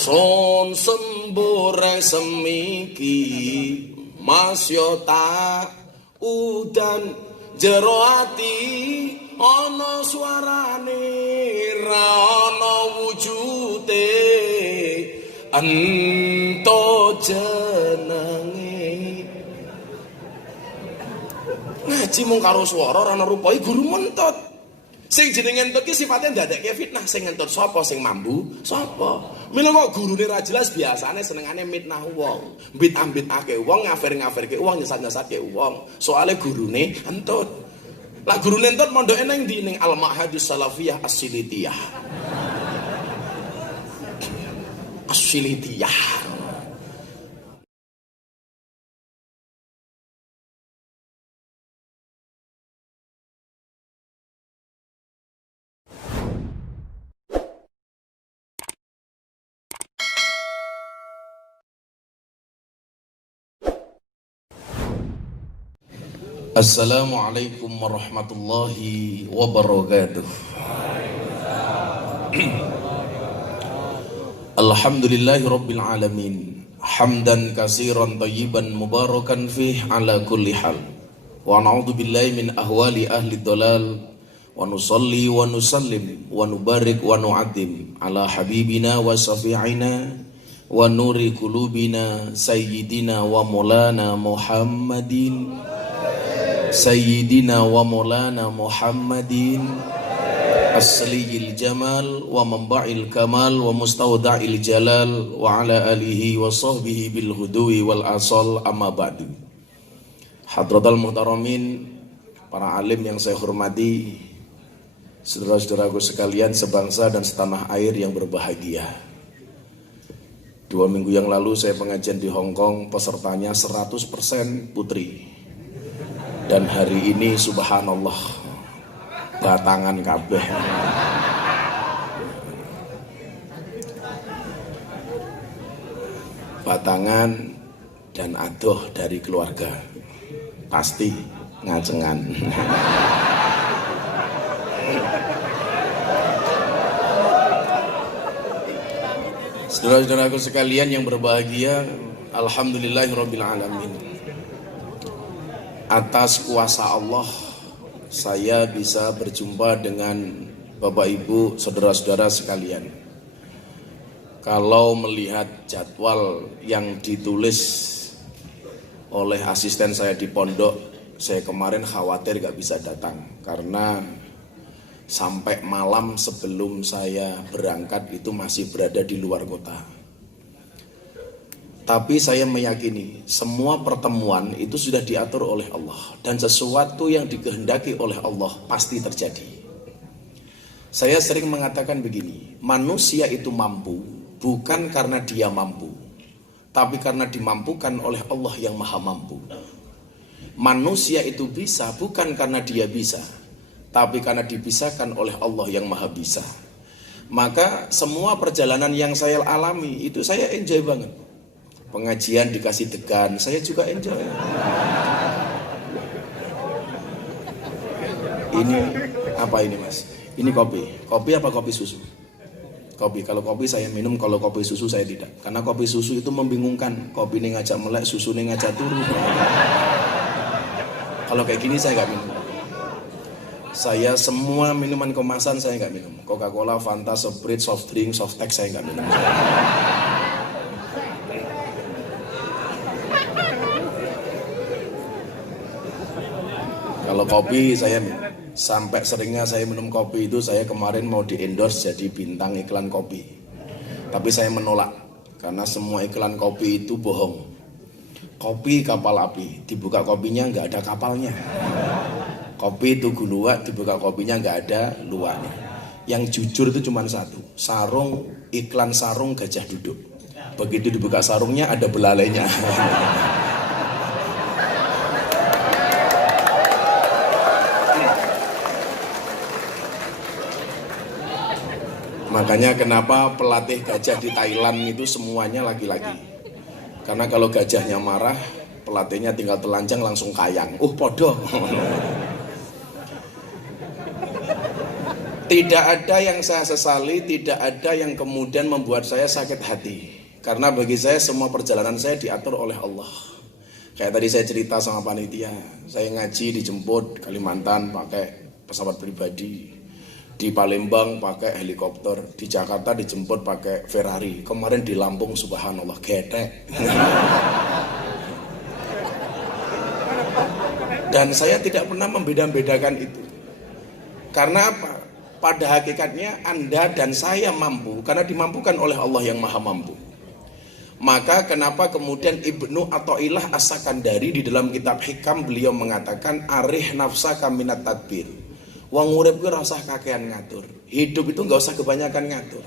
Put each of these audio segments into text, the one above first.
Son sembore semiki Mas yo tak udan jero ati ana suarane ra ana wujude ento jenenge ngaji mung karo swara ora ana rupa guru mentut. Sing jeneng ngentut ki sifate ndadekke fitnah. Sing ngentut sapa sing mambu? Sapa? Mila kok gurune ra jelas biasane senengane mitnah wong. Mbit-ambitake wong, ngafir-ngafirke wong, nyesat-nyesatke wong. Soale gurune entut. Lah gurune entut mondoke ning ndi? Ning Al-Ma'hadus Salafiyah As-Silitiyah. As-Silitiyah. Assalamualaikum warahmatullahi wabarakatuh. Alhamdulillahi rabbil alamin. Hamdan katsiran thayyiban mubarakan fih ala kulli hal. Wa na'udzu billahi min ahwali ahli dhalal. Wa nusalli wa nusallim wa nubarik wa nu'adzim ala habibina wa syafi'ina wa nuri qulubina sayyidina wa maulana Muhammadin Sayyidina wa maulana Muhammadin Asliyil jamal wa manba'il kamal wa mustawda'il jalal wa ala alihi wa sahbihi bil hudui wal asal amma ba'du. Hadratal muhtaramin, para alim yang saya hormati, saudara-saudaraku sekalian sebangsa dan setanah air yang berbahagia. 2 minggu yang lalu saya pengajian di Hong Kong, pesertanya 100% putri. Dan hari ini subhanallah datangan kabeh. Batangan dan adoh dari keluarga. Pasti ngajengan. Saudara-saudaraku sekalian yang berbahagia, alhamdulillahirabbil alamin. Atas kuasa Allah, saya bisa berjumpa dengan Bapak Ibu, saudara-saudara sekalian. Kalau melihat jadwal yang ditulis oleh asisten saya di pondok, saya kemarin khawatir gak bisa datang. Karena sampai malam sebelum saya berangkat itu masih berada di luar kota. Tapi saya meyakini semua pertemuan itu sudah diatur oleh Allah. Dan sesuatu yang dikehendaki oleh Allah pasti terjadi. Saya sering mengatakan begini, manusia itu mampu bukan karena dia mampu, tapi karena dimampukan oleh Allah yang maha mampu. Manusia itu bisa bukan karena dia bisa, tapi karena dibisahkan oleh Allah yang maha bisa. Maka semua perjalanan yang saya alami itu saya enjoy banget. Pengajian dikasih degan, saya juga enjoy. Ini apa ini mas? Ini kopi. Kopi apa kopi susu? Kopi. Kalau kopi saya minum, kalau kopi susu saya tidak. Karena kopi susu itu membingungkan. Kopi ini ngajak melek, susu ini ngajak turun. Kalau kayak gini saya nggak minum. Saya semua minuman kemasan saya nggak minum. Coca-Cola, Fanta, Sprite, soft drink, soft tea saya nggak minum. Kalau kopi saya sampai seringnya saya minum kopi itu, saya kemarin mau di endorse jadi bintang iklan kopi. Tapi saya menolak karena semua iklan kopi itu bohong. Kopi kapal api, dibuka kopinya nggak ada kapalnya. Kopi itu luwak, dibuka kopinya nggak ada luaknya. Yang jujur itu cuma satu, sarung, iklan sarung gajah duduk. Begitu dibuka sarungnya ada belalainya. Makanya kenapa pelatih gajah di Thailand itu semuanya laki-laki. Karena kalau gajahnya marah, pelatihnya tinggal telanjang langsung kayang. Podo. Tidak ada yang saya sesali, tidak ada yang kemudian membuat saya sakit hati. Karena bagi saya semua perjalanan saya diatur oleh Allah. Kayak tadi saya cerita sama panitia, saya ngaji dijemput Kalimantan pakai pesawat pribadi, di Palembang pakai helikopter, di Jakarta dijemput pakai Ferrari, kemarin di Lampung subhanallah getek. Dan saya tidak pernah membeda-bedakan itu. Karena apa? Pada hakikatnya Anda dan saya mampu karena dimampukan oleh Allah yang maha mampu. Maka kenapa kemudian Ibnu Athaillah As-Sakandari di dalam kitab Hikam beliau mengatakan arih nafsa kaminat tadbir. Wong urip kuwi ora usah kakean ngatur. Hidup itu enggak usah kebanyakan ngatur.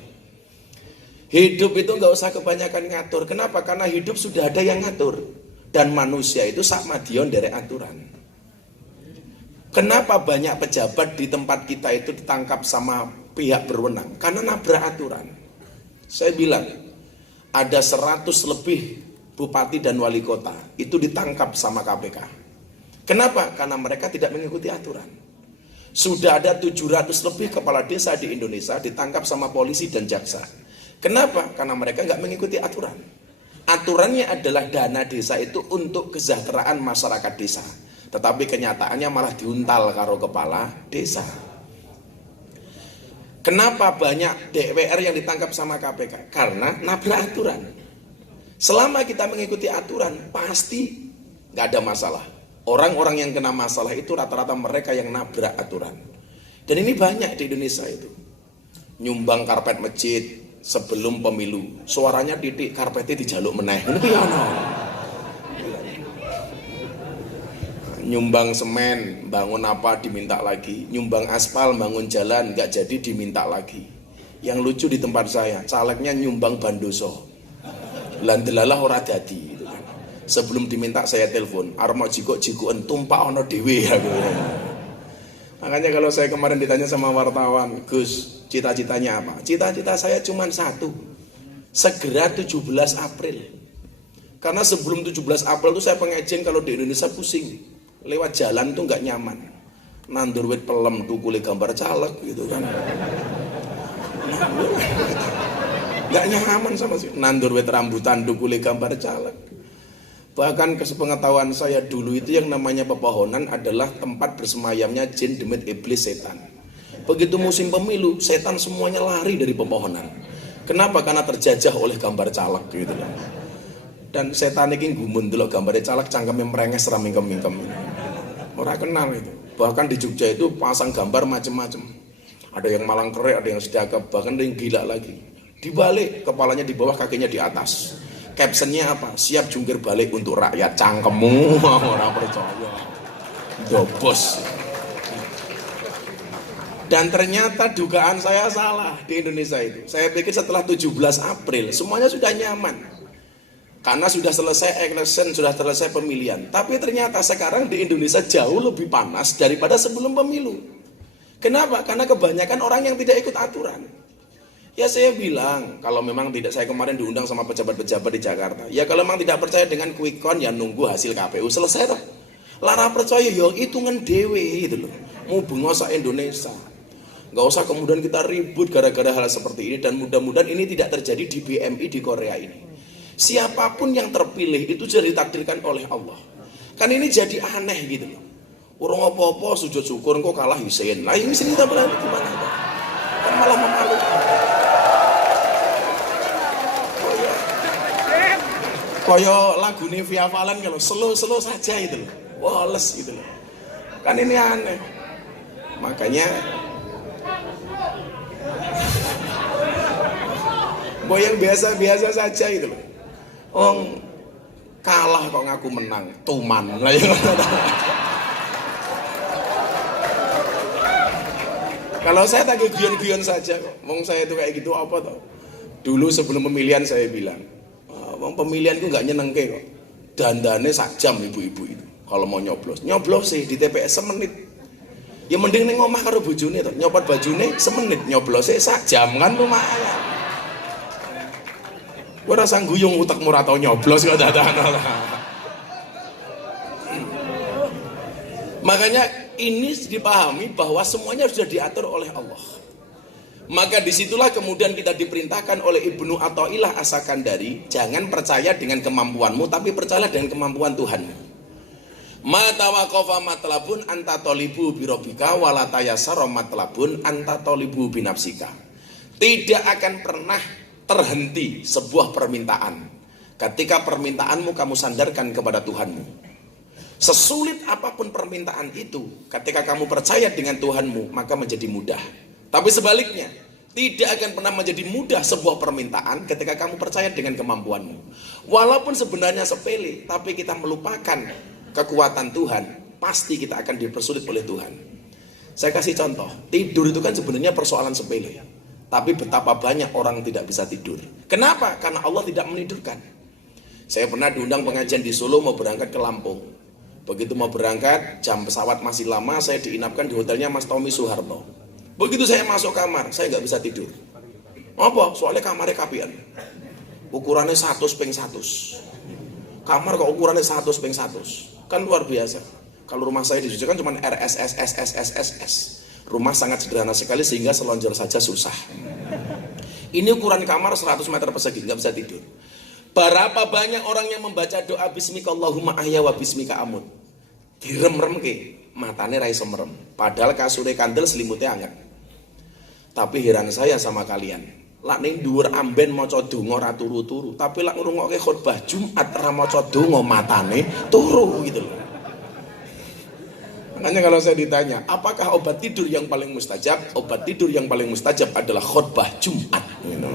Hidup itu enggak usah kebanyakan ngatur. Kenapa? Karena hidup sudah ada yang ngatur. Dan manusia itu sama dion dari aturan. Kenapa banyak pejabat di tempat kita itu ditangkap sama pihak berwenang? Karena nabrak aturan. Saya bilang, ada 100 lebih bupati dan wali kota itu ditangkap sama KPK. Kenapa? Karena mereka tidak mengikuti aturan. Sudah ada 700 lebih kepala desa di Indonesia ditangkap sama polisi dan jaksa. Kenapa? Karena mereka nggak mengikuti aturan. Aturannya adalah dana desa itu untuk kesejahteraan masyarakat desa. Tetapi kenyataannya malah diuntal karo kepala desa. Kenapa banyak DPR yang ditangkap sama KPK? Karena nabrak aturan. Selama kita mengikuti aturan, pasti nggak ada masalah. Orang-orang yang kena masalah itu rata-rata mereka yang nabrak aturan. Dan ini banyak di Indonesia itu. Nyumbang karpet masjid sebelum pemilu, suaranya titik karpetnya dijaluk meneh. Ini piano. Nyumbang semen, bangun apa diminta lagi. Nyumbang aspal, bangun jalan, nggak jadi diminta lagi. Yang lucu di tempat saya, calegnya nyumbang bandoso. Landelalah ora dadi gitu kan. Sebelum diminta saya telepon, arep jikok-jikoken tumpak ono dhewe aku. Makanya kalau saya kemarin ditanya sama wartawan, Gus, cita-citanya apa? Cita-cita saya cuma satu. Segera 17 April. Karena sebelum 17 April itu saya pengejen kalau di Indonesia pusing. Lewat jalan tuh nggak nyaman, nandur wit pelem tukule gambar caleg gitu kan, nggak nyaman sama sih. Nandur wit rambutan tukule gambar caleg. Bahkan kesepengetahuan saya dulu itu yang namanya pepohonan adalah tempat bersemayamnya jin, demit, iblis, setan. Begitu musim pemilu, setan semuanya lari dari pepohonan. Kenapa? Karena terjajah oleh gambar caleg gitu kan. Dan setan ini gumun dulu gambarnya caleg cangkemnya merenges ramingkem-mingkem. Orang kenal itu. Bahkan di Jogja itu pasang gambar macam-macam. Ada yang malang kerek, ada yang sedekap, bahkan ada yang gila lagi. Dibalik, kepalanya di bawah, kakinya di atas. Captionnya apa? Siap jungkir balik untuk rakyat. Cangkemmu, orang percaya. Dobos. Dan ternyata dugaan saya salah di Indonesia itu. Saya pikir setelah 17 April semuanya sudah nyaman. Karena sudah selesai election, sudah selesai pemilihan. Tapi ternyata sekarang di Indonesia jauh lebih panas daripada sebelum pemilu. Kenapa? Karena kebanyakan orang yang tidak ikut aturan. Ya saya bilang, kalau memang tidak, saya kemarin diundang sama pejabat-pejabat di Jakarta. Ya kalau memang tidak percaya dengan quick count, ya nunggu hasil KPU selesai toh. Lara percaya, ya hitungan dewe gitu loh. Mau bengos Indonesia. Gak usah kemudian kita ribut gara-gara hal seperti ini. Dan mudah-mudahan ini tidak terjadi di BMI di Korea ini. Siapapun yang terpilih itu sudah ditakdirkan oleh Allah. Kan ini jadi aneh gitu loh. Orang apa-apa sujud syukur kok kalah Hussein. Nah ini sini kita berani gimana? Kan malah memalukan. Koyo lagu nih Via Valen kalau slow saja itu loh. Wales gitu loh. Kan ini aneh. Makanya yang biasa-biasa saja itu loh. Kalah kok ngaku menang, tuman lah ya. Kalau saya tak gion-gion saja kok. Saya itu kayak gitu apa toh? Dulu sebelum pemilihan saya bilang, pemilihan itu nggak nyenengke kok. Dandane sak jam ibu-ibu itu. Kalau mau nyoblos sih di TPS semenit. Ya mending ning omah karo bojone toh, nyopot bajune semenit, nyoblos sak jam kan lumayan. Gue rasa guyung utak murah atau nyoblos gak ada. Makanya ini dipahami bahwa semuanya sudah diatur oleh Allah. Maka disitulah kemudian kita diperintahkan oleh Ibnu Athaillah As-Sakandari, jangan percaya dengan kemampuanmu, tapi percayalah dengan kemampuan Tuhanmu. Ma tawaqafa matlabun anta tolibu birobika walatayasara matlabun anta tolibu binafsika. Tidak akan pernah terhenti sebuah permintaan ketika permintaanmu kamu sandarkan kepada Tuhanmu. Sesulit apapun permintaan itu, ketika kamu percaya dengan Tuhanmu, maka menjadi mudah. Tapi sebaliknya, tidak akan pernah menjadi mudah sebuah permintaan ketika kamu percaya dengan kemampuanmu. Walaupun sebenarnya sepele, tapi kita melupakan kekuatan Tuhan, pasti kita akan dipersulit oleh Tuhan. Saya kasih contoh, tidur itu kan sebenarnya persoalan sepele, tapi betapa banyak orang tidak bisa tidur. Kenapa? Karena Allah tidak menidurkan. Saya pernah diundang pengajian di Solo, mau berangkat ke Lampung. Begitu mau berangkat, jam pesawat masih lama, saya diinapkan di hotelnya Mas Tommy Soeharto. Begitu saya masuk kamar, saya nggak bisa tidur. Apa? Soalnya kamarnya kapian. Ukurannya 100x100. Kamar kok ukurannya 100x100. Kan luar biasa. Kalau rumah saya di Jogja kan cuma RSSSSSSS. Rumah sangat sederhana sekali sehingga selonjor saja susah. Ini ukuran kamar 100 meter persegi, nggak bisa tidur. Berapa banyak orang yang membaca doa Bismika Allahumma ahya wa bismika amut. Direm-rem ke, matanya ra iso merem. Padahal kasure kandel selimutnya hangat. Tapi heran saya sama kalian. Lak ning dhuwur amben maca donga ora turu-turu, tapi lak ngrungokke khotbah Jumat ra maca donga matane turu gitu loh. Makanya kalau saya ditanya, apakah obat tidur yang paling mustajab? Obat tidur yang paling mustajab adalah khotbah Jumat gitu.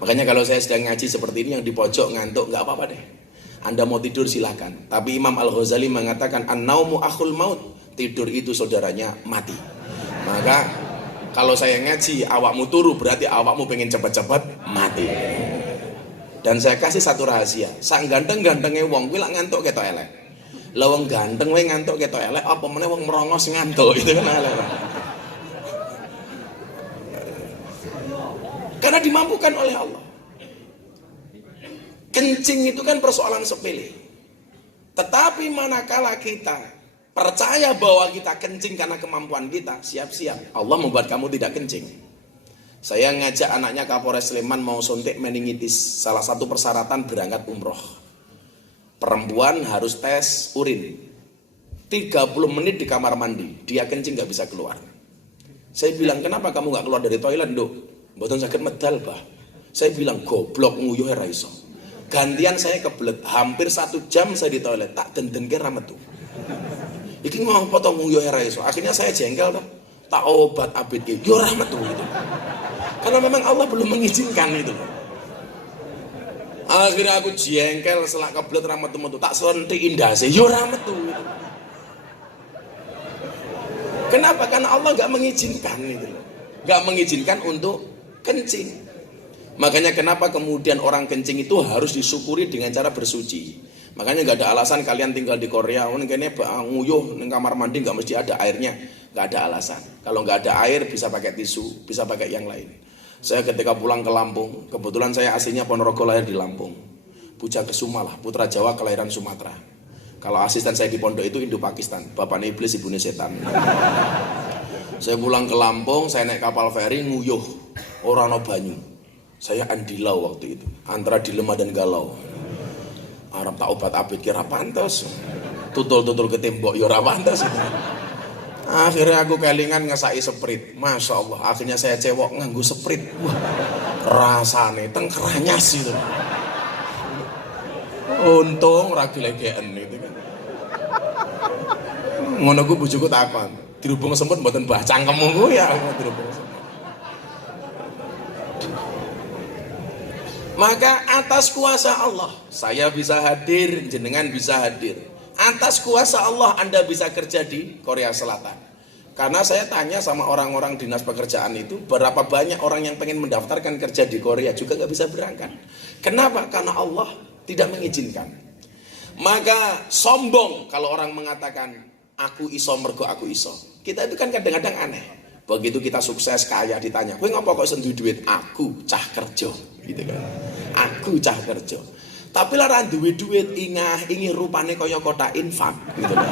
Makanya kalau saya sedang ngaji seperti ini yang di pojok ngantuk, nggak apa-apa deh. Anda mau tidur silakan. Tapi Imam Al-Ghazali mengatakan an-naumu akhul maut. Tidur itu saudaranya mati. Maka kalau saya ngaji awakmu turu berarti awakmu pengen cepat-cepat mati. Dan saya kasih satu rahasia. Sak ganteng-gantenge wong kuwi lak ngantuk ketok elek. Lah wong ganteng wae ngantuk ketok elek, apa meneh wong merongos ngantuk itu kan elek. Karena dimampukan oleh Allah. Kencing itu kan persoalan sepele. Tetapi manakala kita percaya bahwa kita kencing karena kemampuan kita, siap-siap Allah membuat kamu tidak kencing. Saya ngajak anaknya Kapolres Sleman mau suntik meningitis. Salah satu persyaratan berangkat umroh. Perempuan harus tes urin 30 menit di kamar mandi. Dia kencing gak bisa keluar. Saya bilang, kenapa kamu gak keluar dari toilet, Nduk? Mboten saged medal, Bah. Saya bilang, goblok nguyuh ra iso. Gantian saya kebelet, hampir 1 jam saya di toilet, tak dendenke ra metu. Iki ngopo to nguyuh ra iso. Akhirnya saya jengkel toh. Tak obat abit ki, yo ra metu gitu. Karena memang Allah belum mengizinkan itu. Akhirnya aku jengkel selak kebelet ra metu-metu, tak sentik indase, yo ra metu gitu. Kenapa? Karena Allah gak mengizinkan gitu. Gak mengizinkan untuk kencing. Makanya kenapa kemudian orang kencing itu harus disyukuri dengan cara bersuci. Makanya gak ada alasan kalian tinggal di Korea, kayaknya nguyuh di kamar mandi gak mesti ada airnya. Gak ada alasan. Kalau gak ada air bisa pakai tisu, bisa pakai yang lain. Saya ketika pulang ke Lampung, kebetulan saya aslinya Ponorogo, lahir di Lampung. Puja Kesuma lah, putra Jawa kelahiran Sumatera. Kalau asisten saya di pondok itu Indo-Pakistan, bapaknya iblis, ibunya setan. Saya pulang ke Lampung, saya naik kapal feri nguyuh, ora ana banyu. Saya andilau waktu itu, antara dilema dan galau. Arab tak obat abit kira pantas, tutul-tutul ke tembok ya ora pantas. Akhirnya aku kelingan ngesai seprit, masya Allah. Akhirnya saya cewek nganggu seprit, wah rasane tengkeranyas itu. Untung ragi legean itu kan. Ngono ku bojoku takon, dirubung semut mboten mbah cangkemmu ya dirubung semut. Maka atas kuasa Allah saya bisa hadir, jenengan bisa hadir. Atas kuasa Allah Anda bisa kerja di Korea Selatan. Karena saya tanya sama orang-orang dinas pekerjaan itu, berapa banyak orang yang pengen mendaftarkan kerja di Korea juga nggak bisa berangkat. Kenapa? Karena Allah tidak mengizinkan. Maka sombong kalau orang mengatakan aku iso mergo aku iso. Kita itu kan kadang-kadang aneh. Begitu kita sukses kaya ditanya, kowe ngapa kok iso duit? Aku cah kerja, gitu kan. Aku cah kerja. Tapi lara duwe duit ingin rupane kaya kotak infak gitu kan.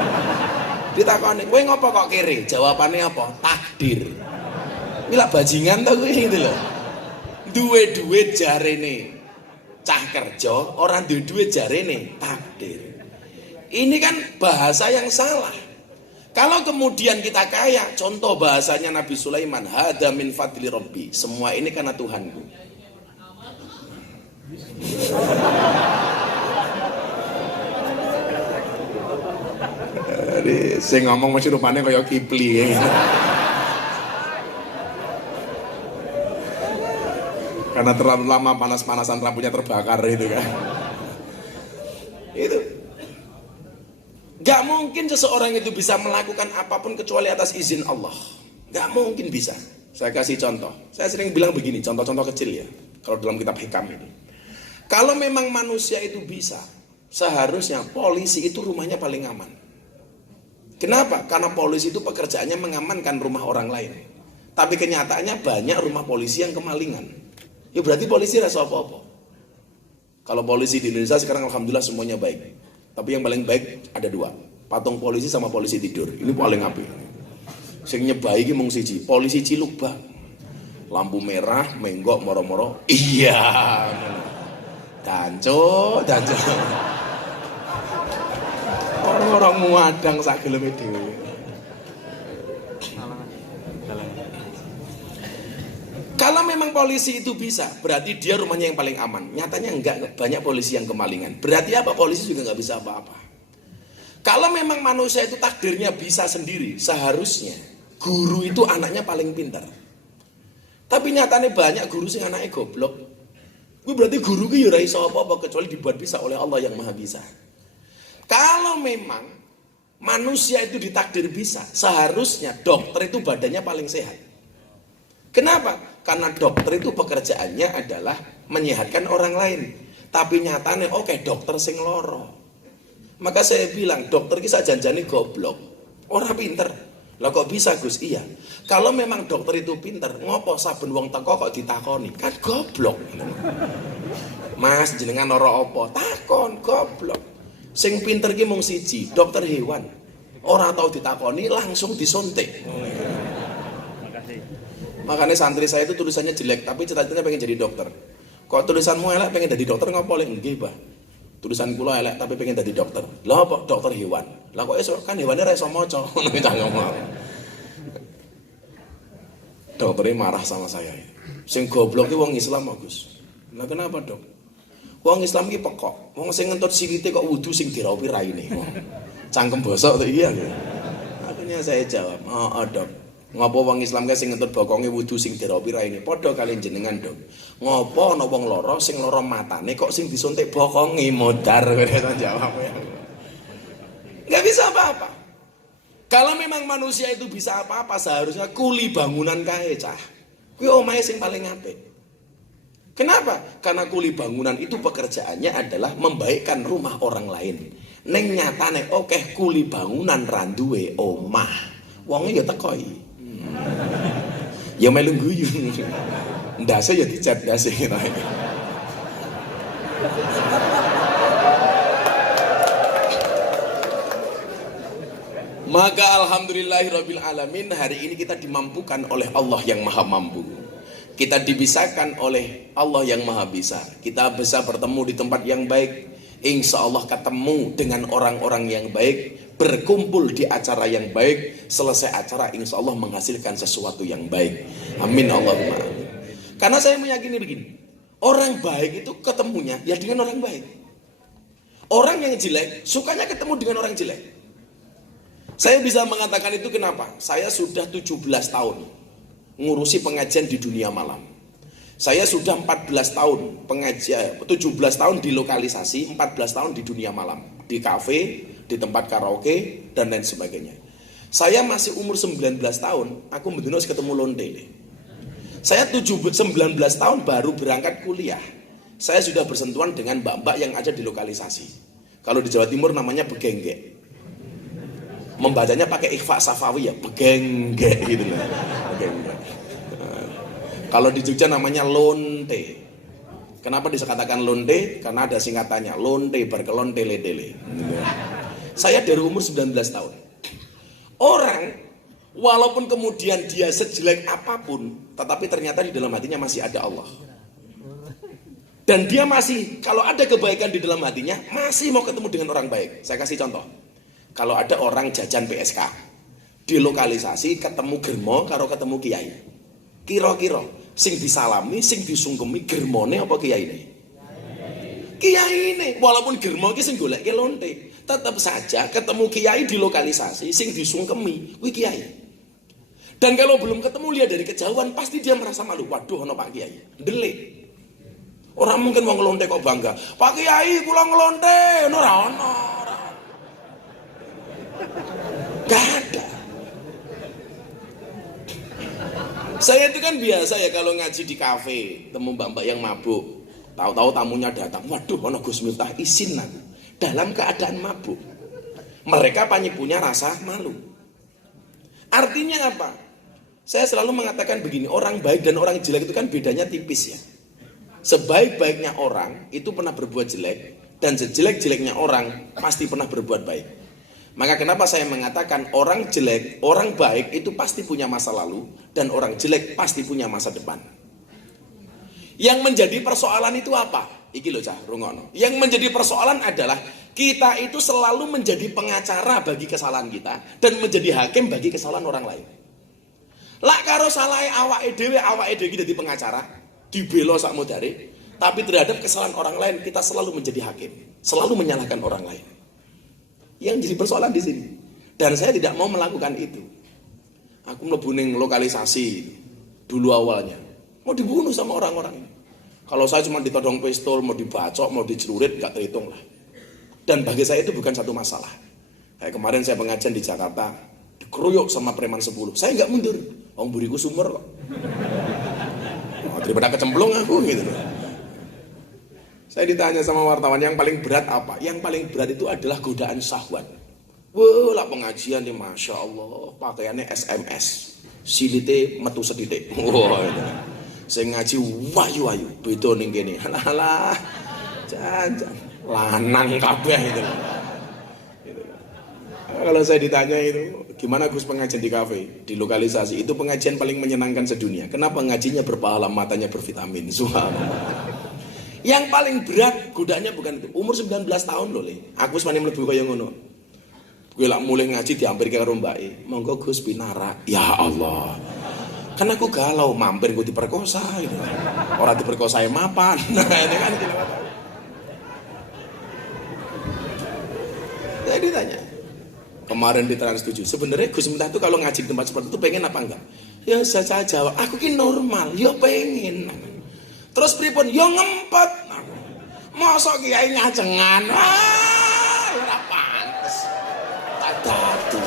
Ditakoni, kowe ngapa kok kere? Jawabannya apa? Takdir. Mila bajingan tau kuwi gitu loh. Duwe duit jarene cah kerja, orang duwe duit jarene takdir. Ini kan bahasa yang salah. Kalau kemudian kita kaya, contoh bahasanya Nabi Sulaiman, hada min fadli rabbi, semua ini karena Tuhanku. Saya ngomong masih rupanya kayak Kipli ya. Karena terlalu lama panas-panasan rambutnya terbakar itu kan. Itu gak mungkin seseorang itu bisa melakukan apapun kecuali atas izin Allah. Gak mungkin bisa. Saya kasih contoh. Saya sering bilang begini, contoh-contoh kecil ya. Kalau dalam kitab Hikam ini. Kalau memang manusia itu bisa, seharusnya polisi itu rumahnya paling aman. Kenapa? Karena polisi itu pekerjaannya mengamankan rumah orang lain. Tapi kenyataannya banyak rumah polisi yang kemalingan. Ya berarti polisi rasa apa-apa. Kalau polisi di Indonesia sekarang alhamdulillah semuanya baik. Tapi yang paling baik ada dua. Patung polisi sama polisi tidur. Ini paling apik. Sing nyebai iki mung siji, polisi ciluk bang. Lampu merah, menggok moro-moro. Iya. Danco. Orang muadang sak geleme dhewe. Kalau memang polisi itu bisa, berarti dia rumahnya yang paling aman. Nyatanya enggak, banyak polisi yang kemalingan. Berarti apa? Polisi juga nggak bisa apa-apa. Kalau memang manusia itu takdirnya bisa sendiri, seharusnya guru itu anaknya paling pintar. Tapi nyatanya banyak guru sing anaknya goblok. Gue berarti guru gue ora iso apa-apa kecuali dibuat bisa oleh Allah yang Maha Bisa. Kalau memang manusia itu ditakdir bisa, seharusnya dokter itu badannya paling sehat. Kenapa? Karena dokter itu pekerjaannya adalah menyehatkan orang lain. Tapi nyatanya oke, dokter sing loro. Maka saya bilang dokter kisah janjani goblok, orang pinter. Lah kok bisa Gus? Iya. Kalau memang dokter itu pinter, ngopo saben wong teko kok ditakoni? Kan goblok. Mas jenengan loro apa? Takon, goblok. Sing pinter ki mung siji, dokter hewan. Ora tau ditakoni langsung disuntik. Makanya santri saya itu tulisannya jelek, tapi cita-citanya pengen jadi dokter. Kok tulisanmu elek pengen jadi dokter ngopo lek nggih, Bah? Tulisan kula elek tapi pengen jadi dokter. Lah apa dokter hewan? Lah kok esuk kan hewane ra iso maca. Ngono kita ngomong. Dokternya marah sama saya. Sing goblok ki wong Islam, Gus. Lah kenapa, Dok? Wong Islam ki pekok. Wong sing ngentut sikite kok wudu sing diraupi raine. Cangkem bosok to iya. Akhirnya saya jawab, "Oh, Dok. Ngopo wong Islam ki sing ngentut bokonge wudu sing diraupi raine? Padha kali jenengan, Dok. Ngopo ana wong lara sing lara matane kok sing disuntik bokonge modar?" Kene jawab ya. Enggak bisa apa-apa. Kalau memang manusia itu bisa apa-apa, seharusnya kuli bangunan kae, cah. Kuwi omahe sing paling apik. Kenapa? Karena kuli bangunan itu pekerjaannya adalah membaikkan rumah orang lain. Neng nyatane oke kuli bangunan randuwe omah. Wonge ya teko iki. Ya melu guyu. Ndase ya dicat ndase kira. Maka alhamdulillahirabbil alamin, hari ini kita dimampukan oleh Allah yang Maha Mampu. Kita dibisakan oleh Allah yang Maha Bisa. Kita bisa bertemu di tempat yang baik. Insya Allah ketemu dengan orang-orang yang baik. Berkumpul di acara yang baik. Selesai acara insya Allah menghasilkan sesuatu yang baik. Amin Allahumma amin. Karena saya meyakini begini. Orang baik itu ketemunya ya dengan orang baik. Orang yang jelek sukanya ketemu dengan orang jelek. Saya bisa mengatakan itu kenapa? Saya sudah 17 tahun ngurusi pengajian di dunia malam. Saya sudah 14 tahun pengajian, 17 tahun di lokalisasi, 14 tahun di dunia malam. Di kafe, di tempat karaoke, dan lain sebagainya. Saya masih umur 19 tahun, aku benar-benar ketemu lonte. Saya 19 tahun baru berangkat kuliah. Saya sudah bersentuhan dengan mbak-mbak yang ada di lokalisasi. Kalau di Jawa Timur namanya begenggek. Membacanya pakai ikhfa safawi ya, begenggek gitu lah. Begenggek. Kalau di Jogja namanya lonte. Kenapa dikatakan lonte? Karena ada singkatannya, lonte berkelon tele-tele. Saya dari umur 19 tahun. Orang Walaupun kemudian dia sejelek apapun, tetapi ternyata di dalam hatinya masih ada Allah. Dan dia masih, kalau ada kebaikan di dalam hatinya, masih mau ketemu dengan orang baik. Saya kasih contoh. Kalau ada orang jajan PSK, di lokalisasi ketemu germo karo ketemu kiai. Kira-kira sing disalami, sing disungkemi germone apa kiai ini? Kiai ini. Walaupun germo ki sing goleke lonte, tetap saja ketemu kiai di lokalisasi, sing disungkemi kuwi kiai. Dan kalau belum ketemu lihat dari kejauhan, pasti dia merasa malu. Waduh, ono Pak Kiai. Ndelik. Orang mungkin mau ngelonte kok bangga. Pak Kiai, kula ngelonte. Ora ono. Gak ada. Saya itu kan biasa ya kalau ngaji di kafe, temu mbak-mbak yang mabuk. Tahu-tahu tamunya datang. Waduh, ono Gus Miftah izin aku. Dalam keadaan mabuk. Mereka pasti punya rasa malu. Artinya apa? Saya selalu mengatakan begini, orang baik dan orang jelek itu kan bedanya tipis ya. Sebaik-baiknya orang itu pernah berbuat jelek, dan sejelek-jeleknya orang pasti pernah berbuat baik. Maka kenapa saya mengatakan orang jelek, orang baik itu pasti punya masa lalu, dan orang jelek pasti punya masa depan. Yang menjadi persoalan itu apa? Iki loh cah, rungono. Yang menjadi persoalan adalah kita itu selalu menjadi pengacara bagi kesalahan kita, dan menjadi hakim bagi kesalahan orang lain. Lak karo salahe awake dhewe dadi pengacara, dibela sak modare, tapi terhadap kesalahan orang lain kita selalu menjadi hakim, selalu menyalahkan orang lain. Yang jadi persoalan di sini. Dan saya tidak mau melakukan itu. Aku mlebu ning lokalisasi dulu awalnya. Mau dibunuh sama orang-orang ini. Kalau saya cuma ditodong pistol, mau dibacok, mau dicelurit, gak terhitung lah. Dan bagi saya itu bukan satu masalah. Kayak kemarin saya pengajian di Jakarta, dikeroyok sama preman 10. Saya nggak mundur. Wong buriku sumber kok. Daripada kecemplung aku gitu. Saya ditanya sama wartawan yang paling berat apa? Yang paling berat itu adalah godaan syahwat. Wah, lah pengajian nih, masya Allah, pakaiannya SMS, silite metu sedidik. Wah, itu. Saya ngaji wayu-wayu, beda ning kene. Alah, jangan lanang kabeh itu. Kalau saya ditanya itu, gimana Gus pengajian di kafe, di lokalisasi, itu pengajian paling menyenangkan sedunia. Kenapa ngajinya berpahala, matanya bervitamin? Subhanallah. Yang paling berat godaannya bukan itu. Umur 19 tahun loh, Le. Aku semane mlebu kaya ngono. Gue lak mulai ngaji diampir karo mbake. Monggo Gus pinara. Ya Allah. Kan aku galau, mampir gue diperkosa gitu. Orang diperkosa mapan. Nah, ini kan gitu. Saya ditanya. Kemarin di Trans 7, sebenarnya Gus Miftah itu kalau ngaji di tempat seperti itu pengen apa enggak? Ya saya jawab, aku ki normal, ya pengen. Terus pripun? Ya ngempet. Mosok kiai ngajengan. Ah, ora pantes. Tak dadi.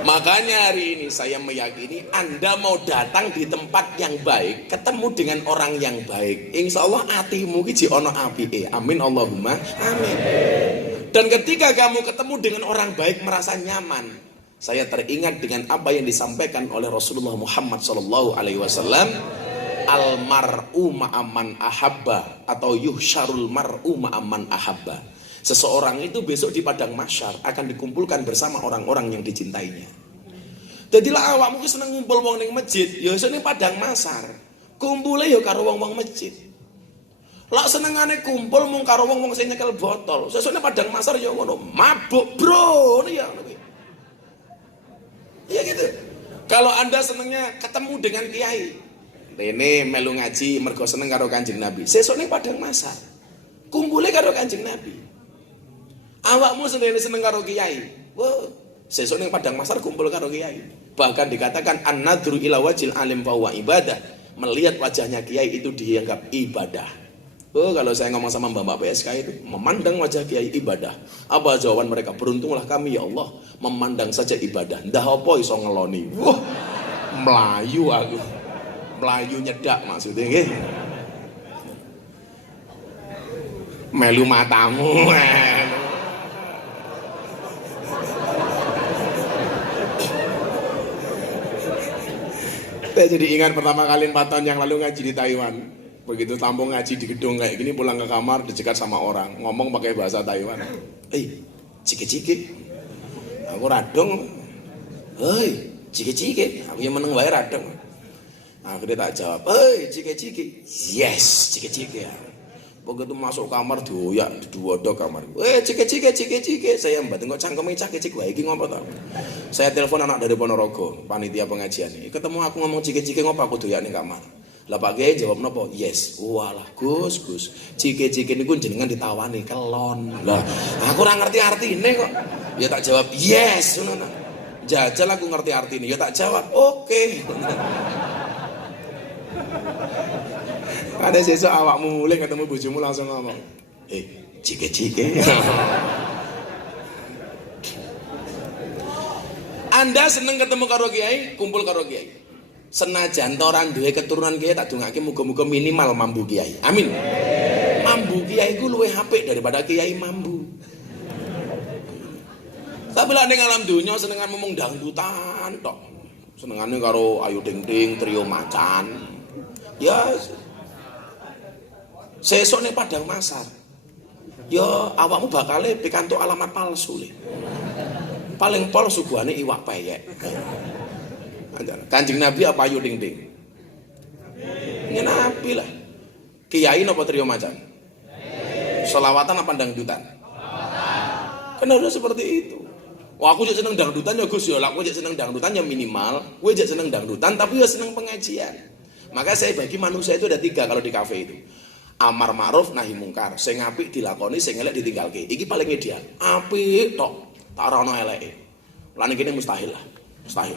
Makanya hari ini saya meyakini Anda mau datang di tempat yang baik, ketemu dengan orang yang baik, insya Allah hatimu ki ono apike. Amin Allahumma amin. Dan ketika kamu ketemu dengan orang baik merasa nyaman, saya teringat dengan apa yang disampaikan oleh Rasulullah Muhammad SAW, almar'u ma'aman ahabba, atau yuhsyarul mar'u ma'aman ahabba. Seseorang itu besok di padang mahsyar akan dikumpulkan bersama orang-orang yang dicintainya. Jadilah awakmu ki seneng ngumpul wong ning masjid, ya iso ning padang mahsyar. Kumpule ya karo wong-wong masjid. Lak senengane kumpul mung karo wong-wong sing nyekel botol, sesuk ning padang mahsyar ya ngono, mabuk, bro. Ya iya gitu. Kalau Anda senengnya ketemu dengan kiai, rene melu ngaji mergo seneng karo Kanjeng Nabi, sesuk ning padang mahsyar kumpule karo Kanjeng Nabi. Awakmu seneng karo kiai, wah, sesuk ning padang mahsyar kumpul karo kiai. Bahkan dikatakan an-nadru ila wajil alim fa huwa ibadah. Melihat wajahnya kiai itu dianggap ibadah. Oh, kalau saya ngomong sama Mbak PSK itu, memandang wajah kiai ibadah. Apa jawaban mereka? Beruntunglah kami ya Allah, memandang saja ibadah. Ndah apa iso ngeloni. Wah, melayu aku. Melayu nyedak maksudnya nggih. Melu matamu. Saya jadi ingat pertama kali 4 tahun yang lalu ngaji di Taiwan. Begitu tampung ngaji di gedung kayak gini, pulang ke kamar dicegat sama orang ngomong pakai bahasa Taiwan. Ciki-ciki. Aku radong. Hei, cike-cike. Aku yang meneng wae radong. Akhirnya tak jawab, hei cike-cike. Yes, cike-cike. Begitu masuk kamar doyak dua kamar. Cike-cike. Saya mbak tengok cangkeme cike-cike wae iki ngopo ta. Saya telepon anak dari Ponorogo, panitia pengajian. Ketemu aku ngomong cike-cike ngopo aku doyak ning kamar. Lah Pak Kiai jawab napa? Yes. Walah, Gus. Cike-cike niku jenengan ditawani kelon. Lah, aku ora ngerti artine kok. Ya tak jawab, yes, ngono. Jajal aku ngerti artine. Ya tak jawab, oke. Ada sesuk awakmu mulai ketemu bojomu langsung ngomong, cike-cike. Anda seneng ketemu karo kiai, kumpul karo kiai. Senajan orang duwe keturunan kiai tak dongake muga-muga minimal mambu kiai. Amin. Mambu kiai ku luwih apik daripada kiai mambu. Tapi lah ning alam dunya senengan ngomong dangdutan tok. Senengane karo Ayu Ting Ting, Trio Macan. Ya sesuk ning Padang Masar. Ya awakmu bakale pikantuk alamat palsu le. Paling pol suguhane iwak peyek. Kanjeng Nabi apa Ayu Ting Ting? Ya Nabi lah. Kiai napa Trio Macan? Selawatan apa dangdutan? Kan harus seperti itu. Wah aku jadi seneng dangdutan ya Gus ya, aku jadi seneng dangdutan ya minimal, gue jadi seneng dangdutan tapi ya seneng pengajian. Maka saya bagi manusia itu ada 3 kalau di kafe itu. Amar ma'ruf nahi mungkar, sing apik dilakoni, sing elek ditinggalke. Iki paling ideal. Apik tok, tak ora ono eleke. Lan iki mustahil lah. Mustahil.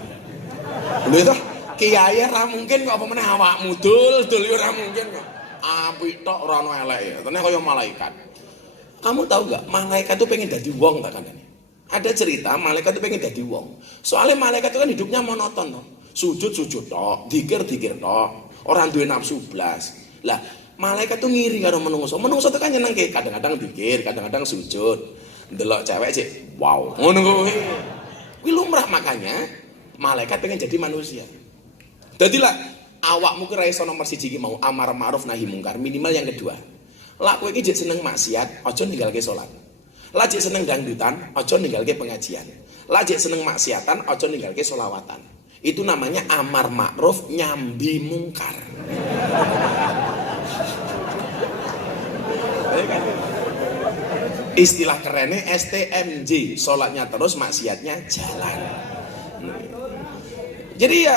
Lho itu kiai ora mungkin kok apa meneh awakmu dul ora mungkin kok. Apik tok ora ono eleke. Tenan kaya malaikat. Kamu tahu enggak, malaikat itu pengen dadi wong tak kandhane. Ada cerita malaikat itu pengen jadi wong. Soalnya malaikat itu kan hidupnya monoton toh. Sujud toh, dikir toh. Orang duwe nafsu blas. Lah, malaikat itu ngiri karo menungso. Menungso itu kan nyeneng kadang-kadang dikir, kadang-kadang sujud. Ndelok cewek sih, wow. Ngono kuwi. Kuwi lumrah makanya malaikat pengen jadi manusia. Dadilah awakmu ki ra iso nomor 1 iki mau amar ma'ruf nahi mungkar, minimal yang kedua. Lah kowe iki jek seneng maksiat, aja ninggalke salat. Lajek seneng dangdutan, ojo ninggalke pengajian. Lajek seneng maksiatan, ojo ninggalke solawatan. Itu namanya amar ma'ruf nyambi mungkar. Istilah kerennya STMJ, sholatnya terus, maksiatnya jalan. Jadi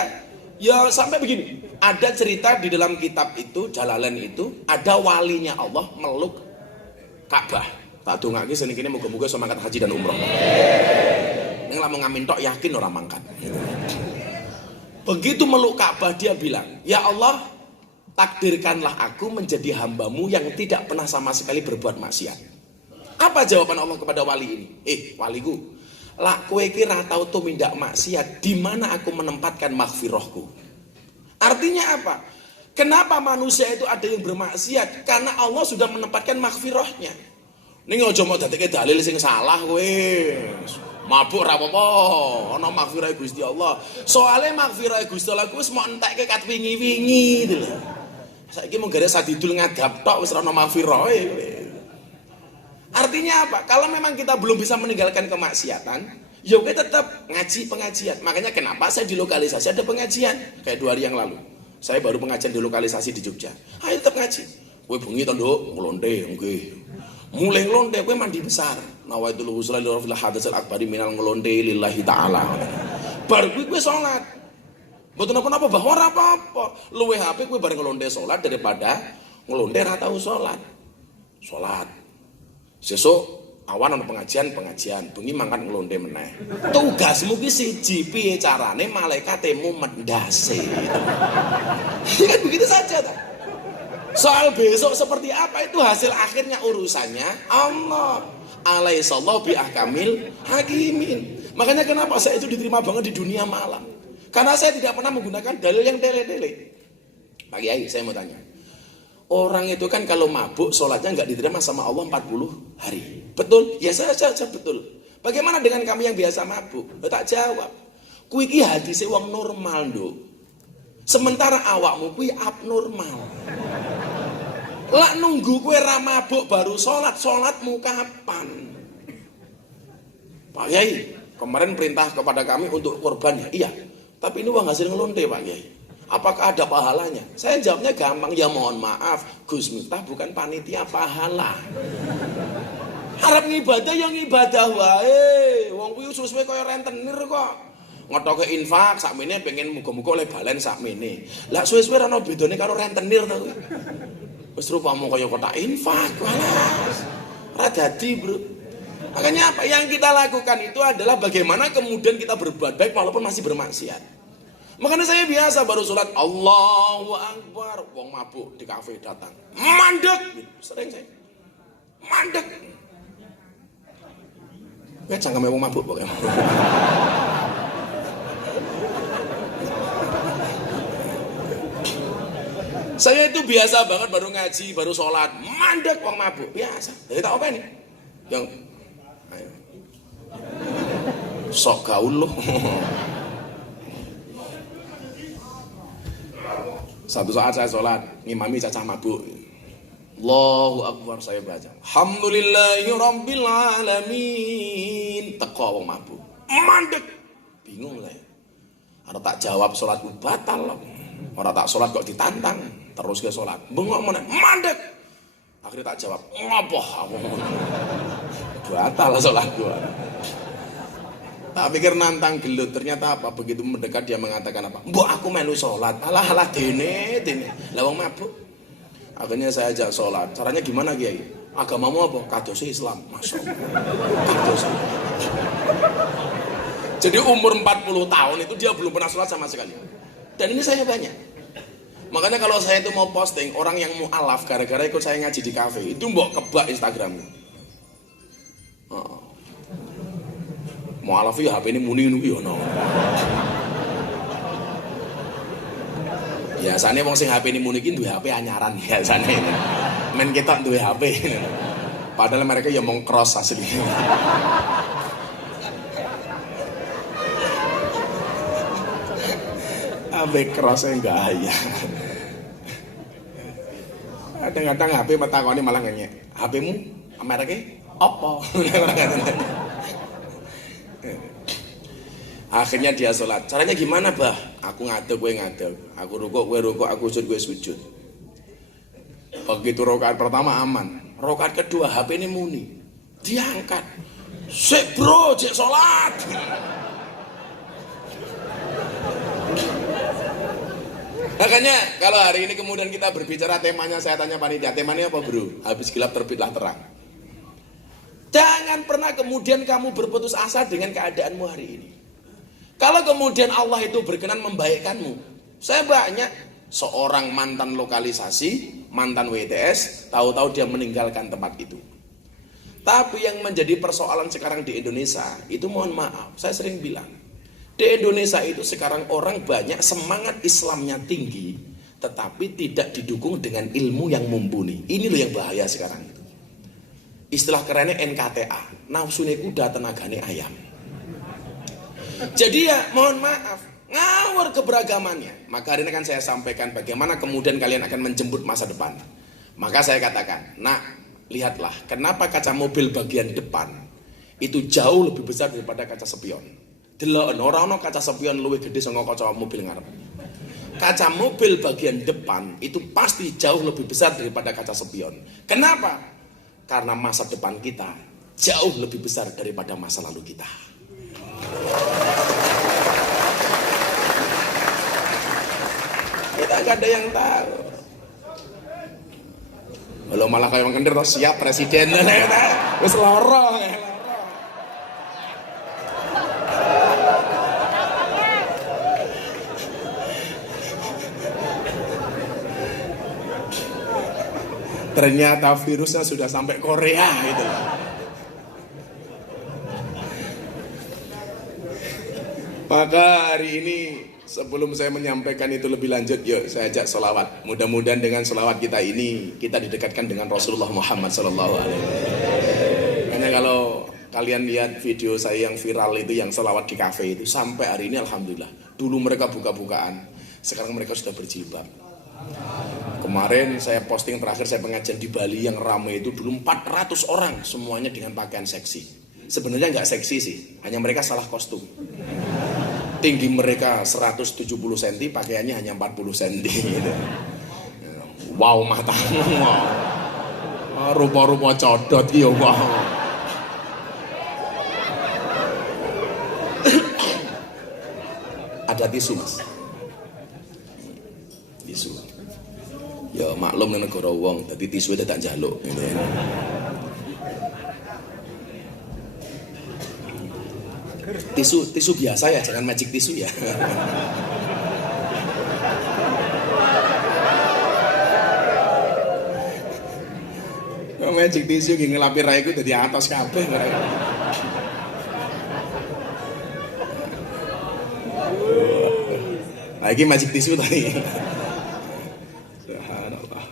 ya sampai begini. Ada cerita di dalam kitab itu, Jalalain itu, ada walinya Allah meluk Ka'bah. Tak dongake seniki muga-muga iso mangkat haji dan umroh. Ning lamun ngamin tok yakin ora mangkat. Begitu meluk Ka'bah dia bilang, "Ya Allah, takdirkanlah aku menjadi hambamu yang tidak pernah sama sekali berbuat maksiat." Apa jawaban Allah kepada wali ini? Waliku, lak kowe iki ra tau tumindak maksiat, di mana aku menempatkan maghfirahku? Artinya apa? Kenapa manusia itu ada yang bermaksiat? Karena Allah sudah menempatkan maghfirahnya. Ning aja mau dadekke dalil sing salah kowe. Mabuk ora apa-apa, ana maghfirah Gusti Allah. Soale maghfirah Gusti Allah ku wis mok entekke kat wingi-wingi gitu lho. Saiki mung gara sadidul ngadap tok wis ana maghfirah kowe. Artinya apa? Kalau memang kita belum bisa meninggalkan kemaksiatan, ya kowe tetap ngaji pengajian. Makanya kenapa saya di lokalisasi ada pengajian kayak 2 hari yang lalu. Saya baru pengajian di lokalisasi di Jogja. Ayo tetap ngaji. Kowe bengi to, Nduk, nglonte nggih. Mulai ngelonte kowe mandi besar. Nawaitul husla li rabbil hadatsil akbari minal ngelonte lillahi taala. Bar kowe salat. Mboten napa-napa bahwa ora apa-apa. Luwih apik kowe bareng ngelonte salat daripada ngelonte ra tau salat. Salat. Sesuk awan ana pengajian, bengi mangkat ngelonte meneh. Tugasmu ki siji piye carane malaikatemu mendase. Kan begitu saja ta. Soal besok seperti apa itu hasil akhirnya urusannya Allah. Alaihissallahu bi ahkamil hakimin. Makanya kenapa saya itu diterima banget di dunia malam. Karena saya tidak pernah menggunakan dalil yang tele-tele. Pak Kiai, saya mau tanya. Orang itu kan kalau mabuk sholatnya nggak diterima sama Allah 40 hari. Betul? Ya saya betul. Bagaimana dengan kami yang biasa mabuk? Tak jawab. Kuwi iki hadise wong normal, Nduk. Sementara awakmu kuwi abnormal. Lak nunggu kowe ra mabuk baru salatmu kapan? Pak Yai, Kemarin perintah kepada kami untuk korban ya, iya. Tapi ini uang hasil ngelonte Pak Kiai. Apakah ada pahalanya? Saya jawabnya gampang, ya mohon maaf, Gus Miftah bukan panitia pahala. Harap ngibadah yang ibadah wae. Wong kuwi suwe-suwe kaya rentenir kok. Ngetoke infak sakmene pengen muga-muga oleh balen sakmene. Lah suwe-suwe ora ono bedane karo rentenir to. Wis rupamu kaya kotak infak, walas. Ora dadi, Bro. Makanya apa yang kita lakukan itu adalah bagaimana kemudian kita berbuat baik walaupun masih bermaksiat. Makanya saya biasa baru sholat Allahu Akbar, wong mabuk di kafe datang, mandek, sering saya, mandek. Ya jangan wong mabuk pokoknya. Saya itu biasa banget baru ngaji, baru sholat, mandek wong mabuk, biasa. Jadi tak apa nih? Yang ayo. Sok gaul loh. Satu saat saya sholat, ngimami cacah mabuk. Allahu Akbar saya baca. Alhamdulillahi Rabbil Alamin. Teko wong mabuk. Mandek. Bingung saya. Ada tak jawab sholat batal. Orang tak sholat kok ditantang. Terus ke sholat. Bengok mana? Mandek. Akhirnya tak jawab. Ngopoh aku. Batal sholat gua. Tak pikir nantang gelut, ternyata apa? Begitu mendekat dia mengatakan apa? Mbok aku melu sholat, alah dene. Lah wong mabuk. Akhirnya saya ajak sholat. Caranya gimana Kiai? Agamamu apa? Kadose Islam. Masya Allah. Kadose. Jadi umur 40 tahun itu dia belum pernah sholat sama sekali. Dan ini saya banyak. Makanya kalau saya itu mau posting, orang yang mu'alaf gara-gara ikut saya ngaji di kafe, itu mbok kebak Instagramnya. Mu'alaf ya HP ini muni ya no. Biasanya wong sing HP ini muni iki duwe HP anyaran biasanya. Men kita duwe HP. Padahal mereka ya mau cross asli. Abe cross enggak ya. Kadang-kadang HP metakoni malah ngene. HP-mu mereknya apa? Akhirnya dia sholat. Caranya gimana bah? Aku ngadeg, gue ngadeg. Aku rukuk, gue rukuk. Aku sujud, gue sujud. Begitu rakaat pertama aman. Rakaat kedua HP ini muni. Diangkat. Sik bro, cek sholat. Makanya kalau hari ini kemudian kita berbicara temanya, saya tanya panitia, temanya apa bro? Habis gelap terbitlah terang. Jangan pernah kemudian kamu berputus asa dengan keadaanmu hari ini. Kalau kemudian Allah itu berkenan membaikkanmu. Saya banyak seorang mantan lokalisasi, mantan WTS, tahu-tahu dia meninggalkan tempat itu. Tapi yang menjadi persoalan sekarang di Indonesia, itu mohon maaf, saya sering bilang, di Indonesia itu sekarang orang banyak semangat Islamnya tinggi, tetapi tidak didukung dengan ilmu yang mumpuni. Ini loh yang bahaya sekarang itu. Istilah kerennya NKTA, nafsune kuda tenagane ayam. Jadi ya mohon maaf, ngawur keberagamannya. Maka hari ini kan saya sampaikan bagaimana kemudian kalian akan menjemput masa depan. Maka saya katakan, nah lihatlah kenapa kaca mobil bagian depan itu jauh lebih besar daripada kaca spion. Delok ora ono kaca spion luwih gede saka kaca mobil ngarep. Kaca mobil bagian depan itu pasti jauh lebih besar daripada kaca spion. Kenapa? Karena masa depan kita jauh lebih besar daripada masa lalu kita. Kita gak ada yang tahu. Belum malah kayak kendir toh siap presiden wis lorong. Ternyata virusnya sudah sampai Korea gitu. Maka hari ini sebelum saya menyampaikan itu lebih lanjut, yuk saya ajak sholawat. Mudah-mudahan dengan sholawat kita ini kita didekatkan dengan Rasulullah Muhammad SAW. Karena kalau kalian lihat video saya yang viral itu, yang sholawat di kafe itu, sampai hari ini alhamdulillah. Dulu mereka buka-bukaan, sekarang mereka sudah berjilbab. Kemarin saya posting terakhir saya pengajian di Bali yang ramai itu dulu 400 orang semuanya dengan pakaian seksi. Sebenarnya nggak seksi sih, hanya mereka salah kostum. Tinggi mereka 170 cm, pakaiannya hanya 40 cm. Gitu. Wow, matamu, wow. Rupa-rupa codot ya, wow. Ada tisu, Mas. Tisu. Ya maklum ning negara wong, dadi tisu itu tak njaluk. Tisu biasa ya, jangan magic tisu ya. Magic tisu ki ngelapi raiku dadi atos kabeh. Lagi magic tisu tadi. Subhanallah.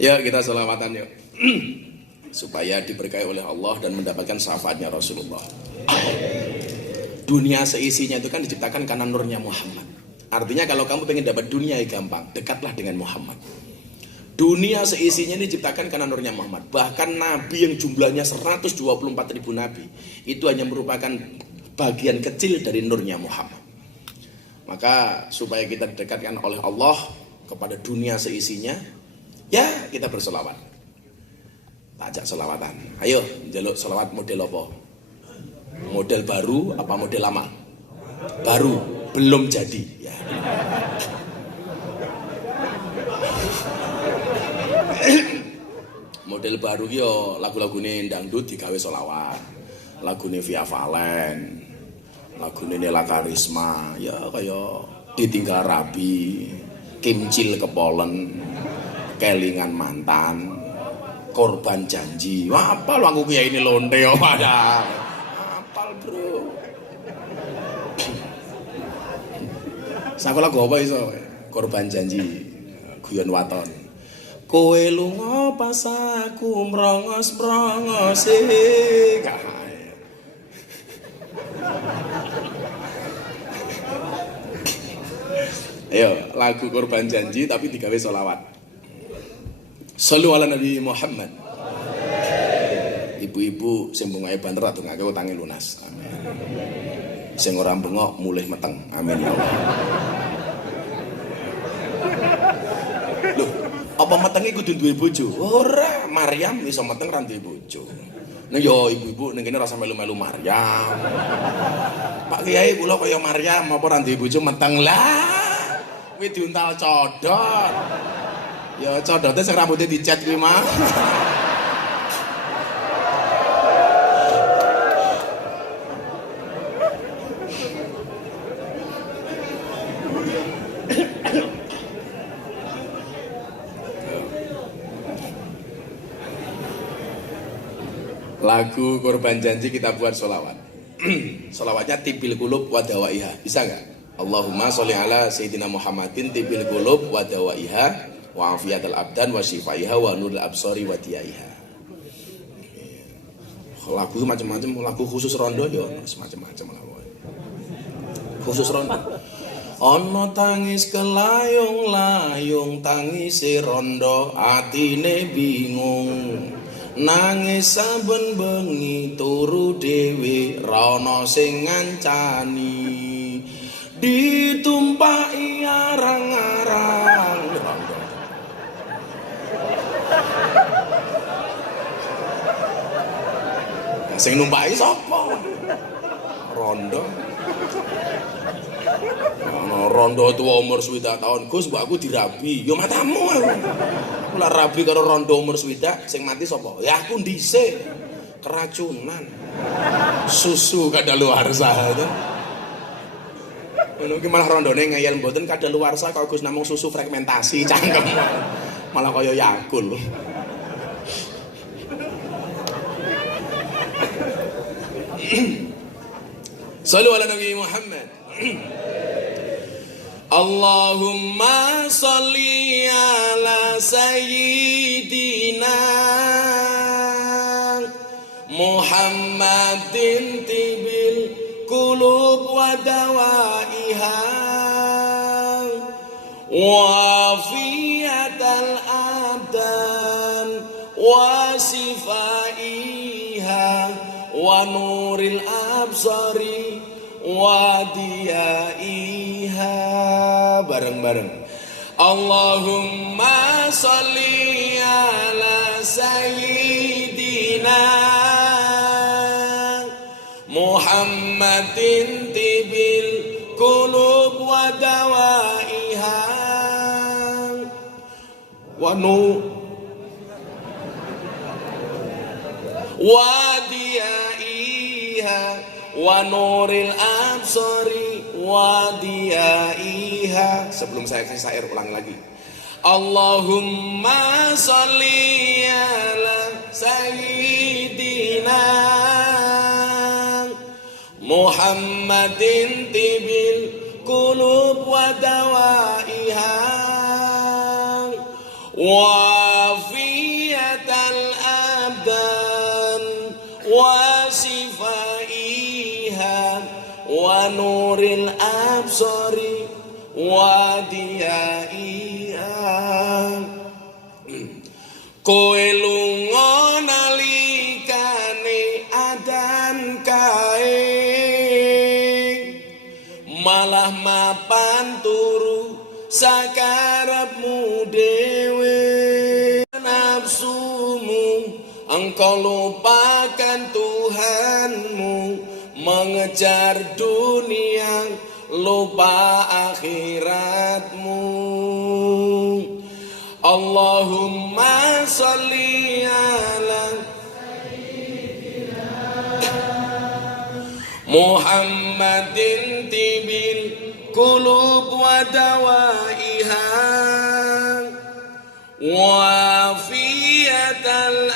Ya kita selawatan yuk. Supaya diberkahi oleh Allah dan mendapatkan syafaatnya Rasulullah. Dunia seisinya itu kan diciptakan karena nurnya Muhammad. Artinya kalau kamu pengen dapat dunia yang gampang, dekatlah dengan Muhammad. Dunia seisinya diciptakan karena nurnya Muhammad. Bahkan Nabi yang jumlahnya 124.000 Nabi, itu hanya merupakan bagian kecil dari nurnya Muhammad. Maka supaya kita didekatkan oleh Allah kepada dunia seisinya, ya kita berselawat. Ajak selawatan. Ayo jaluk selawat model apa? Model baru apa model lama? Baru, belum jadi ya. Model baru yo lagu-lagune dangdut digawe selawat. Lagune Via Valen, lagune Nela Karisma, ya kaya Ditinggal Rabi, Kimcil Kepolen, Kelingan Mantan, Korban Janji. Wah, apal aku kiai ini lonte ya padahal. Apal, Bro. Saka lagu apa iso? Korban Janji, Guyon Waton. Kowe lunga pas aku mrongos-mrongos Ayo, lagu Korban Janji tapi digawe sholawat. Shollu ala Nabi Muhammad. Ibu-ibu sing bungae banter atungake utange lunas. Amin. Sing ora bengok mulih meteng. Amin ya Allah. Loh, apa metenge kudu duwe bojo? Ora, Maryam iso meteng ra duwe bojo. Nah yo ibu-ibu ning kene rasa melu-melu Maryam. Pak Kiai kula kaya Maryam apa ra duwe bojo meteng lah. Kuwi diuntal codot. Ya codote sing rambutnya dicat kuwi mah. Lagu Korban Janji kita buat sholawat. Sholawatnya tibil kulub wadawaiha. Bisa nggak? Allahumma sholli ala Sayyidina Muhammadin tibil kulub wadawaiha wa afiyatul abdan wa shifaiha wa nurul absori wa diyaiha. Lagu macam-macam, lagu khusus rondo ya macam-macam lagu. Khusus rondo. Ono tangis kelayung-layung tangise rondo atine bingung. Nangis saben bengi turu dhewe ra ono sing ngancani. Ditumpaki arang-arang. Sing numpaki sapa? Rondo. Ana rondo tuwa umur 60 tahun, Gus, mbok aku dirabi. Ya matamu. Kula rabi karo rondo umur 60, sing mati sapa? Ya aku dhisik. Keracunan. Susu kadaluarsa itu. Ngono ki malah rondone ngeyel mboten kadaluarsa kok Gus namung susu fragmentasi cangkem. Malah kaya Yakul. Shallu ala Nabi Muhammad. Allahumma sholli ala Sayyidina Muhammadin tibil kulub wa dawaiha wa fiyatal abdan wa sifaiha wa nuril absari wa diyaiha. Bareng-bareng. Allahumma sholli ala sayyidina Muhammadin tibil qulub wa dawaiha wa diyaiha wa nuril absari wa diyaiha. Sebelum saya kasih syair ulang lagi. Allahumma sholli ala sayyidina Muhammadin tibil qulub wa dawaiha wa fiyatal abdan wa sifaiha wa nuril absari wa diyaiha. Kowe lunga nalikane adan kae malah mapan turu sakarepmu dewe. Nafsumu engkau lupakan Tuhanmu, mengejar dunia lupa akhiratmu. Allahumma sholli ala Muhammadin tibil qulub wa dawaiha wa fiyatal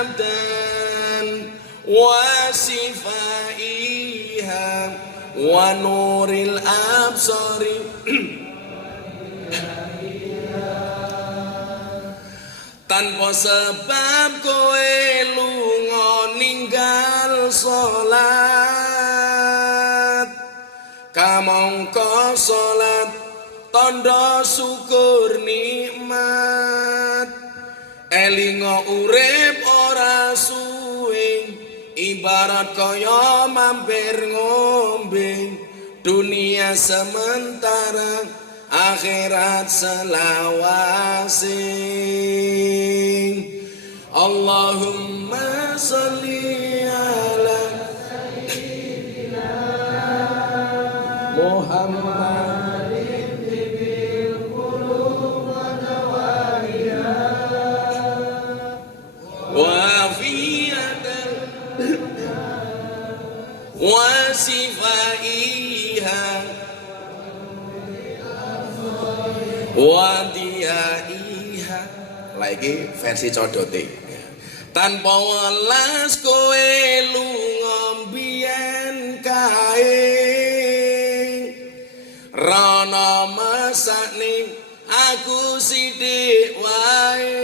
abdan wa sifaiha wa nuril absari. Tanpa sebab kowe lunga ninggal salat, kamangka salat tanda syukur nikmat. Elinga urip ora suwe, ibarat kaya mampir ngombe. Dunia sementara, akhirat selawase. Allahumma sholli ala sayyidina Muhammadin tibil qulub wa dawaiha wa fiyatal wa sifaiha wa diyaiha. Lagi versi codote. Tanpa welas kowe lunga mbiyen kae, rana mesakne aku sithik wae.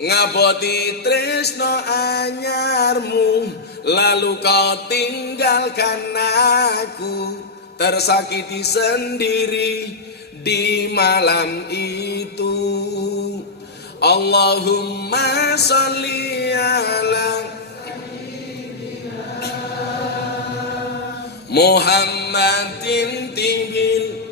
Ngaboti tresno anyarmu, lalu kau tinggalkan aku, tersakiti sendiri di malam itu. Allahumma sholli ala Muhammadin tibil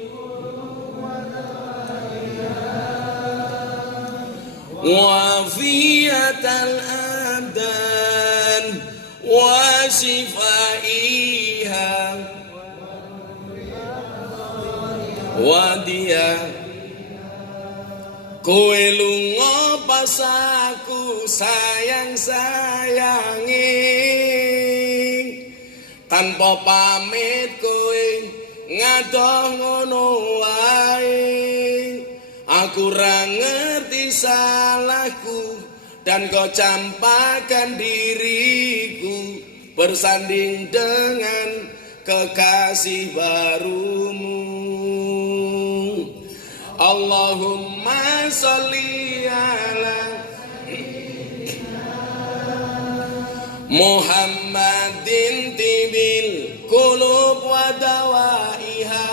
wa fiyatal abdan wa sifaiha wa dia. Kowe lunga pas aku sayang-sayangi, tanpa pamit kowe ngadoh ngono wae. Aku ra ngerti salahku dan kau campakkan diriku bersanding dengan kekasih barumu. Allahumma sholli ala Muhammadin tibil qulub wa dawaiha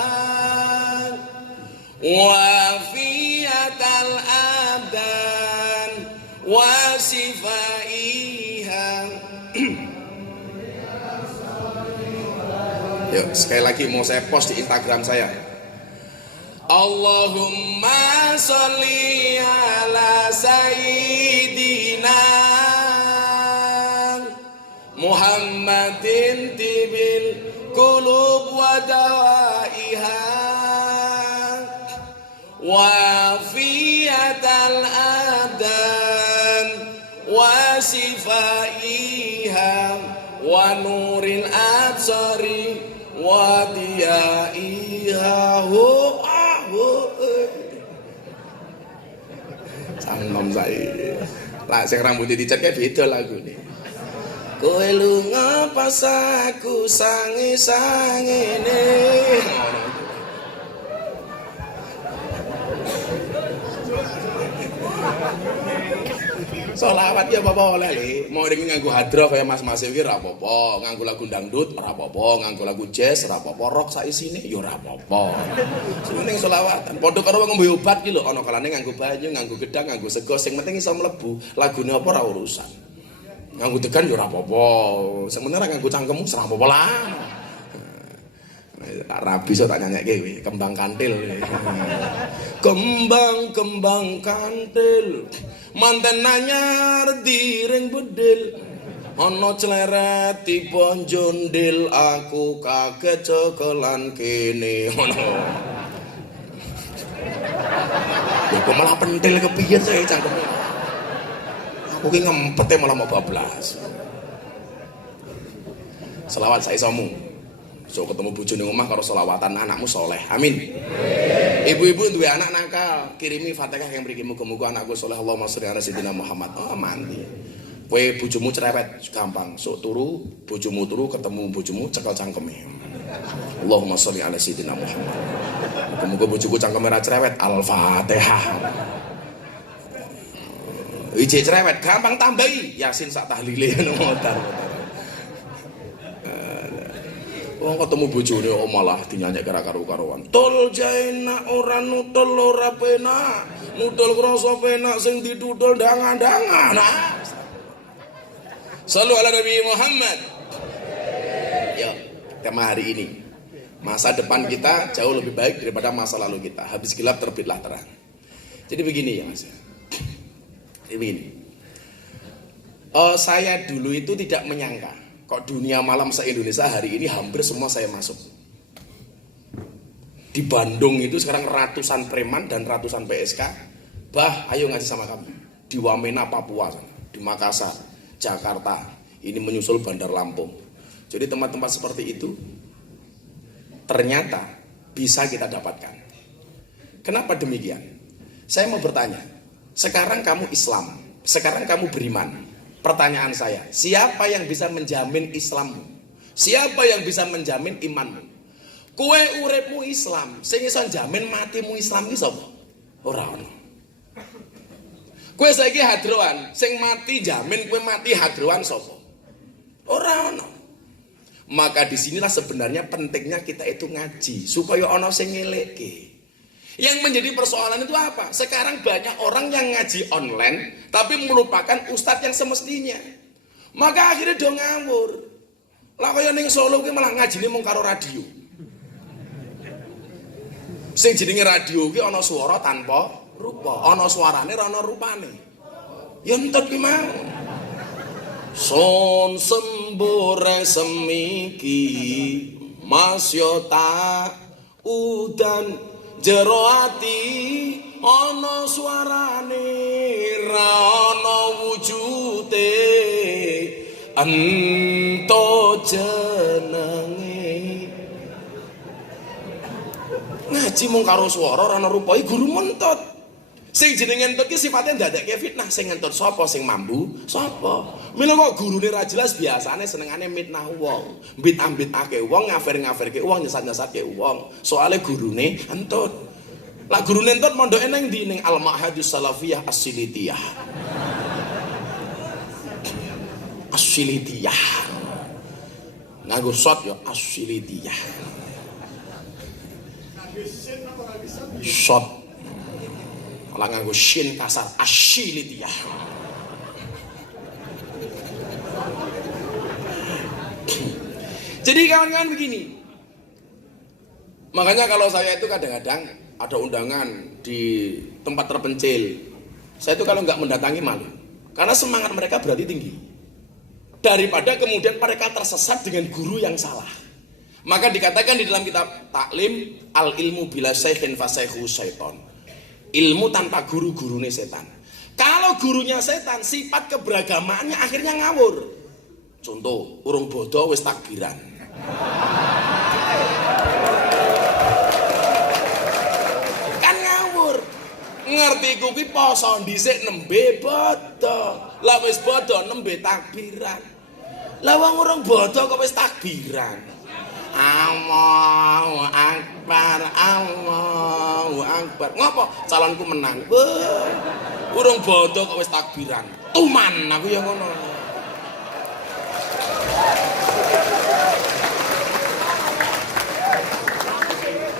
wa fiyatal abdan wa sifaiha Yuk, sekali lagi mau saya post di Instagram saya. Allahumma sholli ala sayyidina Muhammadin tibil qulub wa dawaiha wa fiyatal abdan wa sifaiha wa nuril absari wa diyaiha Sanom saya lah sing rambutnya dicat kayak beda lagu nih. Kowe lunga pas aku sange-sangene. Solawat ya apa-apa oleh li. Mau dengan nganggo hadroh kayak mas-mas iki ora apa-apa, nganggo lagu dangdut ora apa-apa, nganggo lagu jazz ora apa-apa, rock sak isine ya ora apa-apa. Seneng selawatan. Padha karo wong ngombe obat ki lho, ana kalane nganggo banyu, nganggo gedang, nganggo sego, sing penting iso mlebu. Lagune apa ora urusan. Nganggo tegan ya ora apa-apa. Sing penting ora nganggo cangkemmu ora apa-apa lah. Rabi so tak nyanyikke kowe, kembang kantil. Kembang kantil. Manten anyar diring bedil. Ana cleret tiba njondil aku kaget cekelan kene. Ngono. Kok malah pentil kepiye saya cangkeme. Aku ki ngempet malah mau bablas. Selawat saya somu. So ketemu bojone omah karo selawatan anakmu soleh. Amin. Ibu-ibu duwe anak nakal, kirimi Fatihah yang mriki muga-muga anakku soleh. Allahumma sholli ala sayyidina Muhammad. Oh, mandi. Kowe bojomu cerewet gampang. Sok turu, bojomu turu ketemu bojomu cekel cangkeme. Allahumma sholli ala sayyidina Muhammad. Muga-muga bojoku cangkeme ra cerewet. Al-Fatihah. Ije cerewet gampang tambahi Yasin sak tahlile ngono. Wong ketemu bojone kok malah dinyanyek karo-karuan. Tul jaena ora nutul ora penak. Nutul krasa penak sing ditutul dangan-dangan. Shallu ala Nabi Muhammad. Yo, tema hari ini. Masa depan kita jauh lebih baik daripada masa lalu kita. Habis gelap terbitlah terang. Jadi begini ya Mas. Jadi begini. Saya dulu itu tidak menyangka kok dunia malam se-Indonesia hari ini hampir semua saya masuk. Di Bandung itu sekarang ratusan preman dan ratusan PSK. Bah, ayo ngaji sama kami. Di Wamena, Papua, di Makassar, Jakarta. Ini menyusul Bandar Lampung. Jadi tempat-tempat seperti itu ternyata bisa kita dapatkan. Kenapa demikian? Saya mau bertanya. Sekarang kamu Islam, sekarang kamu beriman. Pertanyaan saya, siapa yang bisa menjamin Islammu? Siapa yang bisa menjamin imanmu? Kue uripmu Islam, sing iso jamin matimu Islam ki sapa? Ora ono. Kue saiki hadroan, sing mati jamin kue mati hadroan sapa? Ora ono. Maka disinilah sebenarnya pentingnya kita itu ngaji supaya ono sing ngelekke. Yang menjadi persoalan itu apa? Sekarang banyak orang yang ngaji online tapi melupakan ustadz yang semestinya. Maka akhirnya do ngawur. Lah kaya ning Solo ki malah ngajine mung karo radio. Sing jenenge radio ki ana swara tanpa rupa, ana suarane ora ana rupane. Ya entek ki mau. Son sembore semiki masya tak udan jero ati ana suarane ra ana wujude ento jenenge ngaji mung karo swara ora ana rupa guru mentot sing jenenge entot ki sifate ndadekke fitnah sing entot sapa sing mambu sapa mila kok gurune ra jelas biasane senengane mitnah wong mbit-ambitake wong ngafir-ngafirke wong nyesat-nyesatke wong soale gurune entut lah gurune entut mondoke nang ndi ning Al-Ma'hadus Salafiyah As-Silitiyah As-Silitiyah nganggo shot ya As-Silitiyah shot malah nganggo shin kasar As-Silitiyah. Jadi kawan-kawan begini, Makanya kalau saya itu kadang-kadang ada undangan di tempat terpencil, saya itu kalau nggak mendatangi malu. Karena semangat mereka berarti tinggi. Daripada kemudian mereka tersesat dengan guru yang salah. Maka dikatakan di dalam kitab taklim, al ilmu bila syekhin fasaihu syaiton. Ilmu tanpa guru, gurunya setan. Kalau gurunya setan, sifat keberagamaannya akhirnya ngawur. Contoh, urung bodoh wis takbiran. Kan ngawur. Ngerti kuwi poso dhisik nembe bodoh. Lah wis bodoh nembe takbiran. Lah wong urung bodoh kok wis takbiran. Allahu Akbar, Allahu Akbar. Ngopo? Calonku menang. Urung bodoh kok wis takbiran. Tuman aku ya ngono.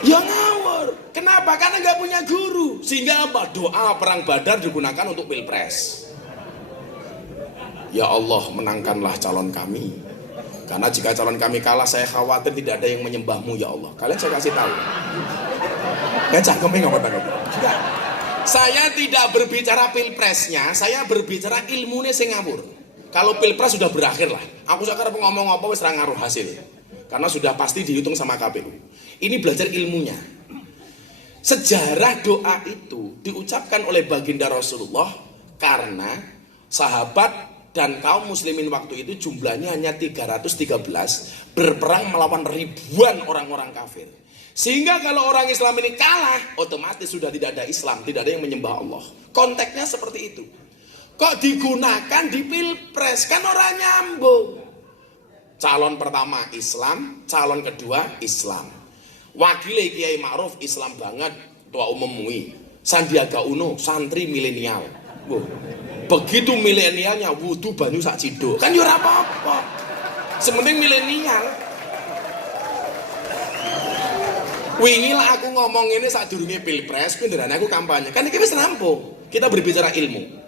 Ya ngawur. Kenapa? Karena nggak punya guru. Sehingga apa? Doa perang Badar digunakan untuk pilpres. Ya Allah, menangkanlah calon kami. Karena jika calon kami kalah, saya khawatir tidak ada yang menyembahmu ya Allah. Kalian saya kasih tahu. Saya tidak berbicara pilpresnya, saya berbicara ilmunya sing ngawur. Kalau pilpres sudah berakhir lah. Aku sekarang ngomong apa wis ra ngaruh hasil. Karena sudah pasti dihitung sama KPU. Ini belajar ilmunya. Sejarah doa itu diucapkan oleh baginda Rasulullah karena sahabat dan kaum muslimin waktu itu jumlahnya hanya 313 berperang melawan ribuan orang-orang kafir. Sehingga kalau orang Islam ini kalah, otomatis sudah tidak ada Islam, tidak ada yang menyembah Allah. Konteksnya seperti itu. Kok digunakan di pilpres? Kan orang nyambung. Calon pertama Islam, calon kedua Islam. Wakilnya Kiai Ma'ruf Islam banget, Tua Umum MUI. Sandiaga Uno, santri milenial. Begitu milenialnya wudu banyu sak ciduk. Kan yo ora apa-apa. Sementing milenial. Wingi lah aku ngomong ini saat durunge pilpres, pindahan aku kampanye. Kan iki wis rampung. Kita berbicara ilmu.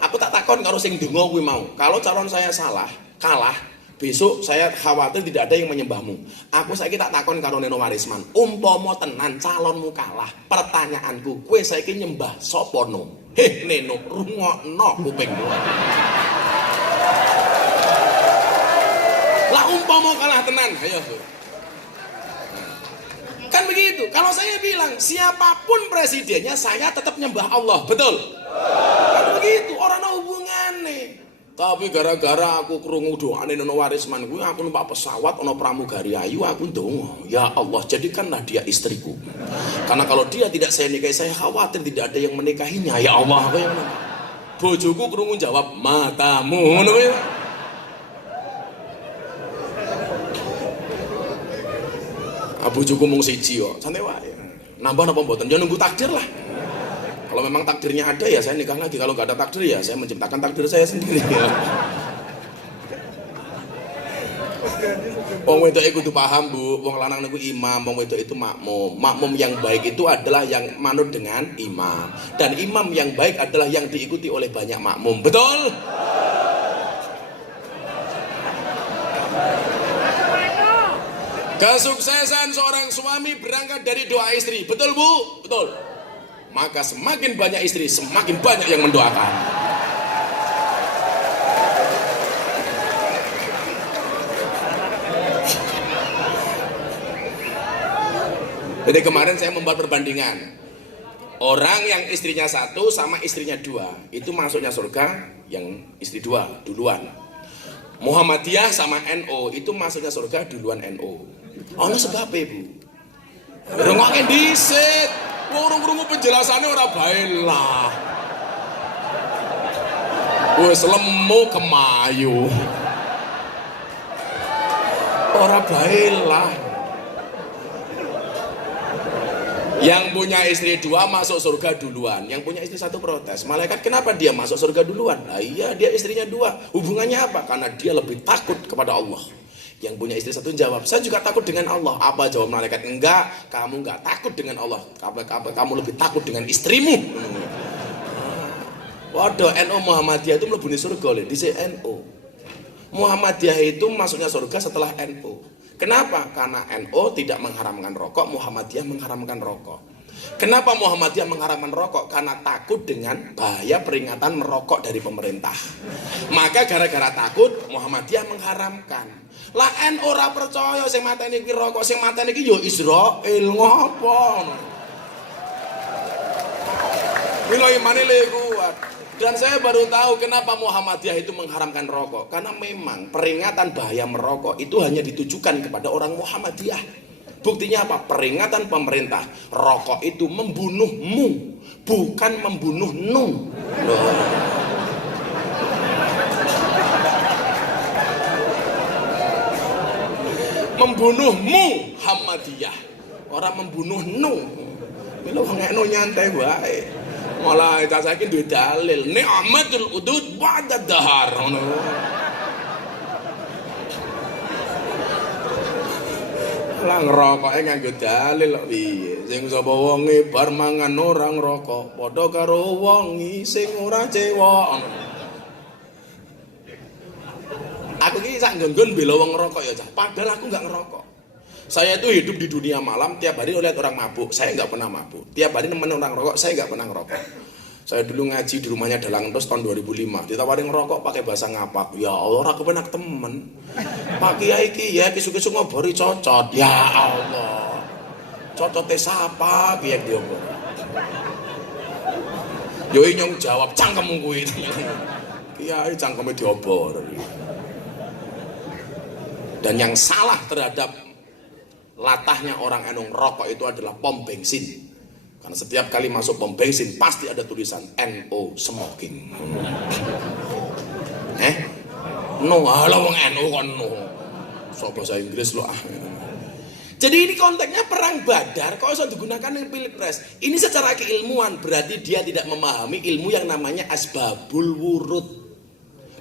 Aku tak takon karo sing donga kuwi mau. Kalau calon saya salah, kalah, besok saya khawatir tidak ada yang menyembahmu. Aku saiki tak takon karo Neno Warisman. Umpama tenan calonmu kalah, pertanyaanku, kowe saiki nyembah sapa no? Neno, rungokno kupingmu. Lah umpama kalah tenan, ayo. Kan begitu. Kalau saya bilang siapapun presidennya saya tetap nyembah Allah, betul? Kan begitu. Orang ada hubungannya. Tapi gara-gara aku krungu doane Neno Warisman kuwi aku numpak pesawat ana pramugari ayu aku ndonga. Ya Allah, jadikanlah dia istriku. Karena kalau dia tidak saya nikahi, saya khawatir tidak ada yang menikahinya. Ya Allah, apa yang bojoku krungu jawab matamu ngono ya. Bojoku mung siji kok, santai wae. Nambah napa mboten? Ya nunggu takdir lah. Kalau memang takdirnya ada ya saya nikah lagi. Kalau nggak ada takdir ya saya menciptakan takdir saya sendiri. Wong wedok iku kudu paham, Bu. Wong lanang niku imam, wong wedok itu makmum. Makmum yang baik itu adalah yang manut dengan imam. Dan imam yang baik adalah yang diikuti oleh banyak makmum. Betul? Kesuksesan seorang suami berangkat dari doa istri. Betul, Bu? Betul. Maka semakin banyak istri, semakin banyak yang mendoakan. Jadi kemarin saya membuat perbandingan. Orang yang istrinya satu sama istrinya dua, itu masuknya surga yang istri dua duluan. Muhammadiyah sama NO itu masuknya surga duluan NO. Ono sebabnya, Bu. Rungokke dhisik. Wong penjelasannya ora bae lah. Wis lemu kemayu. Ora bae lah. Yang punya istri dua masuk surga duluan, yang punya istri satu protes. Malaikat, kenapa dia masuk surga duluan? Nah iya, dia istrinya dua. Hubungannya apa? Karena dia lebih takut kepada Allah. Yang punya istri satu jawab, saya juga takut dengan Allah. Apa jawab malaikat? Enggak, kamu enggak takut dengan Allah. Kamu lebih takut dengan istrimu. Waduh, NU Muhammadiyah itu mlebu surga lho, dhisik NU. Muhammadiyah itu masuknya surga setelah NU. Kenapa? Karena NU tidak mengharamkan rokok, Muhammadiyah mengharamkan rokok. Kenapa Muhammadiyah mengharamkan rokok? Karena takut dengan bahaya peringatan merokok dari pemerintah. Maka gara-gara takut Muhammadiyah mengharamkan. Lah NU ora percaya sing mateni iki rokok, sing mateni iki yo Israil ngopo. Mila imane le kuat. Dan saya baru tahu kenapa Muhammadiyah itu mengharamkan rokok. Karena memang peringatan bahaya merokok itu hanya ditujukan kepada orang Muhammadiyah. Buktinya apa? Peringatan pemerintah. Rokok itu membunuhmu, bukan membunuh nu. Membunuhmu Muhammadiyah. Orang membunuh nu. Mila wong eno nyantai wae. Malah kita saiki duwe dalil ni'matul udud ba'da dahar ngono. Lah ngrokoke nganggo dalil kok piye? Sing sapa wonge bar mangan ora ngrokok, padha karo wong sing ora cewek. Aku iki sak nggon-nggon bela wong ngerokok ya, Cah. Padahal aku enggak ngerokok. Saya itu hidup di dunia malam, tiap hari lihat orang mabuk, saya nggak pernah mabuk. Tiap hari nemen orang rokok, saya nggak pernah ngerokok. Saya dulu ngaji di rumahnya Dalang terus tahun 2005, ditawarin ngerokok pakai bahasa ngapak. Ya Allah, aku penak temen. Pak Kiai iki ya kisu-kisu ngobori cocot. Ya Allah, cocotnya siapa Kiai diobor? Yo nyong jawab cangkemmu kuwi. Kiai cangkemnya diobor. Dan yang salah terhadap latahnya orang NU rokok itu adalah pom bensin. Karena setiap kali masuk pom bensin pasti ada tulisan NU smoking. No, ala wong NU kon no. So bahasa Inggris lo ah. Jadi ini konteksnya perang Badar, kok bisa digunakan yang pilpres. Ini secara keilmuan berarti dia tidak memahami ilmu yang namanya asbabul wurud.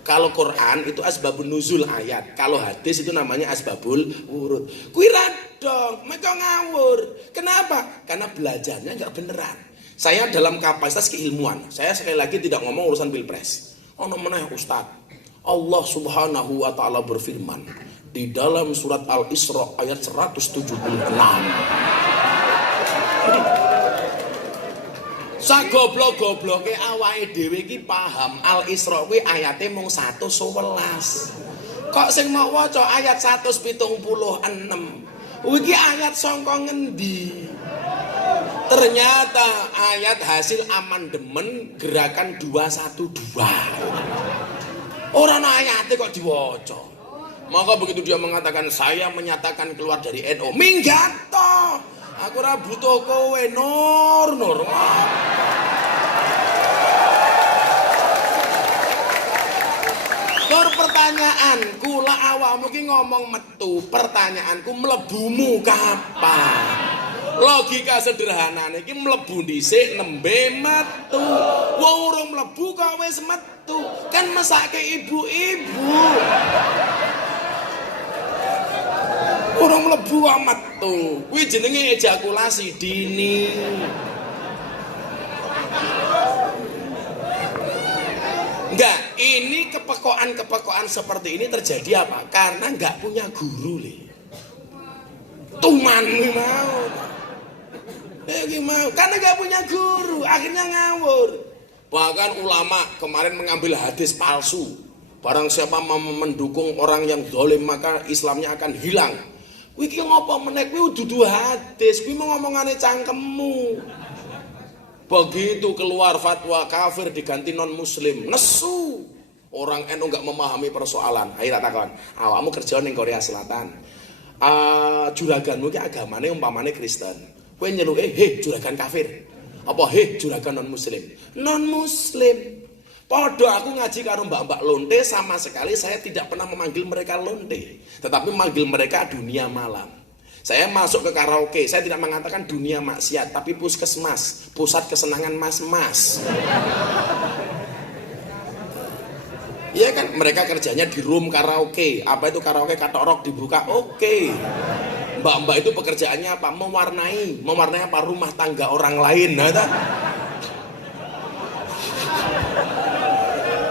Kalau Quran itu asbabun nuzul ayat, kalau hadis itu namanya asbabul wurud. Kuiran dong, mereka ngawur. Kenapa? Karena belajarnya nggak beneran. Saya dalam kapasitas keilmuan, saya sekali lagi tidak ngomong urusan pilpres. Oh namanya Ustadz, Allah Subhanahu Wa Taala berfirman di dalam surat Al-Isra ayat 176. Sagoblok-gobloke awake dhewe iki paham Al-Isra kuwi ayate mung 111. Kok sing mau waca ayat 176. Iki ayat sangka ngendi? Ternyata ayat hasil amandemen gerakan 212. Ora ana ayate kok diwaca. Maka begitu dia mengatakan saya menyatakan keluar dari NU, minggat toh. Aku ora butuh kowe Nur. Nur pertanyaanku lah awakmu ki ngomong metu, pertanyaanku mlebumu kapan? Logika sederhanane iki mlebu dhisik nembe metu. Wong urung mlebu kok wis metu. Kan mesake ibu-ibu. Orang mlebu amat tuh, kuwi jenenge ejakulasi dini. Enggak, ini kepekoan seperti ini terjadi apa? Karena enggak punya guru le. Tuman mau. Karena enggak punya guru, akhirnya ngawur. Bahkan ulama kemarin mengambil hadis palsu. Barang siapa mendukung orang yang zalim maka Islamnya akan hilang. Kuwi iki ngopo meneh kuwi dudu hadis, kuwi ngomongane cangkemmu. Begitu keluar fatwa kafir diganti non muslim, nesu. Orang NU enggak memahami persoalan. Ayo tak takon, awakmu kerja ning Korea Selatan. Juraganmu iki agamane umpamane Kristen. Kowe nyeluke, "Heh, juragan kafir." Apa heh juragan non muslim? Non muslim. Podo aku ngaji karo mbak-mbak lonte sama sekali saya tidak pernah memanggil mereka lonte, tetapi memanggil mereka dunia malam. Saya masuk ke karaoke, saya tidak mengatakan dunia maksiat, tapi puskesmas, pusat kesenangan mas-mas. Iya kan, mereka kerjanya di room karaoke. Apa itu karaoke? Katorok dibuka, oke. Mbak-mbak itu pekerjaannya apa? Mewarnai apa? Rumah tangga orang lain. Nah,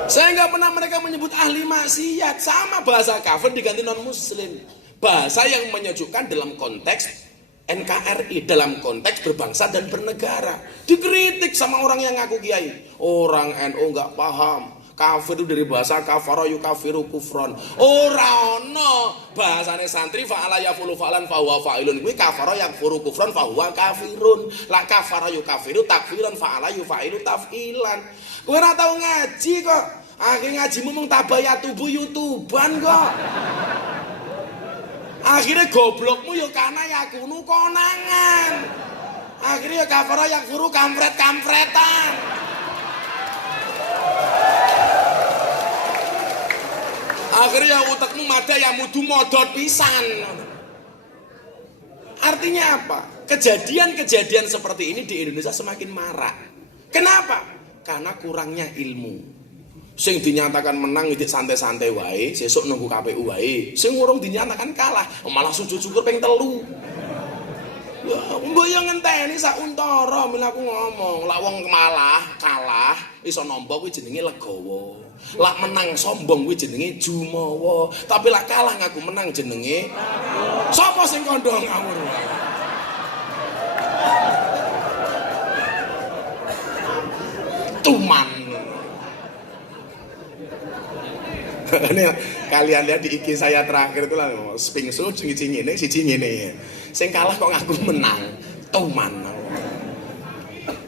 saya nggak pernah mereka menyebut ahli maksiat. Sama bahasa kafir diganti non muslim. Bahasa yang menyejukkan dalam konteks NKRI, dalam konteks berbangsa dan bernegara. Dikritik sama orang yang ngaku kiai. Orang NU nggak paham. Kafir itu dari bahasa kafara yukafiru kufron. Ora ono bahasane santri fa'ala yafulu fa'lan fahuwa fa'ilun. Kuwi kafara yakfuru kufron fahuwa kafirun. La kafara yukafiru takfiran fa'ala yufa'ilu taf'ilan. Kowe ora tau ngaji kok. Akhirnya ngajimu mung tabayatubu YouTubean kok. Akhirnya goblokmu ya kana yakunu konangan. Akhirnya kafara yakfuru kampret-kampretan. Akhirnya utekmu mada ya mudu modot pisan. Artinya apa? Kejadian-kejadian seperti ini di Indonesia semakin marak. Kenapa? Karena kurangnya ilmu. Sing dinyatakan menang itu santai-santai wae, sesuk nunggu KPU wae. Sing urung dinyatakan kalah, malah sujud syukur ping 3. Ya, mbok yo ngenteni sak untara, men aku ngomong, lak wong malah kalah iso nampa kuwi jenenge legawa. Lak menang sombong kuwi jenenge jumawa. Tapi lak kalah ngaku menang jenenge sapa sing kandha ngawur wae. Tuman. Ini kalian lihat di IG saya terakhir itu lah, spingsu cingi ini, si cingi ini, sing kalah kok ngaku menang, tuman.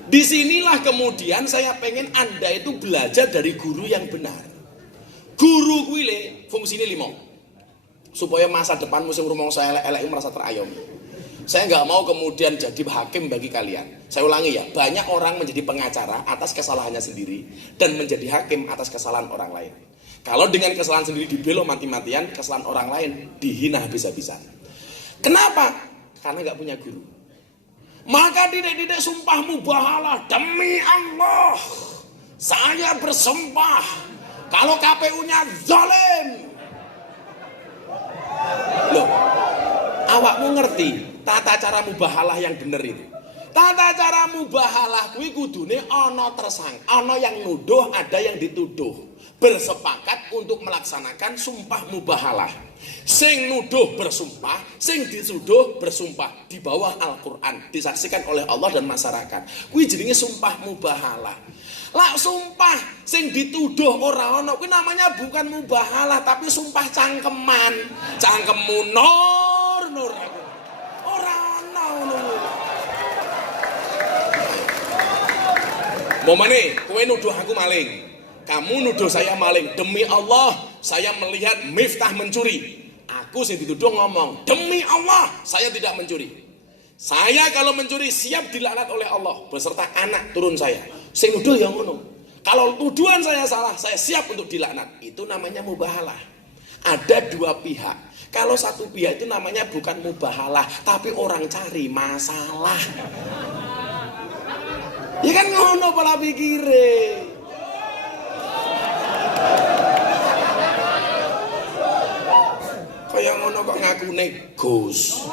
Disinilah kemudian saya pengen Anda itu belajar dari guru yang benar. Guru kuwi fungsinya 5, supaya masa depanmu sing rumong saya elek merasa terayomi. Saya nggak mau kemudian jadi hakim bagi kalian. Saya ulangi ya, banyak orang menjadi pengacara atas kesalahannya sendiri dan menjadi hakim atas kesalahan orang lain. Kalau dengan kesalahan sendiri dibelo mati-matian, kesalahan orang lain dihina habis-habisan. Kenapa? Karena nggak punya guru. Maka didik-didik sumpah mubahalah, demi Allah saya bersumpah kalau KPU-nya zalim. Loh, awakmu ngerti tata cara mubahalah yang bener itu? Tata cara mubahalah kuwi kudune ana tersangka, ana yang nuduh, ada yang dituduh. Bersepakat untuk melaksanakan sumpah mubahalah. Sing nuduh bersumpah, sing dituduh bersumpah di bawah Al-Qur'an, disaksikan oleh Allah dan masyarakat. Kuwi jenenge sumpah mubahalah. Lak sumpah sing dituduh ora ana kuwi namanya bukan mubahalah tapi sumpah cangkeman. Cangkemmu nur. Ora ana ngono. Momane kowe nuduh aku maling. Kamu nuduh saya maling. Demi Allah saya melihat Miftah mencuri. Aku sing dituduh ngomong, demi Allah saya tidak mencuri. Saya kalau mencuri siap dilaknat oleh Allah beserta anak turun saya. Sing nuduh yang ngono. Kalau tuduhan saya salah, saya siap untuk dilaknat. Itu namanya mubahalah. Ada dua pihak. Kalau satu pihak itu namanya bukan mubahalah, tapi orang cari masalah. Ya kan ngono pola pikire. Kayak ngono kok ngakune Gus.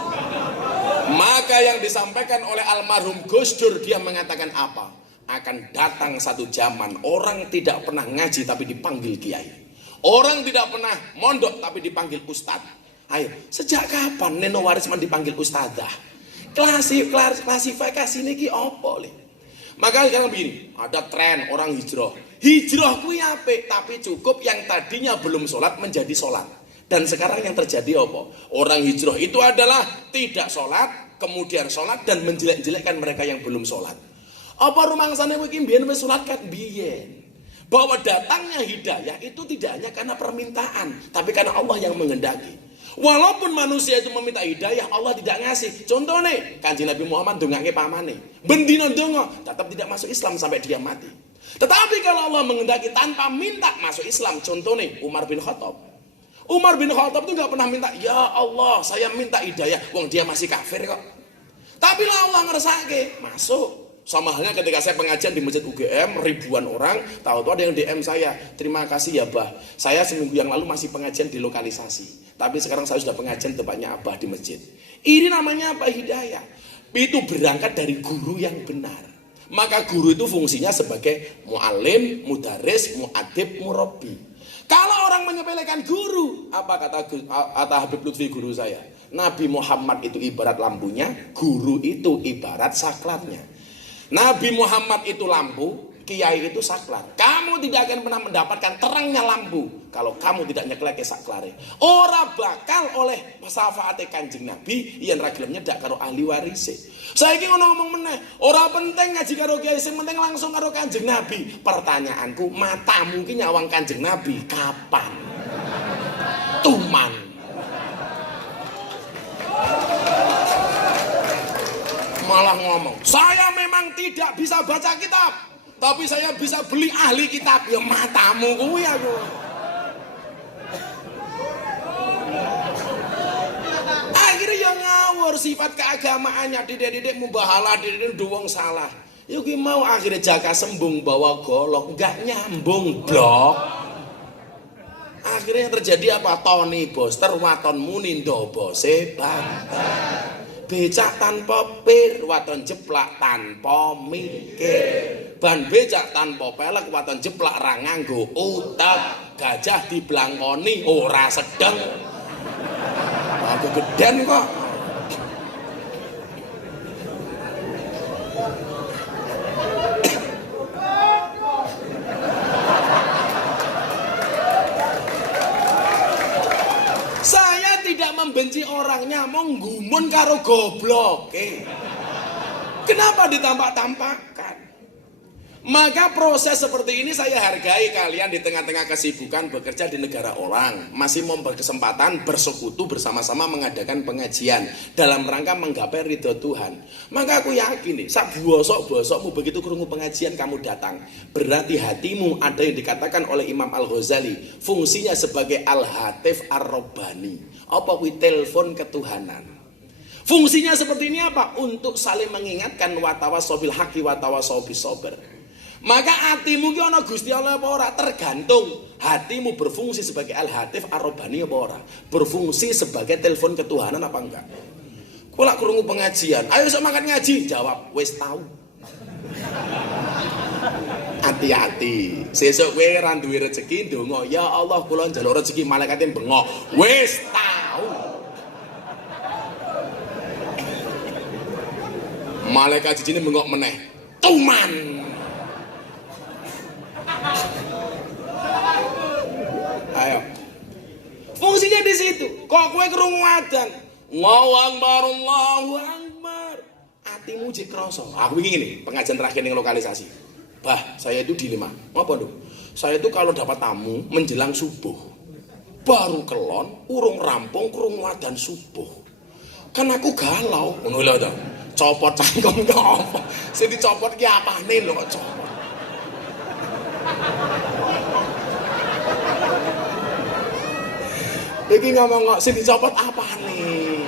Maka yang disampaikan oleh almarhum Gus Dur, dia mengatakan apa? Akan datang satu zaman orang tidak pernah ngaji tapi dipanggil kiai. Orang tidak pernah mondok tapi dipanggil ustad. Ayo, sejak kapan Neno Warisman dipanggil ustadzah? Klasifikasi ini ki opo le? Maka sekarang begini, ada tren orang hijrah. Hijrah kuwi apik, tapi cukup yang tadinya belum sholat menjadi sholat. Dan sekarang yang terjadi apa? Orang hijrah itu adalah tidak sholat, kemudian sholat dan menjelek-jelekkan mereka yang belum sholat. Apa rumangsane kowe iki mbiyen wis sholat kan biyen? Bahwa datangnya hidayah itu tidak hanya karena permintaan, tapi karena Allah yang menghendaki. Walaupun manusia itu meminta hidayah, Allah tidak ngasih. Contoh nih, Kanjeng Nabi Muhammad dongake pamane. Bendina donga, tetap tidak masuk Islam sampai dia mati. Tetapi kalau Allah menghendaki tanpa minta masuk Islam, contoh nih Umar bin Khattab. Umar bin Khattab itu nggak pernah minta, ya Allah saya minta hidayah, wong dia masih kafir kok. Tapi lah Allah ngersake masuk. Sama halnya ketika saya pengajian di Masjid UGM, ribuan orang, tahu-tahu ada yang DM saya, terima kasih ya Bah, saya seminggu yang lalu masih pengajian di lokalisasi, tapi sekarang saya sudah pengajian tempatnya Abah di masjid. Ini namanya apa? Hidayah. Itu berangkat dari guru yang benar. Maka guru itu fungsinya sebagai mu'alim, mudaris, mu'adib, murabbi. Kalau orang menyepelekan guru. Apa kata Habib Lutfi guru saya? Nabi Muhammad itu ibarat lampunya, guru itu ibarat saklarnya. Nabi Muhammad itu lampu, kiai itu saklar. Kamu tidak akan pernah mendapatkan terangnya lampu kalau kamu tidak nyekleke saklare. Ora bakal oleh syafaate Kanjeng Nabi yen ra gelem nyedak karo ahli warise. Saiki ngono ngomong meneh, ora penting ngaji karo kiai, sing penting langsung karo Kanjeng Nabi. Pertanyaanku, matamu ki nyawang Kanjeng Nabi kapan? Tuman. Malah ngomong, saya memang tidak bisa baca kitab, tapi saya bisa beli ahli kitab. Ya matamu kuwi aku. Akhirnya yang ngawur sifat keagamaannya, didik-didik mubahalah, didik-didik wong salah. Ya ki mau akhirnya jaka sembung bawa golok, enggak nyambung blok. Akhirnya terjadi apa? Tony Boster waton munindo bose banter. Becak tanpa pir, waton jeplak tanpa mikir. Ban becak tanpa pelek, waton jeplak ra nganggo utek. Gajah diblangkoni ora sedeng. Aku geden kok. Membenci orangnya, mau nggumun karo goblok. Kenapa ditampak-tampakkan? Maka proses seperti ini saya hargai kalian di tengah-tengah kesibukan bekerja di negara orang masih berkesempatan bersekutu bersama-sama mengadakan pengajian dalam rangka menggapai ridho Tuhan. Maka aku yakin nih, sak bosok-bosokmu begitu krungu pengajian kamu datang, berarti hatimu ada yang dikatakan oleh Imam Al-Ghazali fungsinya sebagai al-hatif ar-robbani. Apa kuwi telepon ketuhanan. Fungsinya seperti ini apa? Untuk saling mengingatkan watawasobil haqi watawasobis sober. Maka hatimu ki ana Gusti Allah apa ora? Tergantung hatimu berfungsi sebagai al-hatif ar-robbani apa ora? Berfungsi sebagai telepon ketuhanan apa enggak? Kowe lak krungu pengajian, ayo sok makan ngaji, jawab wis tahu. Hati-hati, sesuk kowe ra duwe rezeki ndonga, ya Allah kula njaluk rezeki, malaikate bengok, wis tahu. Malaikat jijine bengok meneh, tuman. Ayo. Fungsinya di situ. Kok kowe krungu adzan, Allahu Akbar, Allahu Akbar. Atimu jek krasa. Aku iki ngene, pengajian terakhir ning lokalisasi. Bah, saya itu dilema. Apa, Nduk? Saya itu kalau dapat tamu menjelang subuh. Baru kelon, urung rampung krungu adzan subuh. Kan aku galau. Ngono lho to. Copot cangkem apa? Sing dicopot ki apane lho kok copot. Iki ngomong kok sing dicopot apane?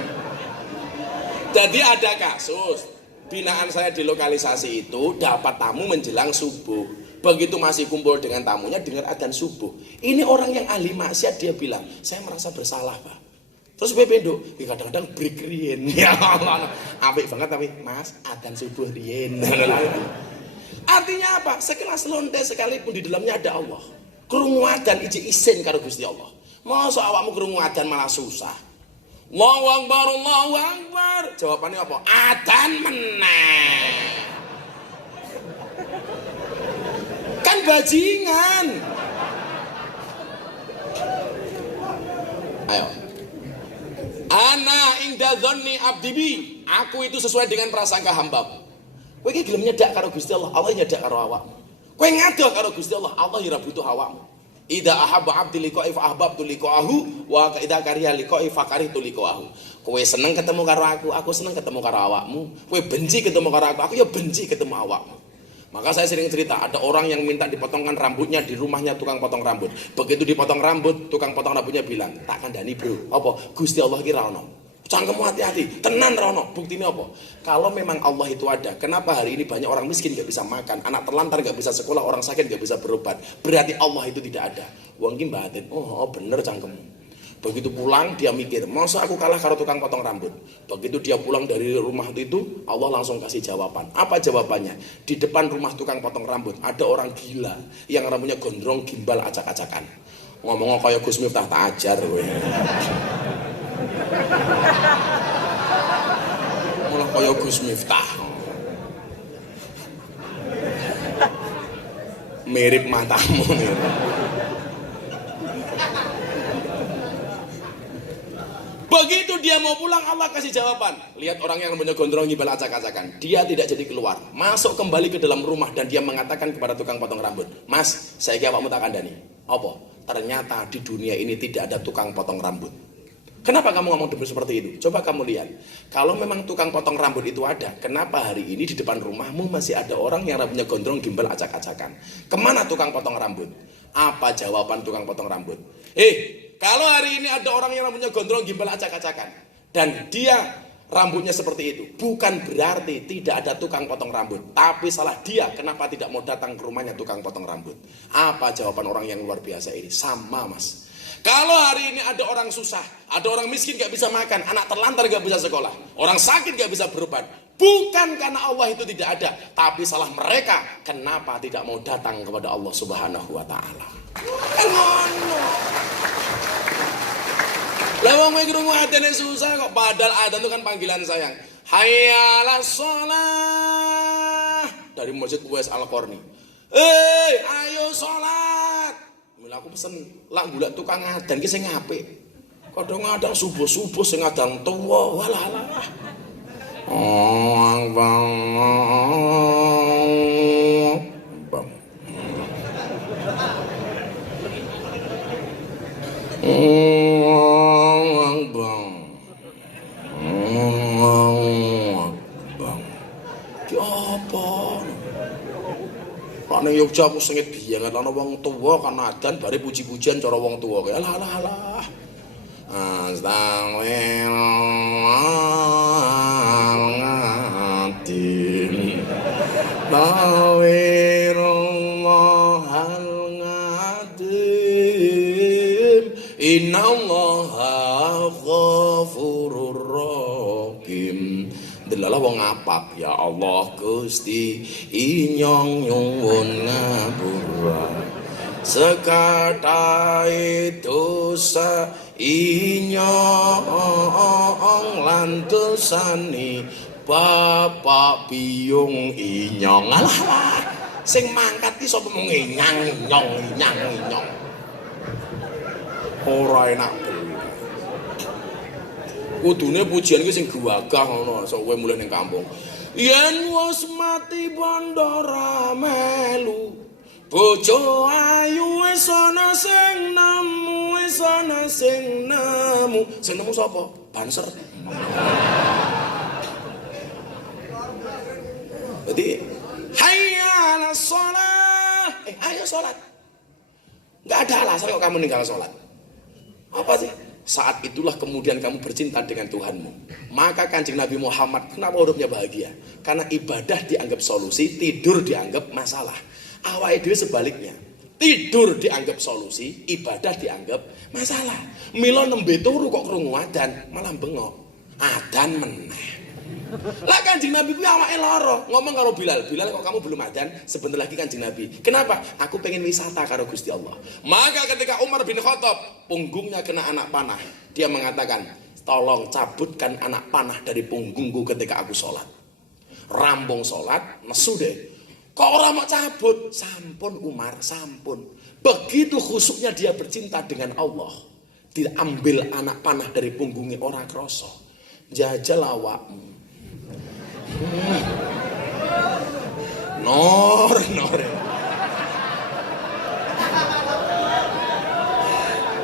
Jadi ada kasus binaan saya di lokalisasi itu dapat tamu menjelang subuh. Begitu masih kumpul dengan tamunya dengar adzan subuh. Ini orang yang ahli maksiat, dia bilang, "Saya merasa bersalah, Pak." Terus bependuk, kadang-kadang break rien. Ya Allah, apik banget tapi Mas, adzan subuh rien. Artinya apa? Sekelas lonte sekalipun di dalamnya ada Allah. Krungu adzan isin karo Gusti Allah. Masa awakmu krungu adzan malah susah. Allahu Akbar, Allahu Akbar. Jawabannya apa? Adzan meneh. Kan bajingan. Ayo. Ana inda dzanni abdi bi. Aku itu sesuai dengan prasangka hambaku. Kowe iki gelem nyedak karo Gusti Allah, Allah nyedak karo awakmu. Kowe ngadoh karo Gusti Allah, Allah ora butuh awakmu. Idza ahabba 'abdi liqa'i fa ahbabtu liqa'ahu wa idza kariha liqa'i fa karihtu liqa'ahu. Kowe seneng ketemu karo aku seneng ketemu karo awakmu. Kowe benci ketemu karo aku ya benci ketemu awakmu. Maka saya sering cerita, ada orang yang minta dipotongkan rambutnya di rumahnya tukang potong rambut. Begitu dipotong rambut, tukang potong rambutnya bilang, "Tak kandhani, Bro." Apa? Gusti Allah ki ra ono. Cangkemmu hati-hati, tenan ra ono. Buktine apa? Kalau memang Allah itu ada, kenapa hari ini banyak orang miskin gak bisa makan, anak terlantar gak bisa sekolah, orang sakit gak bisa berobat? Berarti Allah itu tidak ada. Wong ki batin, oh bener cangkemmu. Begitu pulang dia mikir, masa aku kalah karo tukang potong rambut. Begitu dia pulang dari rumah itu, Allah langsung kasih jawaban. Apa jawabannya? Di depan rumah tukang potong rambut ada orang gila yang rambutnya gondrong, gimbal, acak-acakan. Ngomong kaya Gus Miftah tak ajar kowe. Malah kaya Gus Miftah. Mirip matamu nih. Begitu dia mau pulang, Allah kasih jawaban. Lihat orang yang punya gondrong ngibal acak-acakan. Dia tidak jadi keluar. Masuk kembali ke dalam rumah dan dia mengatakan kepada tukang potong rambut, "Mas, saya kira awakmu tak kandhani." Apa? Ternyata di dunia ini tidak ada tukang potong rambut. Kenapa kamu ngomong seperti itu? Coba kamu lihat. Kalau memang tukang potong rambut itu ada, kenapa hari ini di depan rumahmu masih ada orang yang rambutnya gondrong gimbal acak-acakan? Kemana tukang potong rambut? Apa jawaban tukang potong rambut? Kalau hari ini ada orang yang rambutnya gondrong gimbal acak-acakan dan dia rambutnya seperti itu, bukan berarti tidak ada tukang potong rambut, tapi salah dia kenapa tidak mau datang ke rumahnya tukang potong rambut. Apa jawaban orang yang luar biasa ini? Sama, Mas. Kalau hari ini ada orang susah, ada orang miskin gak bisa makan, anak terlantar gak bisa sekolah, orang sakit gak bisa berobat, bukan karena Allah itu tidak ada, tapi salah mereka kenapa tidak mau datang kepada Allah Subhanahu wa Ta'ala. Lah wong kowe krungu adane susah kok, padahal adzan itu kan panggilan sayang. Hayya 'alas shalah dari Masjid Uwais Al-Qarni. Ayo salat. Mila aku pesen lak golek tukang adzan ki sing apik. Kadang ngadang subuh-subuh sing ngadang tuwa, walah. Nek Yogya aku sengit biyenget ana wong tuwa kan adzan bare puji-pujian cara wong tuwa kae. Alah. Astagfirullahaladzim. Tawirallahal-ngadim. Innallaha ghafurur rahim. Delalah wong ngapak, ya Allah Gusti inyong nyuwun ngapura sekatahe dosa inyong lan dosane bapak biyung inyong. Alah sing mangkat ki sapa mung inyong ora enak. Kudune pujian ki sing gewagah ngono, sok kowe mulih ning kampung. Yen wis mati bandara melu, bojo ayu wis ana sing nemu, sing nemu sapa? Banser. Jadi hayya 'alas shalah. Ayo salat. Enggak ada alasan kok kamu ninggal salat. Apa sih? Saat itulah kemudian kamu bercinta dengan Tuhanmu. Maka Kanjeng Nabi Muhammad kenapa hidupnya bahagia? Karena ibadah dianggap solusi, tidur dianggap masalah. Awake dhewe sebaliknya. Tidur dianggap solusi, ibadah dianggap masalah. Mila nembe turu kok krungu adzan, malah bengok. Adzan meneh. Lah Kanjeng Nabi kuwi awake lara, ngomong karo Bilal, "Bilal kok kamu belum adzan? Sebentar lagi Kanjeng Nabi." Kenapa? Aku pengen wisata karo Gusti Allah. Maka ketika Umar bin Khattab punggungnya kena anak panah, dia mengatakan, "Tolong cabutkan anak panah dari punggungku ketika aku sholat." Rambung sholat, nesu deh. Kok orang mau cabut? Sampun Umar, sampun. Begitu khusuknya dia bercinta dengan Allah, diambil anak panah dari punggungnya orang kroso. Jajal awakmu. Nor.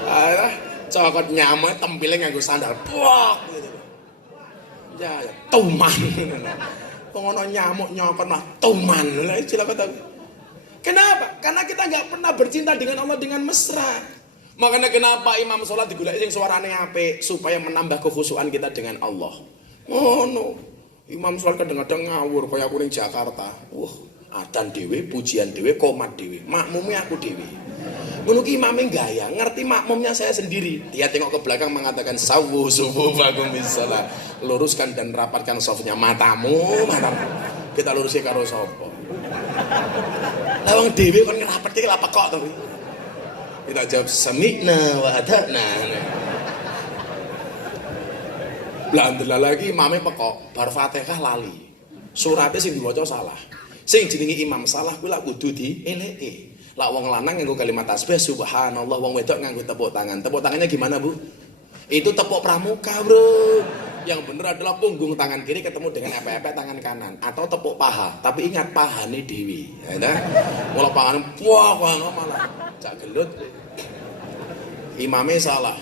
Alah, cokot nyamuk tempile nganggo sandal. Bok gitu. Ya, tuman. Pengono nyamuk nyokot mah tuman. Lah istilah kata. Kenapa? Karena kita enggak pernah bercinta dengan Allah dengan mesra. Makanya kenapa imam sholat digoleki sing suarane apik supaya menambah kekhusyukan kita dengan Allah. No. Imam sholat kadang-kadang ngawur kaya aku ning Jakarta. Adzan dhewe, pujian dhewe, qomat dhewe. Makmume aku dhewe. Ngono ki imame gaya, ngerti makmumnya saya sendiri. Dia tengok ke belakang mengatakan sawu sufufakum bisalah. Luruskan dan rapatkan safnya matamu. Kita lurusi karo sapa? Lah wong dhewe kon ngrapetke lha pekok to. Kita jawab sami'na wa ata'na. Blandelah lagi imame pekok bar Fatihah lali. Surate sing diwaca salah. Sing jenenge imam salah kuwi lak kudu dieleke. Lak wong lanang nganggo kalimat tasbih subhanallah, wong wedok nganggo tepuk tangan. Tepuk tangannya gimana, Bu? Itu tepuk pramuka, Bro. Yang bener adalah punggung tangan kiri ketemu dengan epek-epek tangan kanan atau tepuk paha. Tapi ingat pahane dewi. Ya nah. Kalau pahane wah malah cak gelut. Imame salah.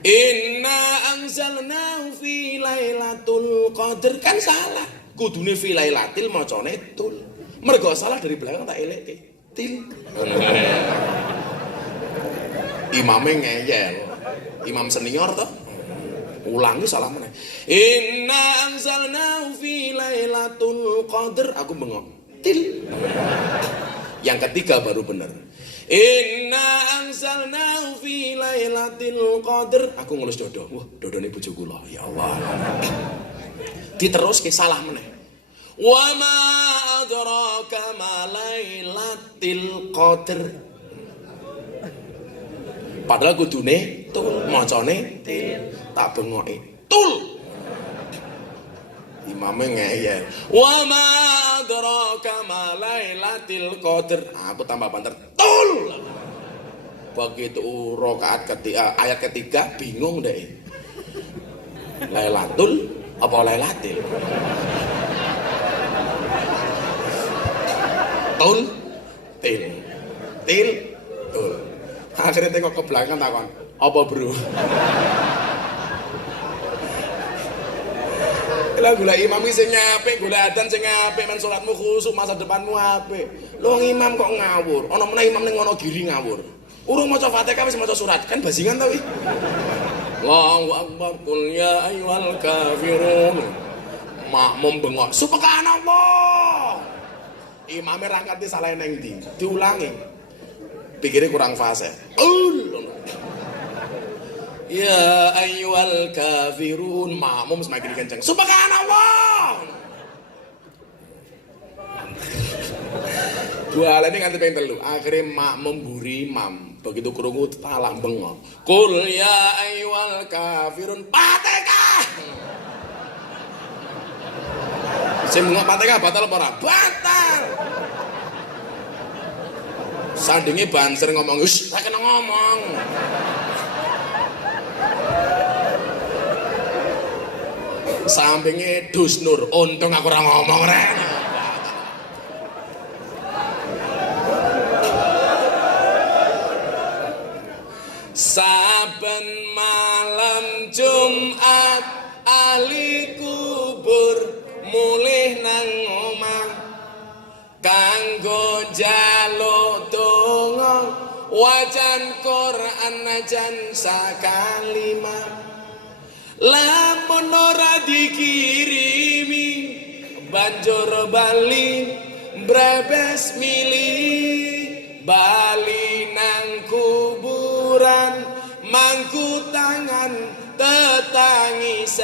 Inna anzalnahu fi lailatul qadr kan salah. Kudune fi lailatil macane tul. Mergo salah dari belakang tak eleke. Til. Imame ngeyel. Imam senior toh. Ulangi salah meneh. Inna anzalnahu fi lailatul qadr. Aku bengok. Til. Yang ketiga baru benar. Inna anzalnahu fi lailatul qadr. Aku ngelus dodo. Wah, dodone bojo kula. Ya Allah. Diteruske salah meneh. Wa ma adraka ma lailatul qadr. Padahal kudune tul, macane til. Tak bengoke tul. Imame ngeyel. Wa ma adraka ma lailatul qadr. Aku tambah banter tul. Begitu rakaat ketiga, ayat ketiga bingung deh. Lailatul apa lailatil? Tul, til, til, tul. Akhirnya tengok ke belakang takon, apa bro? Lah gula imam sing apik, gula adzan sing apik, men salatmu khusuk, masa depanmu apik. Lho imam kok ngawur. Ana meneh imam ning ngono giri ngawur. Urung maca Fatihah wis maca surat, kan bajingan ta wi. Allahu akbar, qul ya ayyuhal kafirun. Makmum bengok, subhanallah. Imame rangkate salah neng ndi? Diulangi. Pikire kurang fase. Ya ayyuhal kafirun, makmum semakin kenceng. Subhanallah. Dua alane nganti ping 3. Akhire makmum mburi imam. Begitu krungu talak bengok. Qul ya ayyuhal kafirun, Fatihah. Sing bengok Fatihah batal apa ora? Batal. Sandinge banser ngomong, "Wis, tak kena ngomong." Sampinge Dus Nur, untung aku ora ngomong rek. Saben malam Jumat ahli kubur mulih nang omah kanggo njaluk donga wajan Quran najan sakalimah. Lamun ora dikirimi banjur bali brebes milih bali nang kuburan mangku tangan tetangisan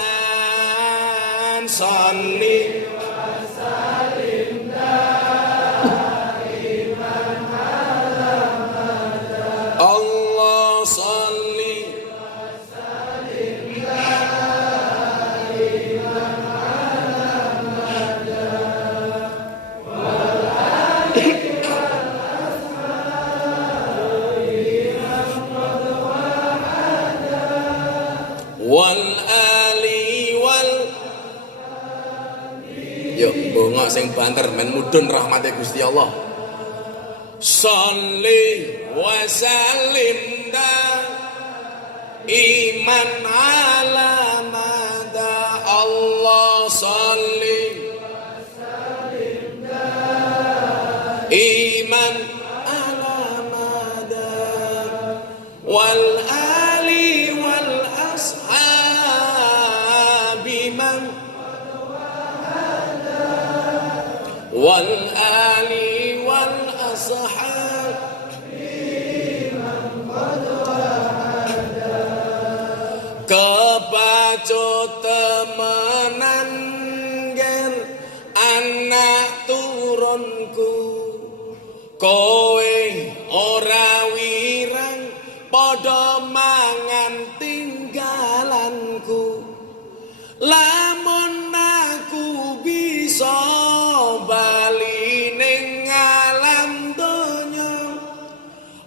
sholli wa salim daiman Allah sholli wa salim wal ali wal. Yuk bongok sing banter men mudhun rahmate Gusti Allah. Sholli wa sallim da iman ala mada Allah sholli wa sallim da iman ala mada wal ali wal ashabi man wal ali wal ashabi man qad wahada kebacut temenan gen anak turunku kowe ora wirang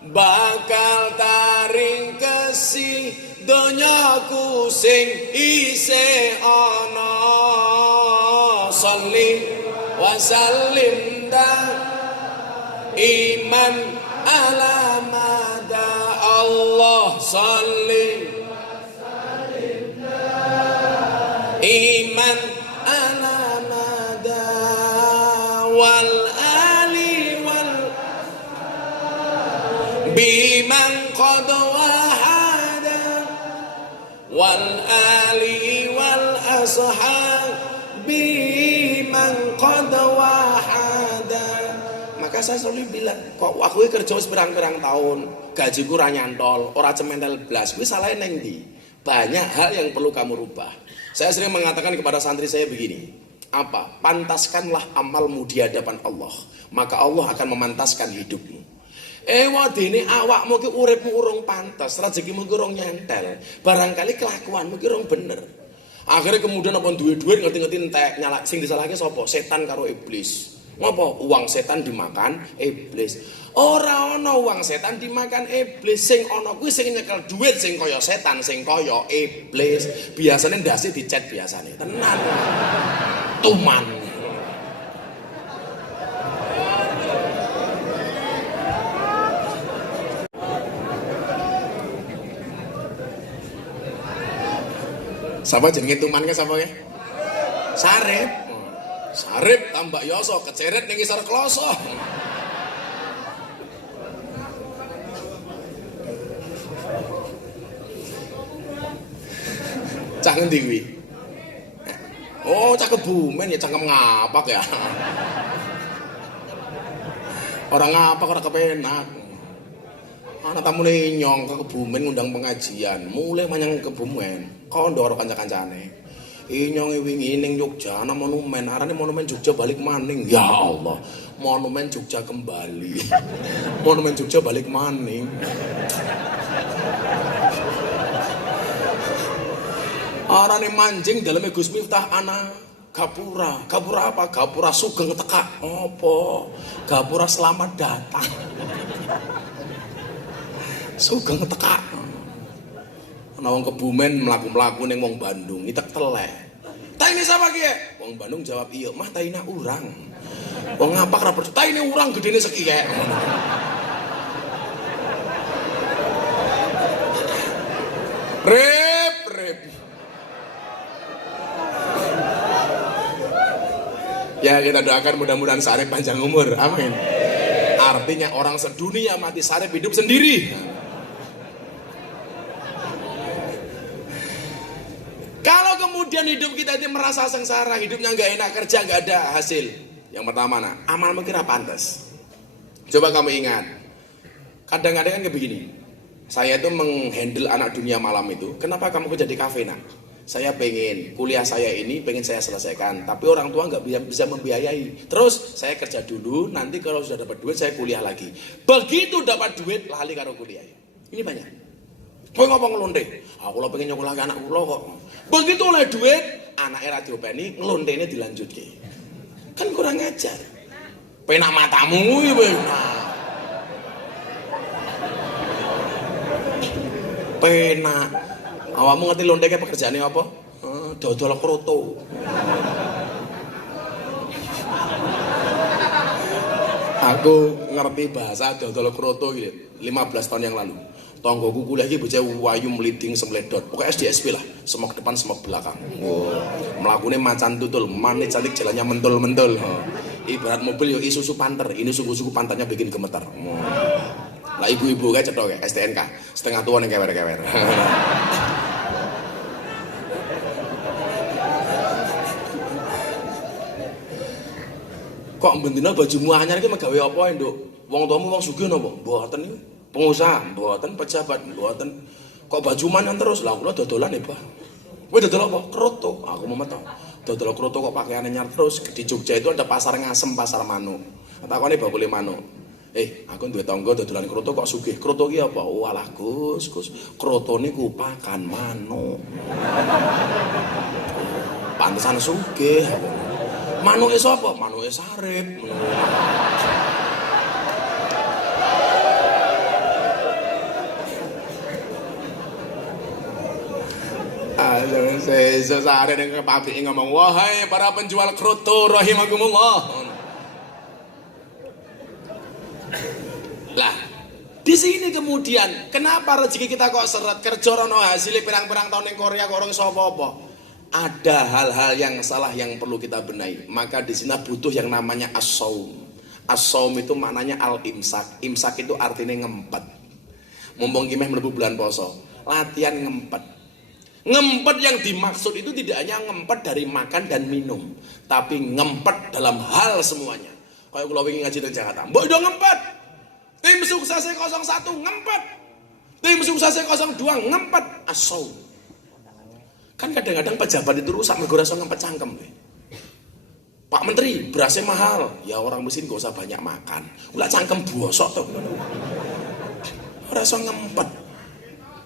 bakal taring kesi donyaku sing isih ana sholli wa sallim iman ala mada Allah sholli iman ala mada wal ali wal biman qad wahada wal ali wal ashab biman qad wahada. Maka saya selalu bilang, kok aku kerja pirang-pirang tahun, gajiku ora nyantol, ora cementel blas, kuwi salahe ning ndi? Banyak hal yang perlu kamu rubah. Saya sering mengatakan kepada santri saya begini, apa? Pantaskanlah amalmu di hadapan Allah, maka Allah akan memantaskan hidupmu. Wadene awakmu ki uripmu urung pantas, rezekimu ki urung nyantel, barangkali kelakuanmu ki urung bener. Akhirnya kemudian apa duwe-duwe ngerti-ngerti entek, nyala sing disalahke sapa? Setan karo iblis. Ngopo? Uang setan dimakan iblis. Ora ana uang setan dimakan iblis, sing ana kuwi sing nyekel duit sing kaya setan, sing kaya iblis. Biasane ndase dicet biasane. Tenan. Tuman. Sapa jenenge tuman ke sapa ya? Sarip. Sarip tambah yoso keceret ning isor kloso. Cak ngendi kuwi? Oh, cak Kebumen ya, cangkem ngapak ya. Orang ngapak ora kepenak. Ana tamune nyong ke Kebumen ngundang pengajian, mulai manyang Kebumen, kondo karo kanca-kancane. Inyong wingi ning Jogja ana monumen, arane monumen Jogja balik maning. Ya Allah, monumen Jogja kembali. Monumen Jogja balik maning. Arane manjing daleme Gus Miftah ana gapura. Gapura apa? Gapura sugeng tekak. Apa? Gapura selamat datang. Sugeng tekak. Ana wong Kebumen mlaku-mlaku ning wong Bandung, itek telek. Taine sapa ki? Wong Bandung jawab, "Iya, mah taine urang." Wong ngapak ra percaya, "Taine urang gedene sekiye." Rep. Ya kita doakan mudah-mudahan Sarip panjang umur. Amin. Artinya orang sedunia mati, Sarip hidup sendiri. Kalau kemudian hidup kita itu merasa sengsara, hidupnya nggak enak, kerja nggak ada hasil. Yang pertama, amalmu kira pantas. Coba kamu ingat, kadang-kadang kan kayak begini. Saya itu menghandle anak dunia malam itu. Kenapa kamu kerja di kafe nak? Saya pengen kuliah saya ini pengen saya selesaikan, tapi orang tua nggak bisa membiayai. Terus saya kerja dulu, nanti kalau sudah dapat duit saya kuliah lagi. Begitu dapat duit lali karo kuliah. Ini banyak. Kowe ngapa ngelonte? Aku lo pengen nyokolake anak kula kok. Begitu oleh duit, anake ra diopeni, ngelontene dilanjutke. Kan kurang ajar. Penak matamu iki kowe. Penak. Awakmu ngerti lonteke pekerjaane apa? Dodol kroto. Aku ngerti bahasa dodol kroto iki 15 tahun yang lalu. Tonggoku kuliah iki bocah wayu mliding semledot. Pokoknya SDSP lah, semok depan semok belakang. Mlakune macan tutul, manis cantik jalannya mentul-mentul. Ibarat mobil yo Isuzu Panther, ini sungguh-sungguh pantatnya bikin gemetar. Lah ibu-ibu kae cetok kae STNK, setengah tua ning kewer-kewer. Kok bendina bajumu anyar iki megawe apa, Nduk? Wong tuamu wong sugih napa? Mboten niku. Pengusaha, mboten pejabat, mboten. Kok baju manyan terus? Lah kula dodolan ya, Pak. Kowe dodol apa? Kroto. Aku memet. Dodol kroto kok pakaiane nyar terus. Di Jogja itu ada pasar Ngasem, pasar manuk. Takone bakule manuk. Aku duwe tangga dodolan kroto kok sugih. Kroto ki apa? Walah Gus. Kroto niku pakan manuk. Pantesan sugih. Manuke sapa? Manuke Sarip. Sesuk sare ning pabrik ngomong, "Wahai para penjual kroto rahimakumullah." Lah, di sini kemudian kenapa rezeki kita kok seret kerja rono hasilnya pirang-pirang tahun ning Korea kok ora iso apa-apa? Ada hal-hal yang salah yang perlu kita benahi. Maka di sini butuh yang namanya as-saum. As-saum itu maknanya al-imsak. Imsak itu artinya ngempet. Mumpung kimeh mlebu bulan poso, latihan ngempet. Ngempet yang dimaksud itu tidak hanya ngempet dari makan dan minum, tapi ngempet dalam hal semuanya. Kayak kula wingi ngaji nang Jakarta, mbok do ngempet. Tim suksesnya 01 ngempet. Tim suksesnya 02 ngempet. As-saum. Kan kadang-kadang pejabat itu rusak mergo rasa ngempet cangkem. Pak Menteri, berasnya mahal. Ya orang mesin gak usah banyak makan. Ulah cangkem bosok tuh. Rasa ngempet.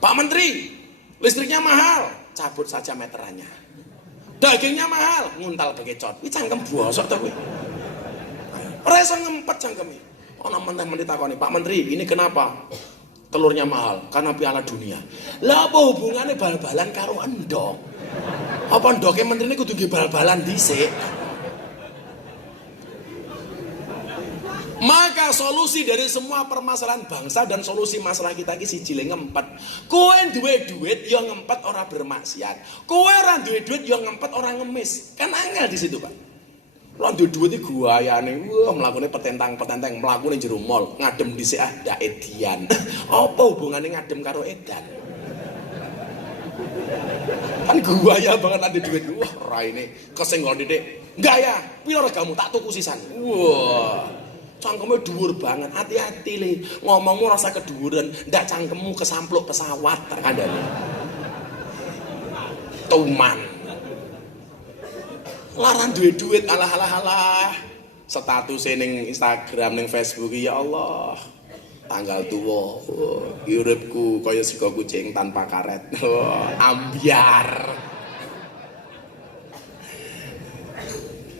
Pak Menteri, listriknya mahal. Cabut saja meterannya. Dagingnya mahal. Nguntal bekecot. Ini cangkem bosok tuh. Rasa ngempet cangkemnya. Orang menteri takoni, Pak Menteri, ini kenapa? Telurnya mahal, karena Piala Dunia. Lah apa hubungannya bal-balan karo endok? Apa endoknya menteri ini kudu nggih bal-balan dhisik? Maka solusi dari semua permasalahan bangsa dan solusi masalah kita iki siji le ngempet. Kowe duwe duit ya ngempet ora bermaksiat. Kowe ora duwe duit ya ngempet ora ngemis. Kan angel di situ, Pak. Lo duwe duit iki guayane, wah mlakune petentang-petenteng, mlakune jero mall, ngadem dhisik ah ndak edian. Apa hubungannya ngadem karo edan? Kan guaya banget ada duit. Wah, raine kesenggol didik. Enggak ya, piro regamu tak tuku sisan. Wah. Cangkemnya dhuwur banget, hati-hati le. Ngomongmu rasa kedhuwuran, ndak cangkemmu kesampluk pesawat terkandani. Tuman. Larang duit alah. Status ning Instagram ning Facebook ya Allah. Tanggal tua. Uripku kaya sika kucing tanpa karet. Ambiar.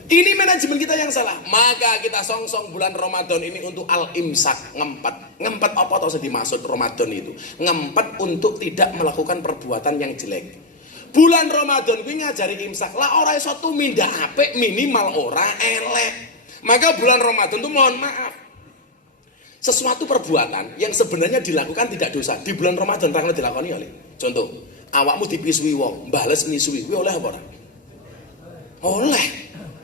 Ini manajemen kita yang salah. Maka kita songsong bulan Ramadan ini untuk al-imsak, ngempet. Ngempet apa tau dimaksud Ramadan itu? Ngempet untuk tidak melakukan perbuatan yang jelek. Bulan Ramadan kuwi ngajari imsak. Lah ora iso tumindak apik minimal ora elek. Maka bulan Ramadan itu mohon maaf. Sesuatu perbuatan yang sebenarnya dilakukan tidak dosa di bulan Ramadan ra dilakoni oleh. Contoh, awakmu dipisui wong, bales misui, kuwi oleh apa ora? Oleh.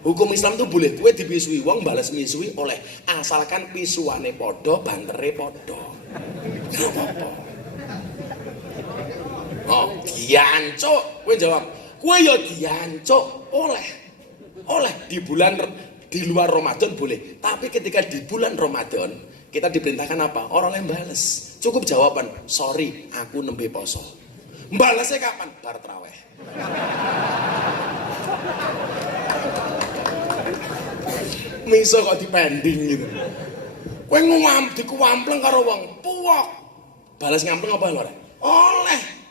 Hukum Islam itu boleh kowe dipisui wong bales misui oleh asalkan pisuane padha, bantere padha. Enggak apa-apa. Oh, diancuk, kowe jawab. Kowe ya diancuk, oleh. Oleh di luar Ramadan boleh, tapi ketika di bulan Ramadan kita diperintahkan apa? Orang yang bales. Cukup jawaban, sorry, aku nembe poso. Balesnya kapan? Bar traweh. Miso kok dipending gitu. Kowe dikuampleng karo wong, puwok. Balas ngampleng apa ora? Oleh.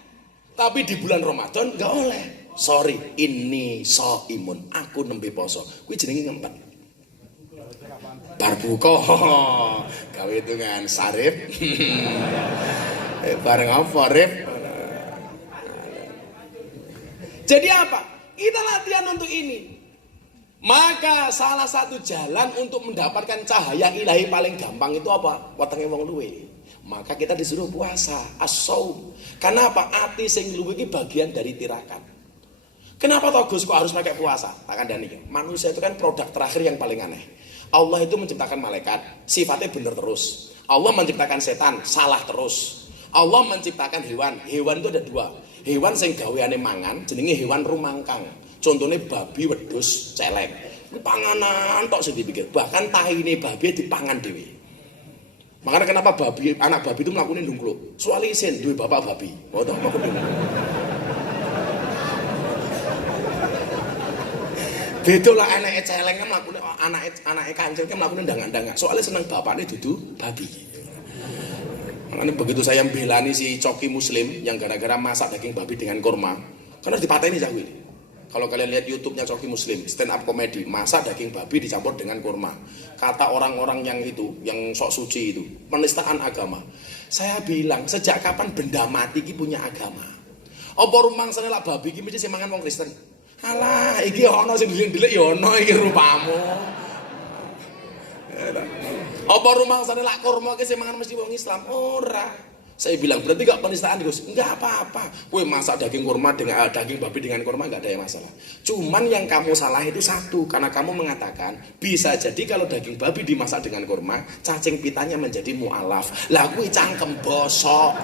Tapi di bulan Ramadan enggak oleh. Sorry, ini imun. Aku nembe poso. Kuwi jenenge ngempet. Bar buka. Gawe hitungan sarif. Bareng apa, Rif? Jadi apa? Kita latihan untuk ini. Maka salah satu jalan untuk mendapatkan cahaya ilahi paling gampang itu apa? Wetenge wong luwe. Maka kita disuruh puasa, as-saum. Karena apa? Ati sing luwe iki bagian dari tirakat. Kenapa toh Gus kok harus pakai puasa? Tak kandhani. Manusia itu kan produk terakhir yang paling aneh. Allah itu menciptakan malaikat, sifatnya bener terus. Allah menciptakan setan, salah terus. Allah menciptakan hewan. Hewan itu ada dua. Hewan sing gaweane mangan, jenenge hewan rumangkang. Contohnya babi, wedhus, celeng. Ini panganan tok sing dipikir. Bahkan tahine babi dipangan dhewe. Makanya kenapa anak babi itu melakukan ndungkluk. Soalnya isin duwe bapak babi. Oh, dah apa kudu. Beda lah anake celeng kan mlakune anake kancil kan mlakune ndang-ndang. Soalnya seneng bapakne dudu babi. Makanya begitu saya membelani si Coki Muslim yang gara-gara masak daging babi dengan kurma, karena dipateni cah ini. Kalau kalian lihat YouTube-nya Coki Muslim, stand up comedy, masak daging babi dicampur dengan kurma. Kata orang-orang yang sok suci itu, penistaan agama. Saya bilang, sejak kapan benda mati ini punya agama? Apa rumangsane lak babi iki mesti sing mangan wong Kristen? Alah, iki ana sing ndelik ya ana iki rupamu. Apa rumangsane lak kurma iki sing mangan mesti wong Islam? Ora. Saya bilang berarti gak penistaan Gus? Enggak apa-apa. Kue masak daging kurma dengan daging babi dengan kurma nggak ada yang masalah. Cuman yang kamu salah itu satu, karena kamu mengatakan bisa jadi kalau daging babi dimasak dengan kurma, cacing pitanya menjadi mu'alaf. Lah kue cangkem bosok.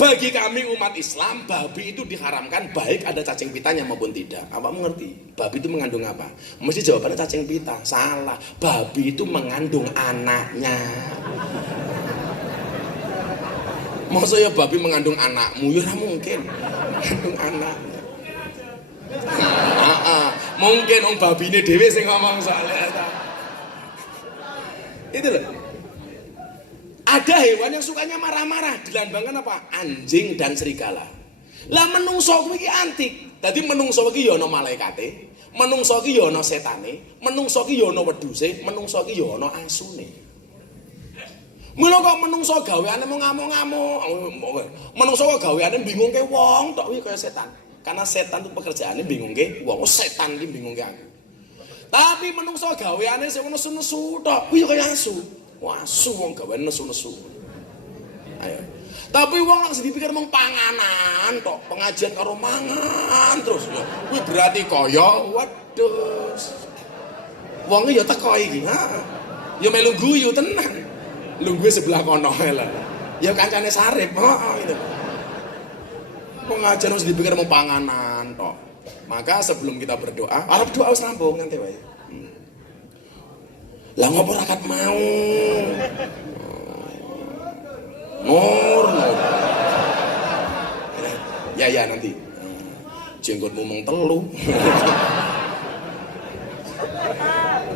Bagi kami umat Islam, babi itu diharamkan baik ada cacing pitanya maupun tidak. Apa mengerti? Babi itu mengandung apa? Mesti jawabannya cacing pita. Salah. Babi itu mengandung anaknya. Masa ya babi mengandung anakmu? Ya mungkin mengandung anaknya. Mungkin om babi ini dewe sing ngomong soalnya. Itu loh. Ada hewan yang sukanya marah-marah, dilambangkan apa? Anjing dan serigala. Lah menungso kuwi iki antik. Dadi menungso iki ya ana malaikate, menungso iki ya ana setane, menungso iki ya ana wedhuse, menungso iki ya ana asune. Mula kok menungso gaweane mau ngamuk-ngamuk. Menungso kok gaweane bingungke wong tok kuwi kaya setan. Karena setan itu pekerjaannya bingungke wong. Setan iki bingungke aku. Tapi menungso gaweane sing nesu-nesu tok kuwi kaya asu. Wah, asu wong gaweane nesu-nesu. Ayo. Tapi wong langsung dipikir mung panganan tok, pengajian karo mangan terus. Kuwi berarti kaya wedhus. Wong ya teko iki, ha. Ya melu guyu tenan. Lungguhe sebelah kono lho. Ya kancane Sarip, itu. Pengajian harus dipikir mau panganan tok. Maka sebelum kita berdoa, arep doa wis rampung nanti wae. Lah ngopo rakat mau? Nur. Ya nanti. Jenggotmu mung telu.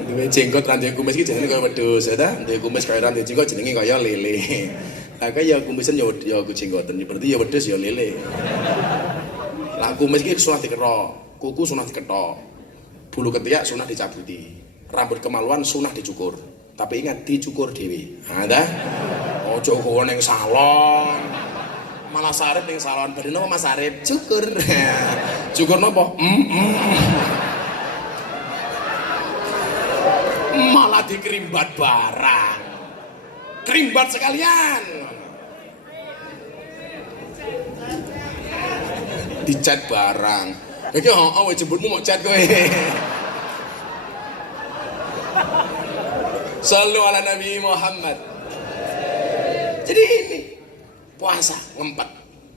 Duwe jenggot lan duwe kumis iki jenenge kaya wedhus ya ta. Duwe kumis kaya duwe jenggot jenenge kaya lele. Lah kaya kumisen ya jenggoten berarti ya wedhus ya lele. Lah kumis iki sunah diketok, kuku sunah diketok. Bulu ketiak sunah dicabuti. Rambut kemaluan sunah dicukur. Tapi ingat dicukur dhewe. Ha ta? Ojo kowe ning salon. Malah Sarip ning salon. Badhe napa Mas Sarip? Cukur. Cukur napa? Malah dikerimbat barang, kerimbat sekalian, dicat barang. Iki wis jemputmu mau cat kowe. Shallu ala Nabi Muhammad. Jadi ini puasa ngempet.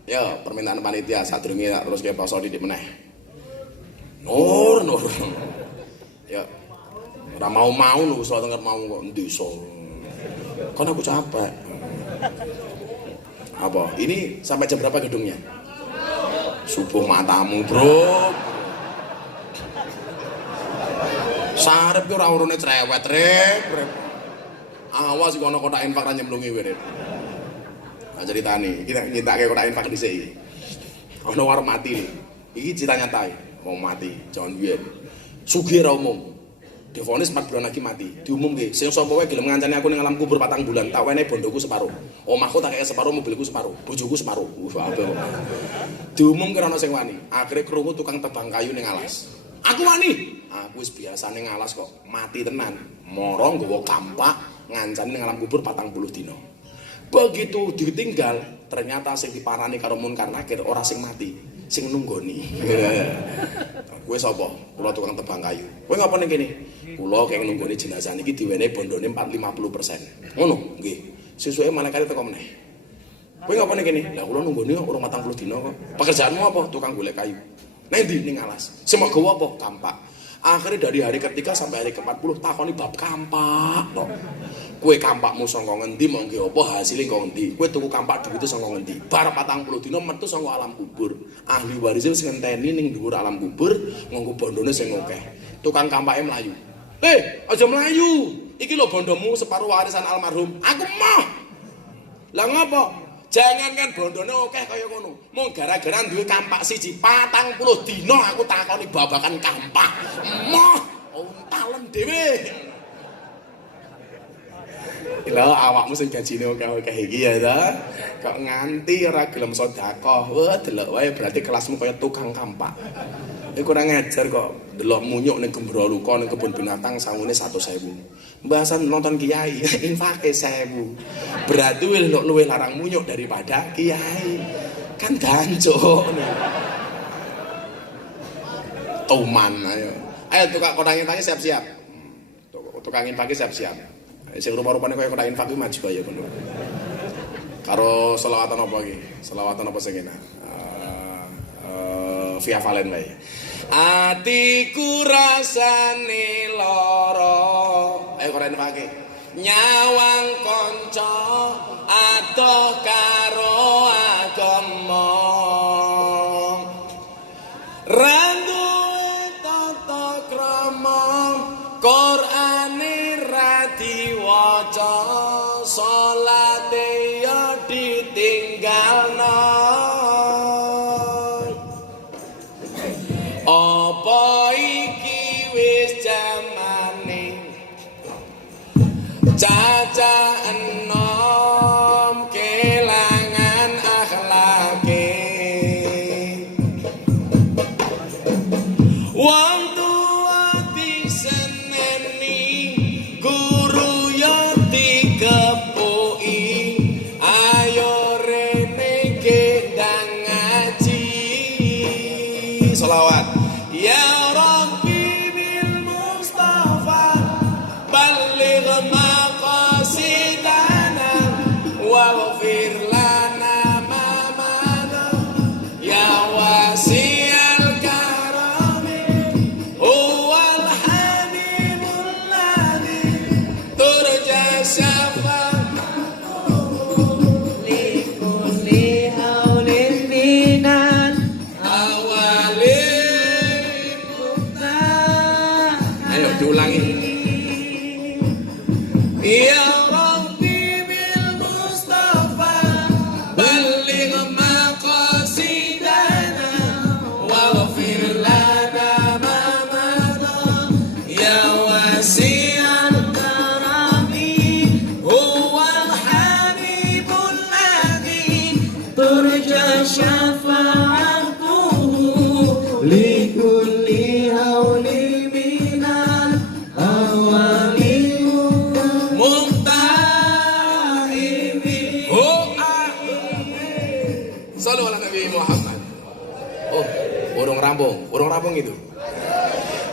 Ya permintaan panitia sadurunge terus kaya poso didik meneh. Nur. Ya ora mau lho salat denger mau kok ndesa. Kan aku capek. Apa? Ini sampai jam berapa gedungnya? Subuh matamu, Bro. Sarep ki ora urune cerewet, Rek. Awas iki ana kotak infak ra nyemplungi kowe, Rek. Nah, ceritane, kita nyitake kotak infak dhisik. Ana warung mati. Iki cerita nyata mau mati, jangan biyen. Sugih ra umum. Divonis 4 bulan lagi mati. Diumumke, sing sapa wae gelem ngancani aku ning alam kubur 4 bulan, tak wene bondoku separuh. Omahku tak kaya separuh, mobilku separuh, bojoku separuh. Wah, diumumke ana sing wani. Akhire krungu tukang tebang kayu ning alas. Aku wani. Aku wis biasa ning alas kok, mati tenan. Moro nggawa kampak ngancani ning alam kubur 40 dina. Begitu ditinggal, ternyata sing diparani karo Munkar Nakir ora sing mati, sing nunggoni. Kowe sapa? Kula tukang tebang kayu. Kowe ngapa ning kene? Kula keng nunggoni jenazah niki diwenehi bondone 50%. Ngono, nggih. Sesuke malaikat teko meneh. Kowe ngapa ning kene? Lah kula nunggoni kok urung 40 dina kok. Pekerjaanmu apa? Tukang golek kayu. Nang ndi ning alas? Sing mau gawa apa? Kampak. Akhirnya dari hari ketiga sampai hari ke-40 takoni bab kampak tok. Kue kampakmu saka ngendi mongke apa hasilnya kok ngendi? Kue tuku kampak duwite saka ngendi? Bar 40 dina metu saka alam kubur. Ahli waris wis ngenteni ning dhuwur alam kubur nganggo bondone sing akeh. Tukang kampake mlayu. Aja mlayu. Iki lho bondomu separuh warisan almarhum. Aku mah. Lah ngapa? Jangankan bondone akeh kaya ngono. Mung gara-gara duwe kampak siji 40 dina aku takoni babakan kampak. Moh, untalen dhewe. Lho awakmu sing gajine oke-oke iki ya ta. Kok nganti ora gelem sedekah. Wah, delok wae berarti kelasmu kaya tukang kampak. Iku kurang ajar kok delok munyuk ning Gembro Luka ning kebun binatang sangune 100.000. Mbahasan nonton kiai infake 1.000. Berarti luwih larang munyuk daripada kiai. Kan gancuk. Tuman ayo. Ayo tukang kotak infak siap-siap. Tukang infak siap-siap. Sing rupa-rupane kaya kotak infak iki maju ayo ngono. Karo selawatan apa iki? Selawatan apa sing enak? Via Valen wae. Atiku rasane lara. Ayo kotak infak. Nyawang kanca adoh karo agama. Qur'ane ra diwaca salate ya ditinggalno apa iki wis jamane caca enom kelangan akhlake wong salawat ya Rabbi bil Mustafa balligh maqasidana waghfir lana ma madha ya wasi'al karami huwal habibul ladzi turja syafa'atuhu li kulli haulin binan diulangi ya Rabbi bil Mustafa balligh maqasidana waghfir lana ma madha ya wasi'al karami huwal habibul ladzi turja syafa'atuhu li kulli haulin Sallu ala Nabi Muhammad. Oh, urung rampung itu.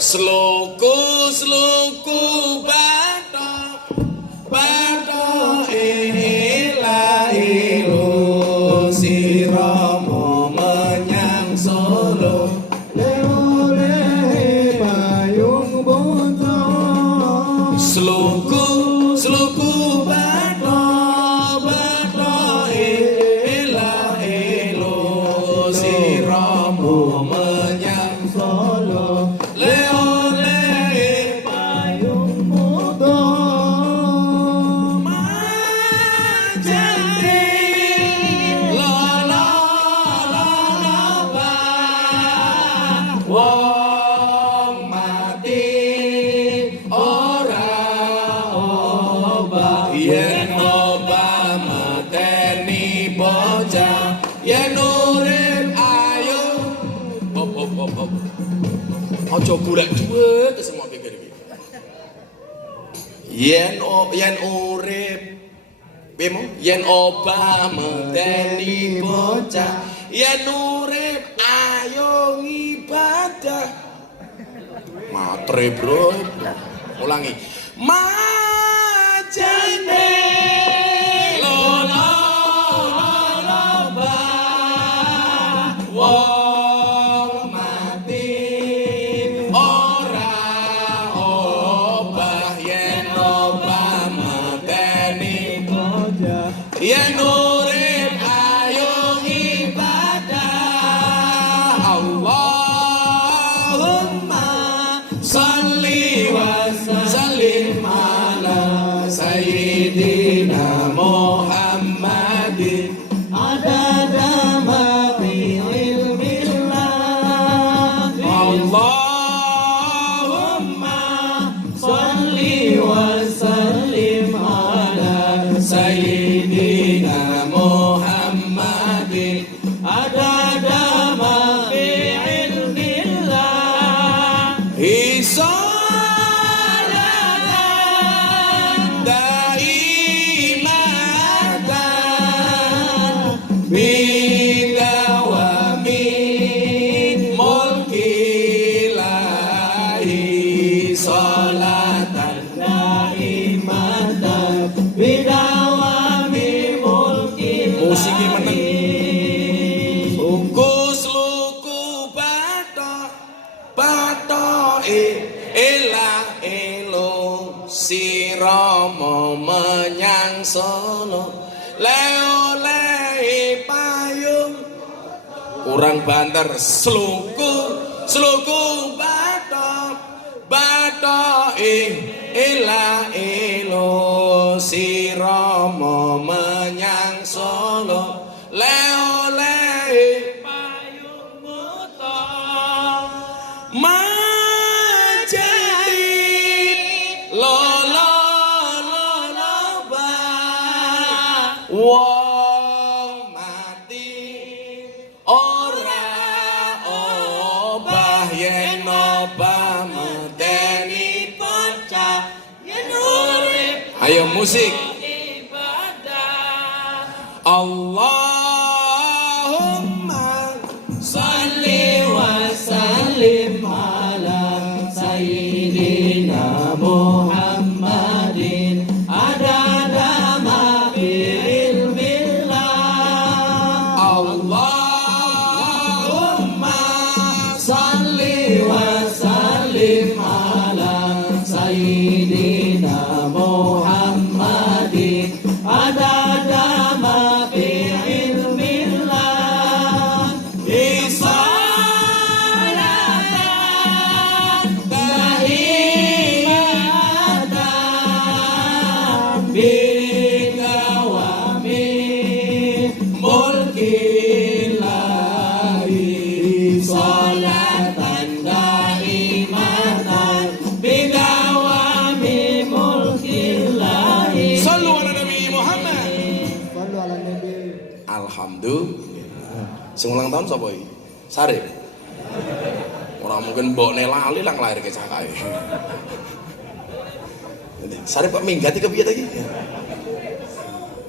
Sloku bathok ilahi siramo menyang Solo oleh payung boto. Sloku siramo menyang Solo le payung muda majane la wong mati ora obah yen obah mateni bocah yen aja golek dhuwit semua pikir iki. Yen urip piye yen obah medeni bocah yen urip ayo ibadah matre bro ulangi majane yen urip ayo ibadah Allahumma sholli wa sallim ala sayyidina Muhammadin adada ma fi ilmillah Allahumma sholli wa sallim ala Sayyidina Muhammadin adada ma fi ilmillah isolatan daimatan bidawamin mulkilahi solatan daimatan bidawami mulkilahi musiki meneng ukus luku batok elah elo sirama menyang Solo le payung kurang banter sluku batok elah elo sirama menyang Solo le payung buta majid lolo ba wong mati ora obah yen obah medeni pecah yen urip ayo musik ibadah Allahumma shalli wa sallim ala sayyidina Muhammadin adada ma fi ilmillah Allahumma shalli wa sallim ala sayyidina Muhammadin adada ma fi ilmillah isolatan daimatan bidawami mulkilahi solatan daimatan bidawami mulkilahi sallu ala nabi Muhammad Sallu ala nabi. alhamdulillah sing ulang tahun sapa iki Sarip ora mungkin mbokne lali lang lahir ke cakae Sarip kok minggat iki kepiye ta iki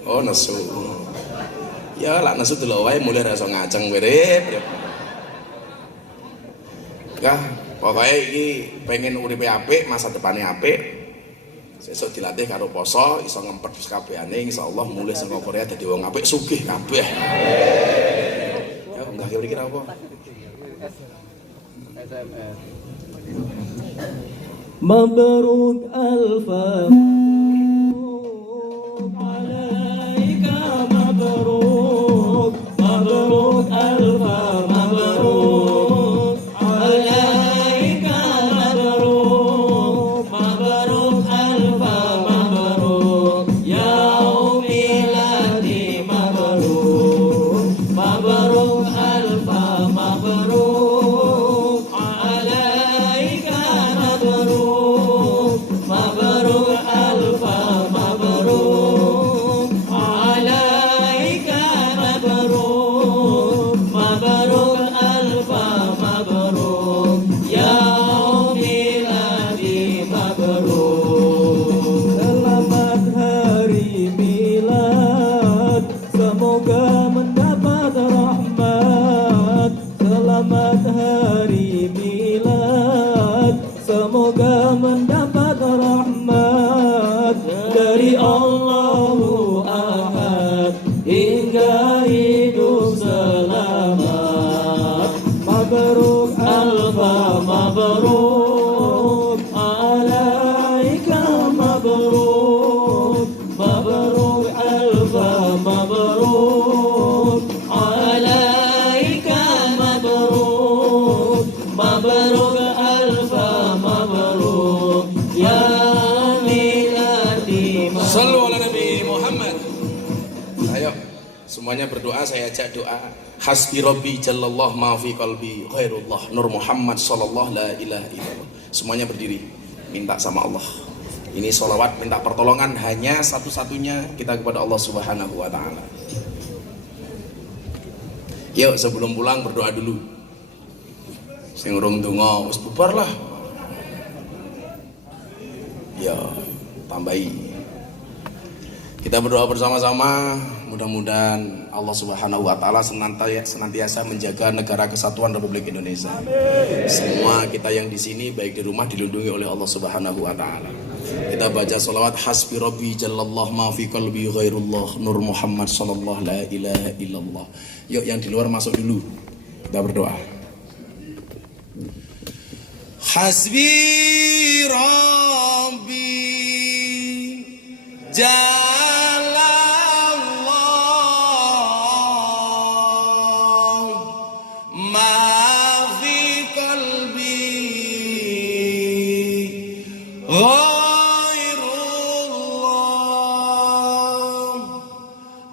oh nesu ya lak nesu delok wae mulai ra iso ngajeng wirip ya pokoknya iki pengen uripe apik masa depane apik sesuk dilatih karo poso iso ngempet kabehane insyaallah mulai saka Korea dadi wong apik sugih kabeh ya enggak kira-kira apa SMS. Mabruk alfa alaika mabruk alfa mabruk alaika mabruk alfa mabruk yaum miladi mabruk alfa mabruk alaika mabruk alfa mabruk alaika mabruk alfa mabruk yaum miladi mabruk selamat hari milad semoga mendapat rahmat selamat hari milad semoga mendapat rahmat dari Allahu Ahad hingga hidup selamat mabruk alfa mabruk alaika mabruk alfa mabruk alaika mabruk alfa mabruk ya miladi sallu ala nabi Muhammad ayo semuanya berdoa saya ajak doa hasbi rabbi jallallah ma fi qalbi khairullah nur Muhammad sallallahu la ilaha illallah semuanya berdiri minta sama Allah Ini sholawat minta pertolongan hanya satu-satunya kita kepada Allah Subhanahu wa Ta'ala. Yuk sebelum pulang berdoa dulu. Sing urung donga wis bubar lah. Ya, tambahi. Kita berdoa bersama-sama, mudah-mudahan Allah Subhanahu wa Ta'ala senantiasa menjaga negara kesatuan Republik Indonesia. Semua kita yang di sini baik di rumah dilindungi oleh Allah Subhanahu wa Ta'ala. Kita baca salawat hasbi rabbi jallallah ma fi qalbi ghairullah nur Muhammad sallallahu la ilaha illallah. Yuk yang di luar masuk dulu. Kita berdoa. Hasbi rabbi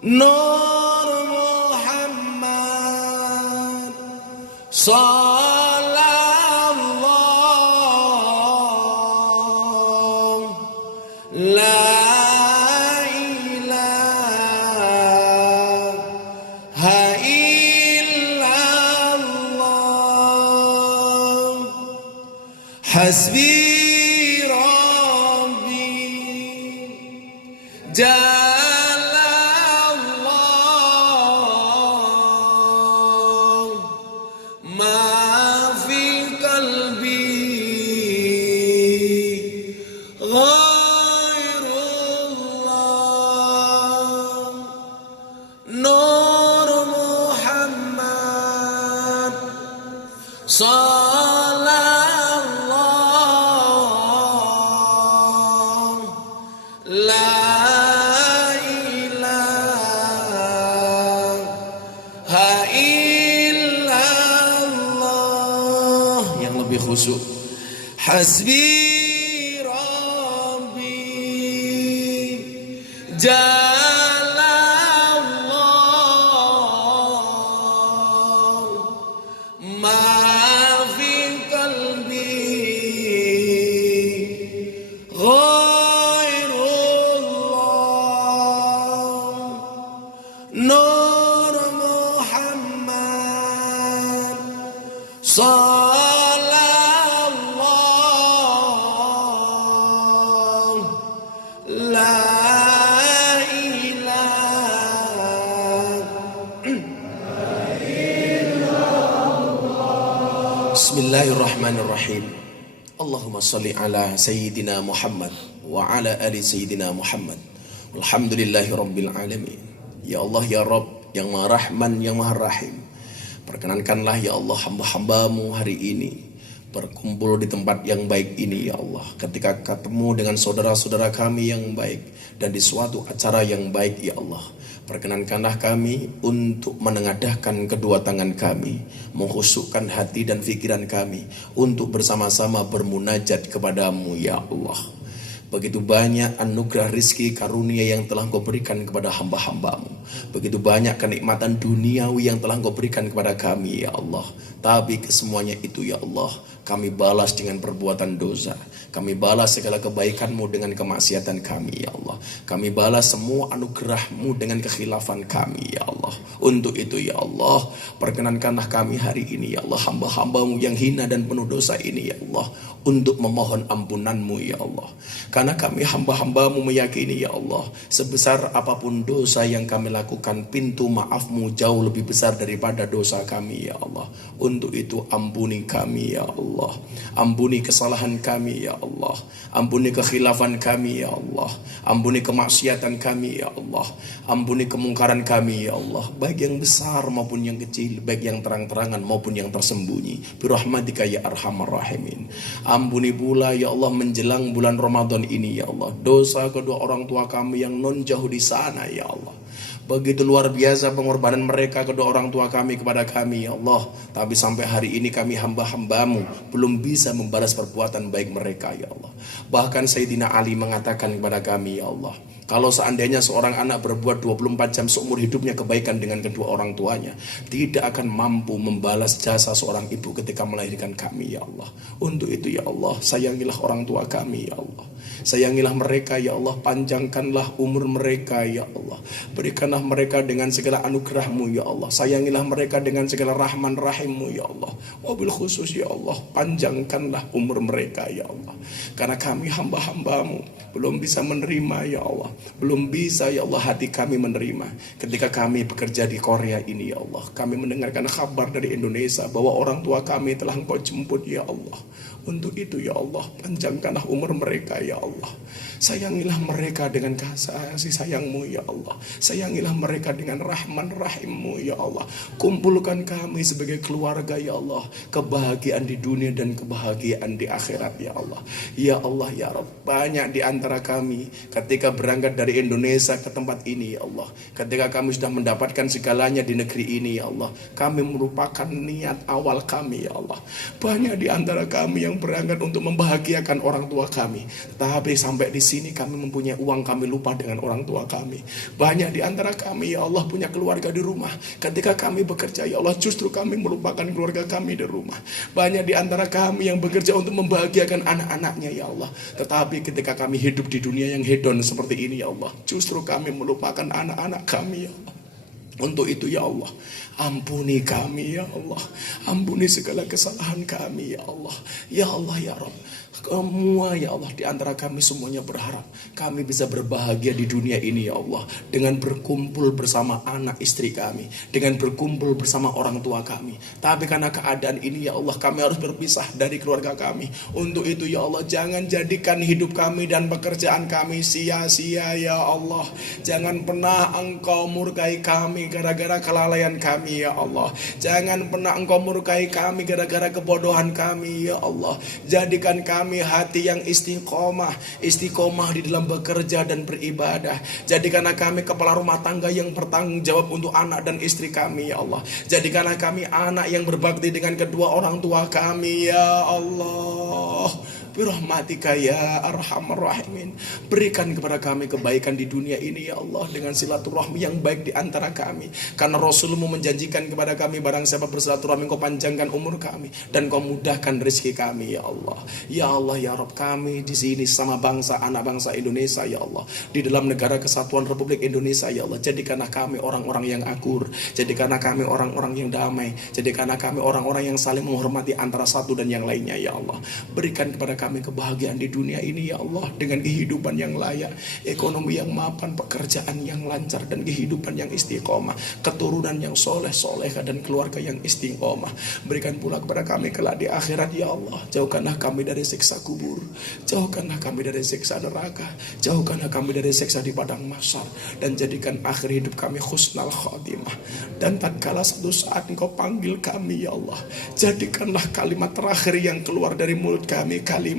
Nur Muhammad sallallahu la ilaha illallah hasbi rabbi khusyuk. Hasbi rabbi jallallah ma fi qalbi ghairullah nur Muhammad Bismillahirrahmanirrahim. Allahumma salli ala Sayyidina Muhammad wa ala ali Sayyidina Muhammad. Alhamdulillahi Rabbil Alamin. Ya Allah ya Rabb yang Maha Rahman yang Maha Rahim, perkenankanlah ya Allah hamba-hambamu hari ini berkumpul di tempat yang baik ini ya Allah, ketika ketemu dengan saudara-saudara kami yang baik dan di suatu acara yang baik ya Allah. Perkenankanlah kami untuk menengadahkan kedua tangan kami, mengkhusukkan hati dan pikiran kami untuk bersama-sama bermunajat kepadamu ya Allah. Begitu banyak anugerah rizki karunia yang telah Engkau berikan kepada hamba-hambamu. Begitu banyak kenikmatan duniawi yang telah Engkau berikan kepada kami ya Allah. Tapi kesemuanya itu ya Allah, kami balas dengan perbuatan dosa. Kami balas segala kebaikan-Mu dengan kemaksiatan kami ya Allah. Kami balas semua anugerah-Mu dengan kekhilafan kami ya Allah. Untuk itu ya Allah, perkenankanlah kami hari ini ya Allah, hamba-hamba-Mu yang hina dan penuh dosa ini ya Allah, untuk memohon ampunan-Mu ya Allah. Karena kami hamba-hamba-Mu meyakini ya Allah, sebesar apapun dosa yang kami lakukan, pintu maaf-Mu jauh lebih besar daripada dosa kami ya Allah. Untuk itu ampuni kami ya Allah, ampuni kesalahan kami ya Allah, ampuni kekhilafan kami ya Allah, ampuni kemaksiatan kami ya Allah, ampuni kemungkaran kami ya Allah, baik yang besar maupun yang kecil, baik yang terang-terangan maupun yang tersembunyi. Birahmatika ya arhamar rahimin. Ampuni pula ya Allah menjelang bulan Ramadan ini ya Allah, dosa kedua orang tua kami yang non jauh di sana ya Allah. Begitu luar biasa pengorbanan mereka kedua orang tua kami kepada kami ya Allah. Tapi sampai hari ini kami hamba-hamba-Mu belum bisa membalas perbuatan baik mereka ya Allah. Bahkan Sayyidina Ali mengatakan kepada kami ya Allah, Kalau seandainya seorang anak berbuat 24 jam seumur hidupnya kebaikan dengan kedua orang tuanya, tidak akan mampu membalas jasa seorang ibu ketika melahirkan kami, ya Allah. Untuk itu ya Allah, sayangilah orang tua kami, ya Allah. Sayangilah mereka, ya Allah. Panjangkanlah umur mereka, ya Allah. Berikanlah mereka dengan segala anugerah-Mu, ya Allah. Sayangilah mereka dengan segala rahman rahim-Mu, ya Allah. Wabil khusus, ya Allah, panjangkanlah umur mereka, ya Allah. Karena kami hamba-hamba-Mu belum bisa menerima, ya Allah. Belum bisa, ya Allah, hati kami menerima. Ketika kami bekerja di Korea ini, ya Allah, kami mendengarkan kabar dari Indonesia bahwa orang tua kami telah Engkau jemput, ya Allah. Untuk itu, ya Allah, panjangkanlah umur mereka, ya Allah. Sayangilah mereka dengan kasih sayang-Mu, ya Allah. Sayangilah mereka dengan rahman rahim-Mu, ya Allah. Kumpulkan kami sebagai keluarga, ya Allah. Kebahagiaan di dunia dan kebahagiaan di akhirat, ya Allah. Ya Allah, ya Rabb, banyak di antara kami ketika berangkat dari Indonesia ke tempat ini, ya Allah. Ketika kami sudah mendapatkan segalanya di negeri ini, ya Allah, kami merupakan niat awal kami, ya Allah. Banyak di antara kami yang berangkat untuk membahagiakan orang tua kami, tapi sampai di sini kami mempunyai uang, kami lupa dengan orang tua kami. Banyak di antara kami, ya Allah, punya keluarga di rumah. Ketika kami bekerja, ya Allah, justru kami melupakan keluarga kami di rumah. Banyak di antara kami yang bekerja untuk membahagiakan anak-anaknya, ya Allah. Tetapi ketika kami hidup di dunia yang hedon seperti ini, ya Allah, justru kami melupakan anak-anak kami, ya Allah. Untuk itu, ya Allah, ampuni kami, ya Allah. Ampuni segala kesalahan kami, ya Allah. Ya Allah, ya Rabb, semua, ya Allah, di antara kami semuanya berharap kami bisa berbahagia di dunia ini, ya Allah, dengan berkumpul bersama anak istri kami, dengan berkumpul bersama orang tua kami. Tapi karena keadaan ini, ya Allah, kami harus berpisah dari keluarga kami. Untuk itu, ya Allah, jangan jadikan hidup kami dan pekerjaan kami sia-sia, ya Allah. Jangan pernah Engkau murkai kami gara-gara kelalaian kami, ya Allah. Jangan pernah Engkau murkai kami gara-gara kebodohan kami, ya Allah. Jadikan kami hati yang istiqomah di dalam bekerja dan beribadah. Jadikanlah kami kepala rumah tangga yang bertanggung jawab untuk anak dan istri kami, ya Allah. Jadikanlah kami anak yang berbakti dengan kedua orang tua kami, ya Allah. Birahmatika ya arhamar rahimin. Berikan kepada kami kebaikan di dunia ini, ya Allah, dengan silaturahmi yang baik di antara kami. Karena Rasul-Mu menjanjikan kepada kami, barang siapa bersilaturahmi, Kau panjangkan umur kami dan Kau mudahkan rezeki kami, ya Allah. Ya Allah, ya Rabb, kami di sini sama bangsa, anak bangsa Indonesia, ya Allah, di dalam negara kesatuan Republik Indonesia, ya Allah. Jadikanlah kami orang-orang yang akur. Jadikanlah kami orang-orang yang damai. Jadikanlah kami orang-orang yang saling menghormati antara satu dan yang lainnya, ya Allah. Berikan kepada kami kebahagiaan di dunia ini, ya Allah, dengan kehidupan yang layak, ekonomi yang mapan, pekerjaan yang lancar, dan kehidupan yang istiqomah, keturunan yang soleh-solehah, dan keluarga yang istiqomah. Berikan pula kepada kami kelak di akhirat, ya Allah. Jauhkanlah kami dari siksa kubur, jauhkanlah kami dari siksa neraka, jauhkanlah kami dari siksa di padang mahsyar, dan jadikan akhir hidup kami husnal khotimah. Dan tatkala satu saat Engkau panggil kami, ya Allah, jadikanlah kalimat terakhir yang keluar dari mulut kami kalimat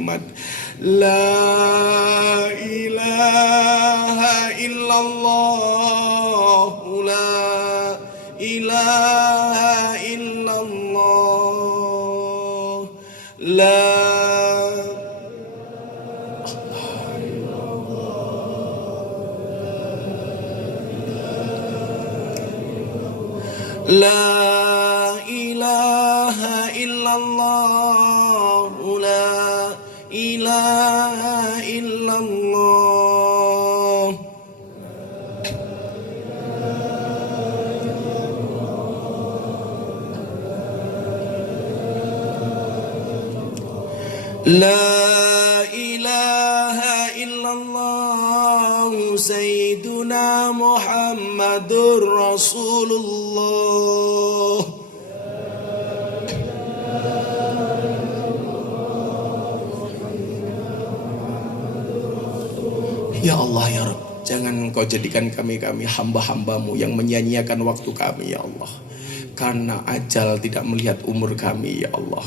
La ilaha illallah, la ilaha illallah, la ilaha illallah, la ilaha illallah. La ilaha illallah Sayyiduna Muhammadur Rasulullah. Ya Allah, ya Rabb, jangan Engkau jadikan kami hamba-hambamu yang menyanyiakan waktu kami, ya Allah. karena ajal tidak melihat umur kami ya Allah.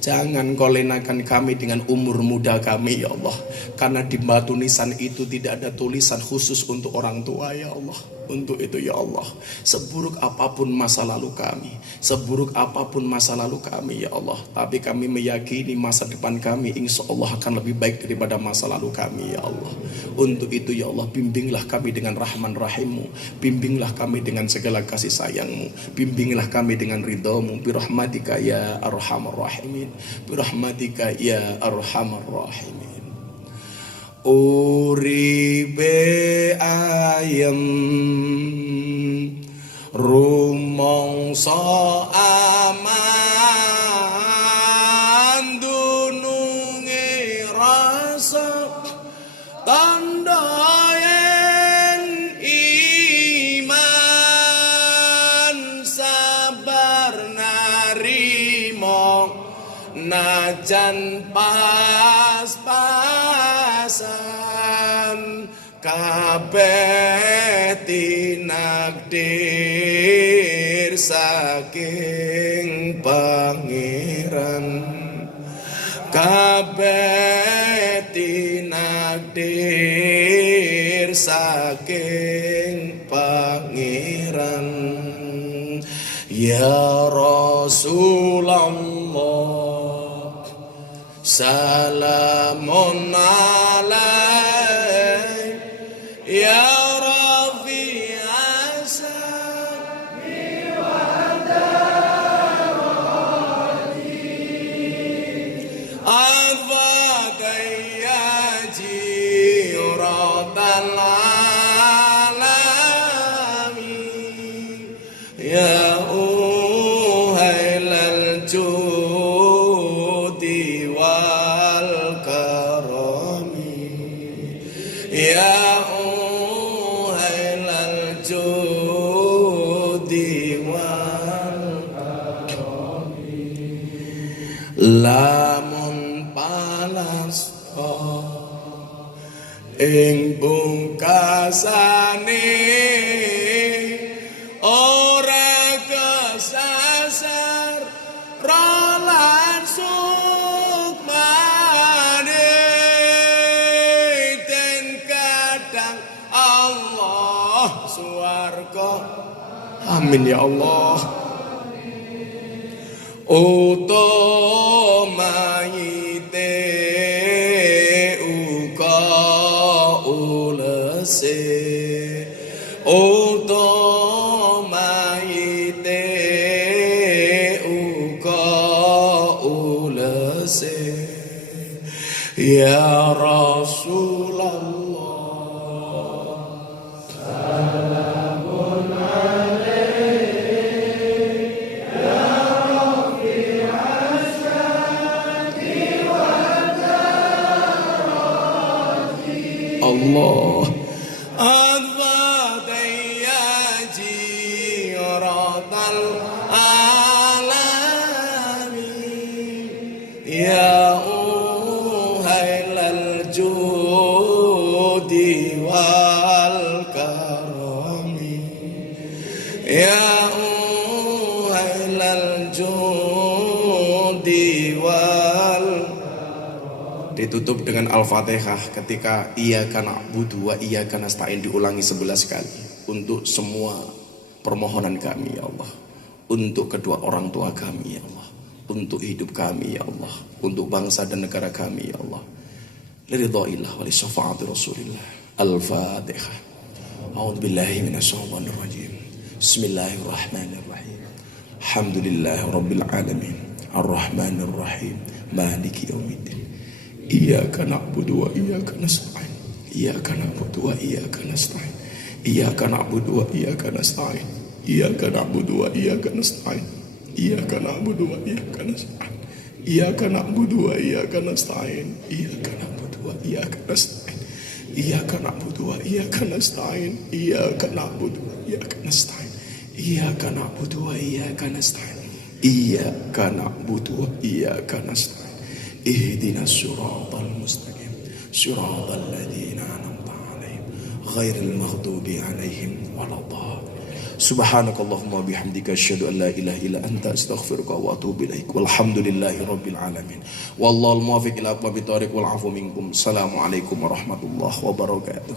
Jangan kau lenakan kami dengan umur muda kami ya Allah. Karena di batu nisan itu tidak ada tulisan khusus untuk orang tua ya Allah. Untuk itu ya Allah, seburuk apapun masa lalu kami, seburuk apapun masa lalu kami ya Allah, tapi kami meyakini masa depan kami insya Allah akan lebih baik daripada masa lalu kami ya Allah. Untuk itu ya Allah, bimbinglah kami dengan rahman rahimmu, bimbinglah kami dengan segala kasih sayangmu, bimbinglah kami dengan ridhamu, birahmatika ya arhamar rahimin, birahmatika ya arhamar rahimin. Uribe ayem rumangsa aman dununge rasa tandha yen iman sabar narima najan pas-pasan kabeh tinakdir saking pangeran, kabeh tinakdir saking pangeran. Ya Rasulullah salamun alaik ya Rafi asami wa darati advakaya jiratal alami ya uhailal judi wal karami ya uhailal judi wal karami lamun palasta ing pungkasane ora kesasar rolan sukmane den kadang Allah swarga amin ya Allah utomayite uga ulese utomayite uga ulese ya Rasulullah salamun alaik ya Rabbi asyaki wa darati Allah advadaya jiratal alami ya uhailal judi wal karami ya uhailal judi wal. Ditutup dengan Al-Fatihah ketika iyyaka na'budu wa iyyaka nasta'in diulangi 11 kali untuk semua permohonan kami ya Allah, untuk kedua orang tua kami ya Allah, untuk hidup kami ya Allah, untuk bangsa dan negara kami ya Allah. Liridhaillah wa li syafaati Rasulillah. Al-Fatihah. A'udzubillahi minasyaitonir rajim. Bismillahirrahmanirrahim. Alhamdulillahirabbil alamin. Arrahmanir rahim. Maliki yaumiddin. Iyyaka na'budu wa iyyaka nasta'in. Iyyaka na'budu wa iyyaka nasta'in. Iyyaka na'budu wa iyyaka nasta'in. Iyyaka na'budu wa iyyaka nasta'in. Iyyaka na'budu wa iyyaka nasta'in. Iyyaka na'budu wa iyyaka nasta'in. Iyyaka na'budu wa iyyaka nasta'in. Iyyaka na'budu wa iyyaka nasta'in. Iyyaka na'budu wa iyyaka nasta'in. Iyyaka na'budu wa iyyaka nasta'in. Iyyaka na'budu wa iyyaka nasta'in. Ihdinas siratal mustaqim. Siratal ladzina an'amta 'alaihim ghairil maghdubi 'alaihim waladdallin. Subhanakallahumma bihamdika asyhadu an la ilaha illa anta astaghfiruka wa atubu ilaik. Walhamdulillahi rabbil alamin. Wallahul muwaffiq ila aqwamit thoriq wal afu minkum. Assalamualaikum warahmatullahi wabarakatuh.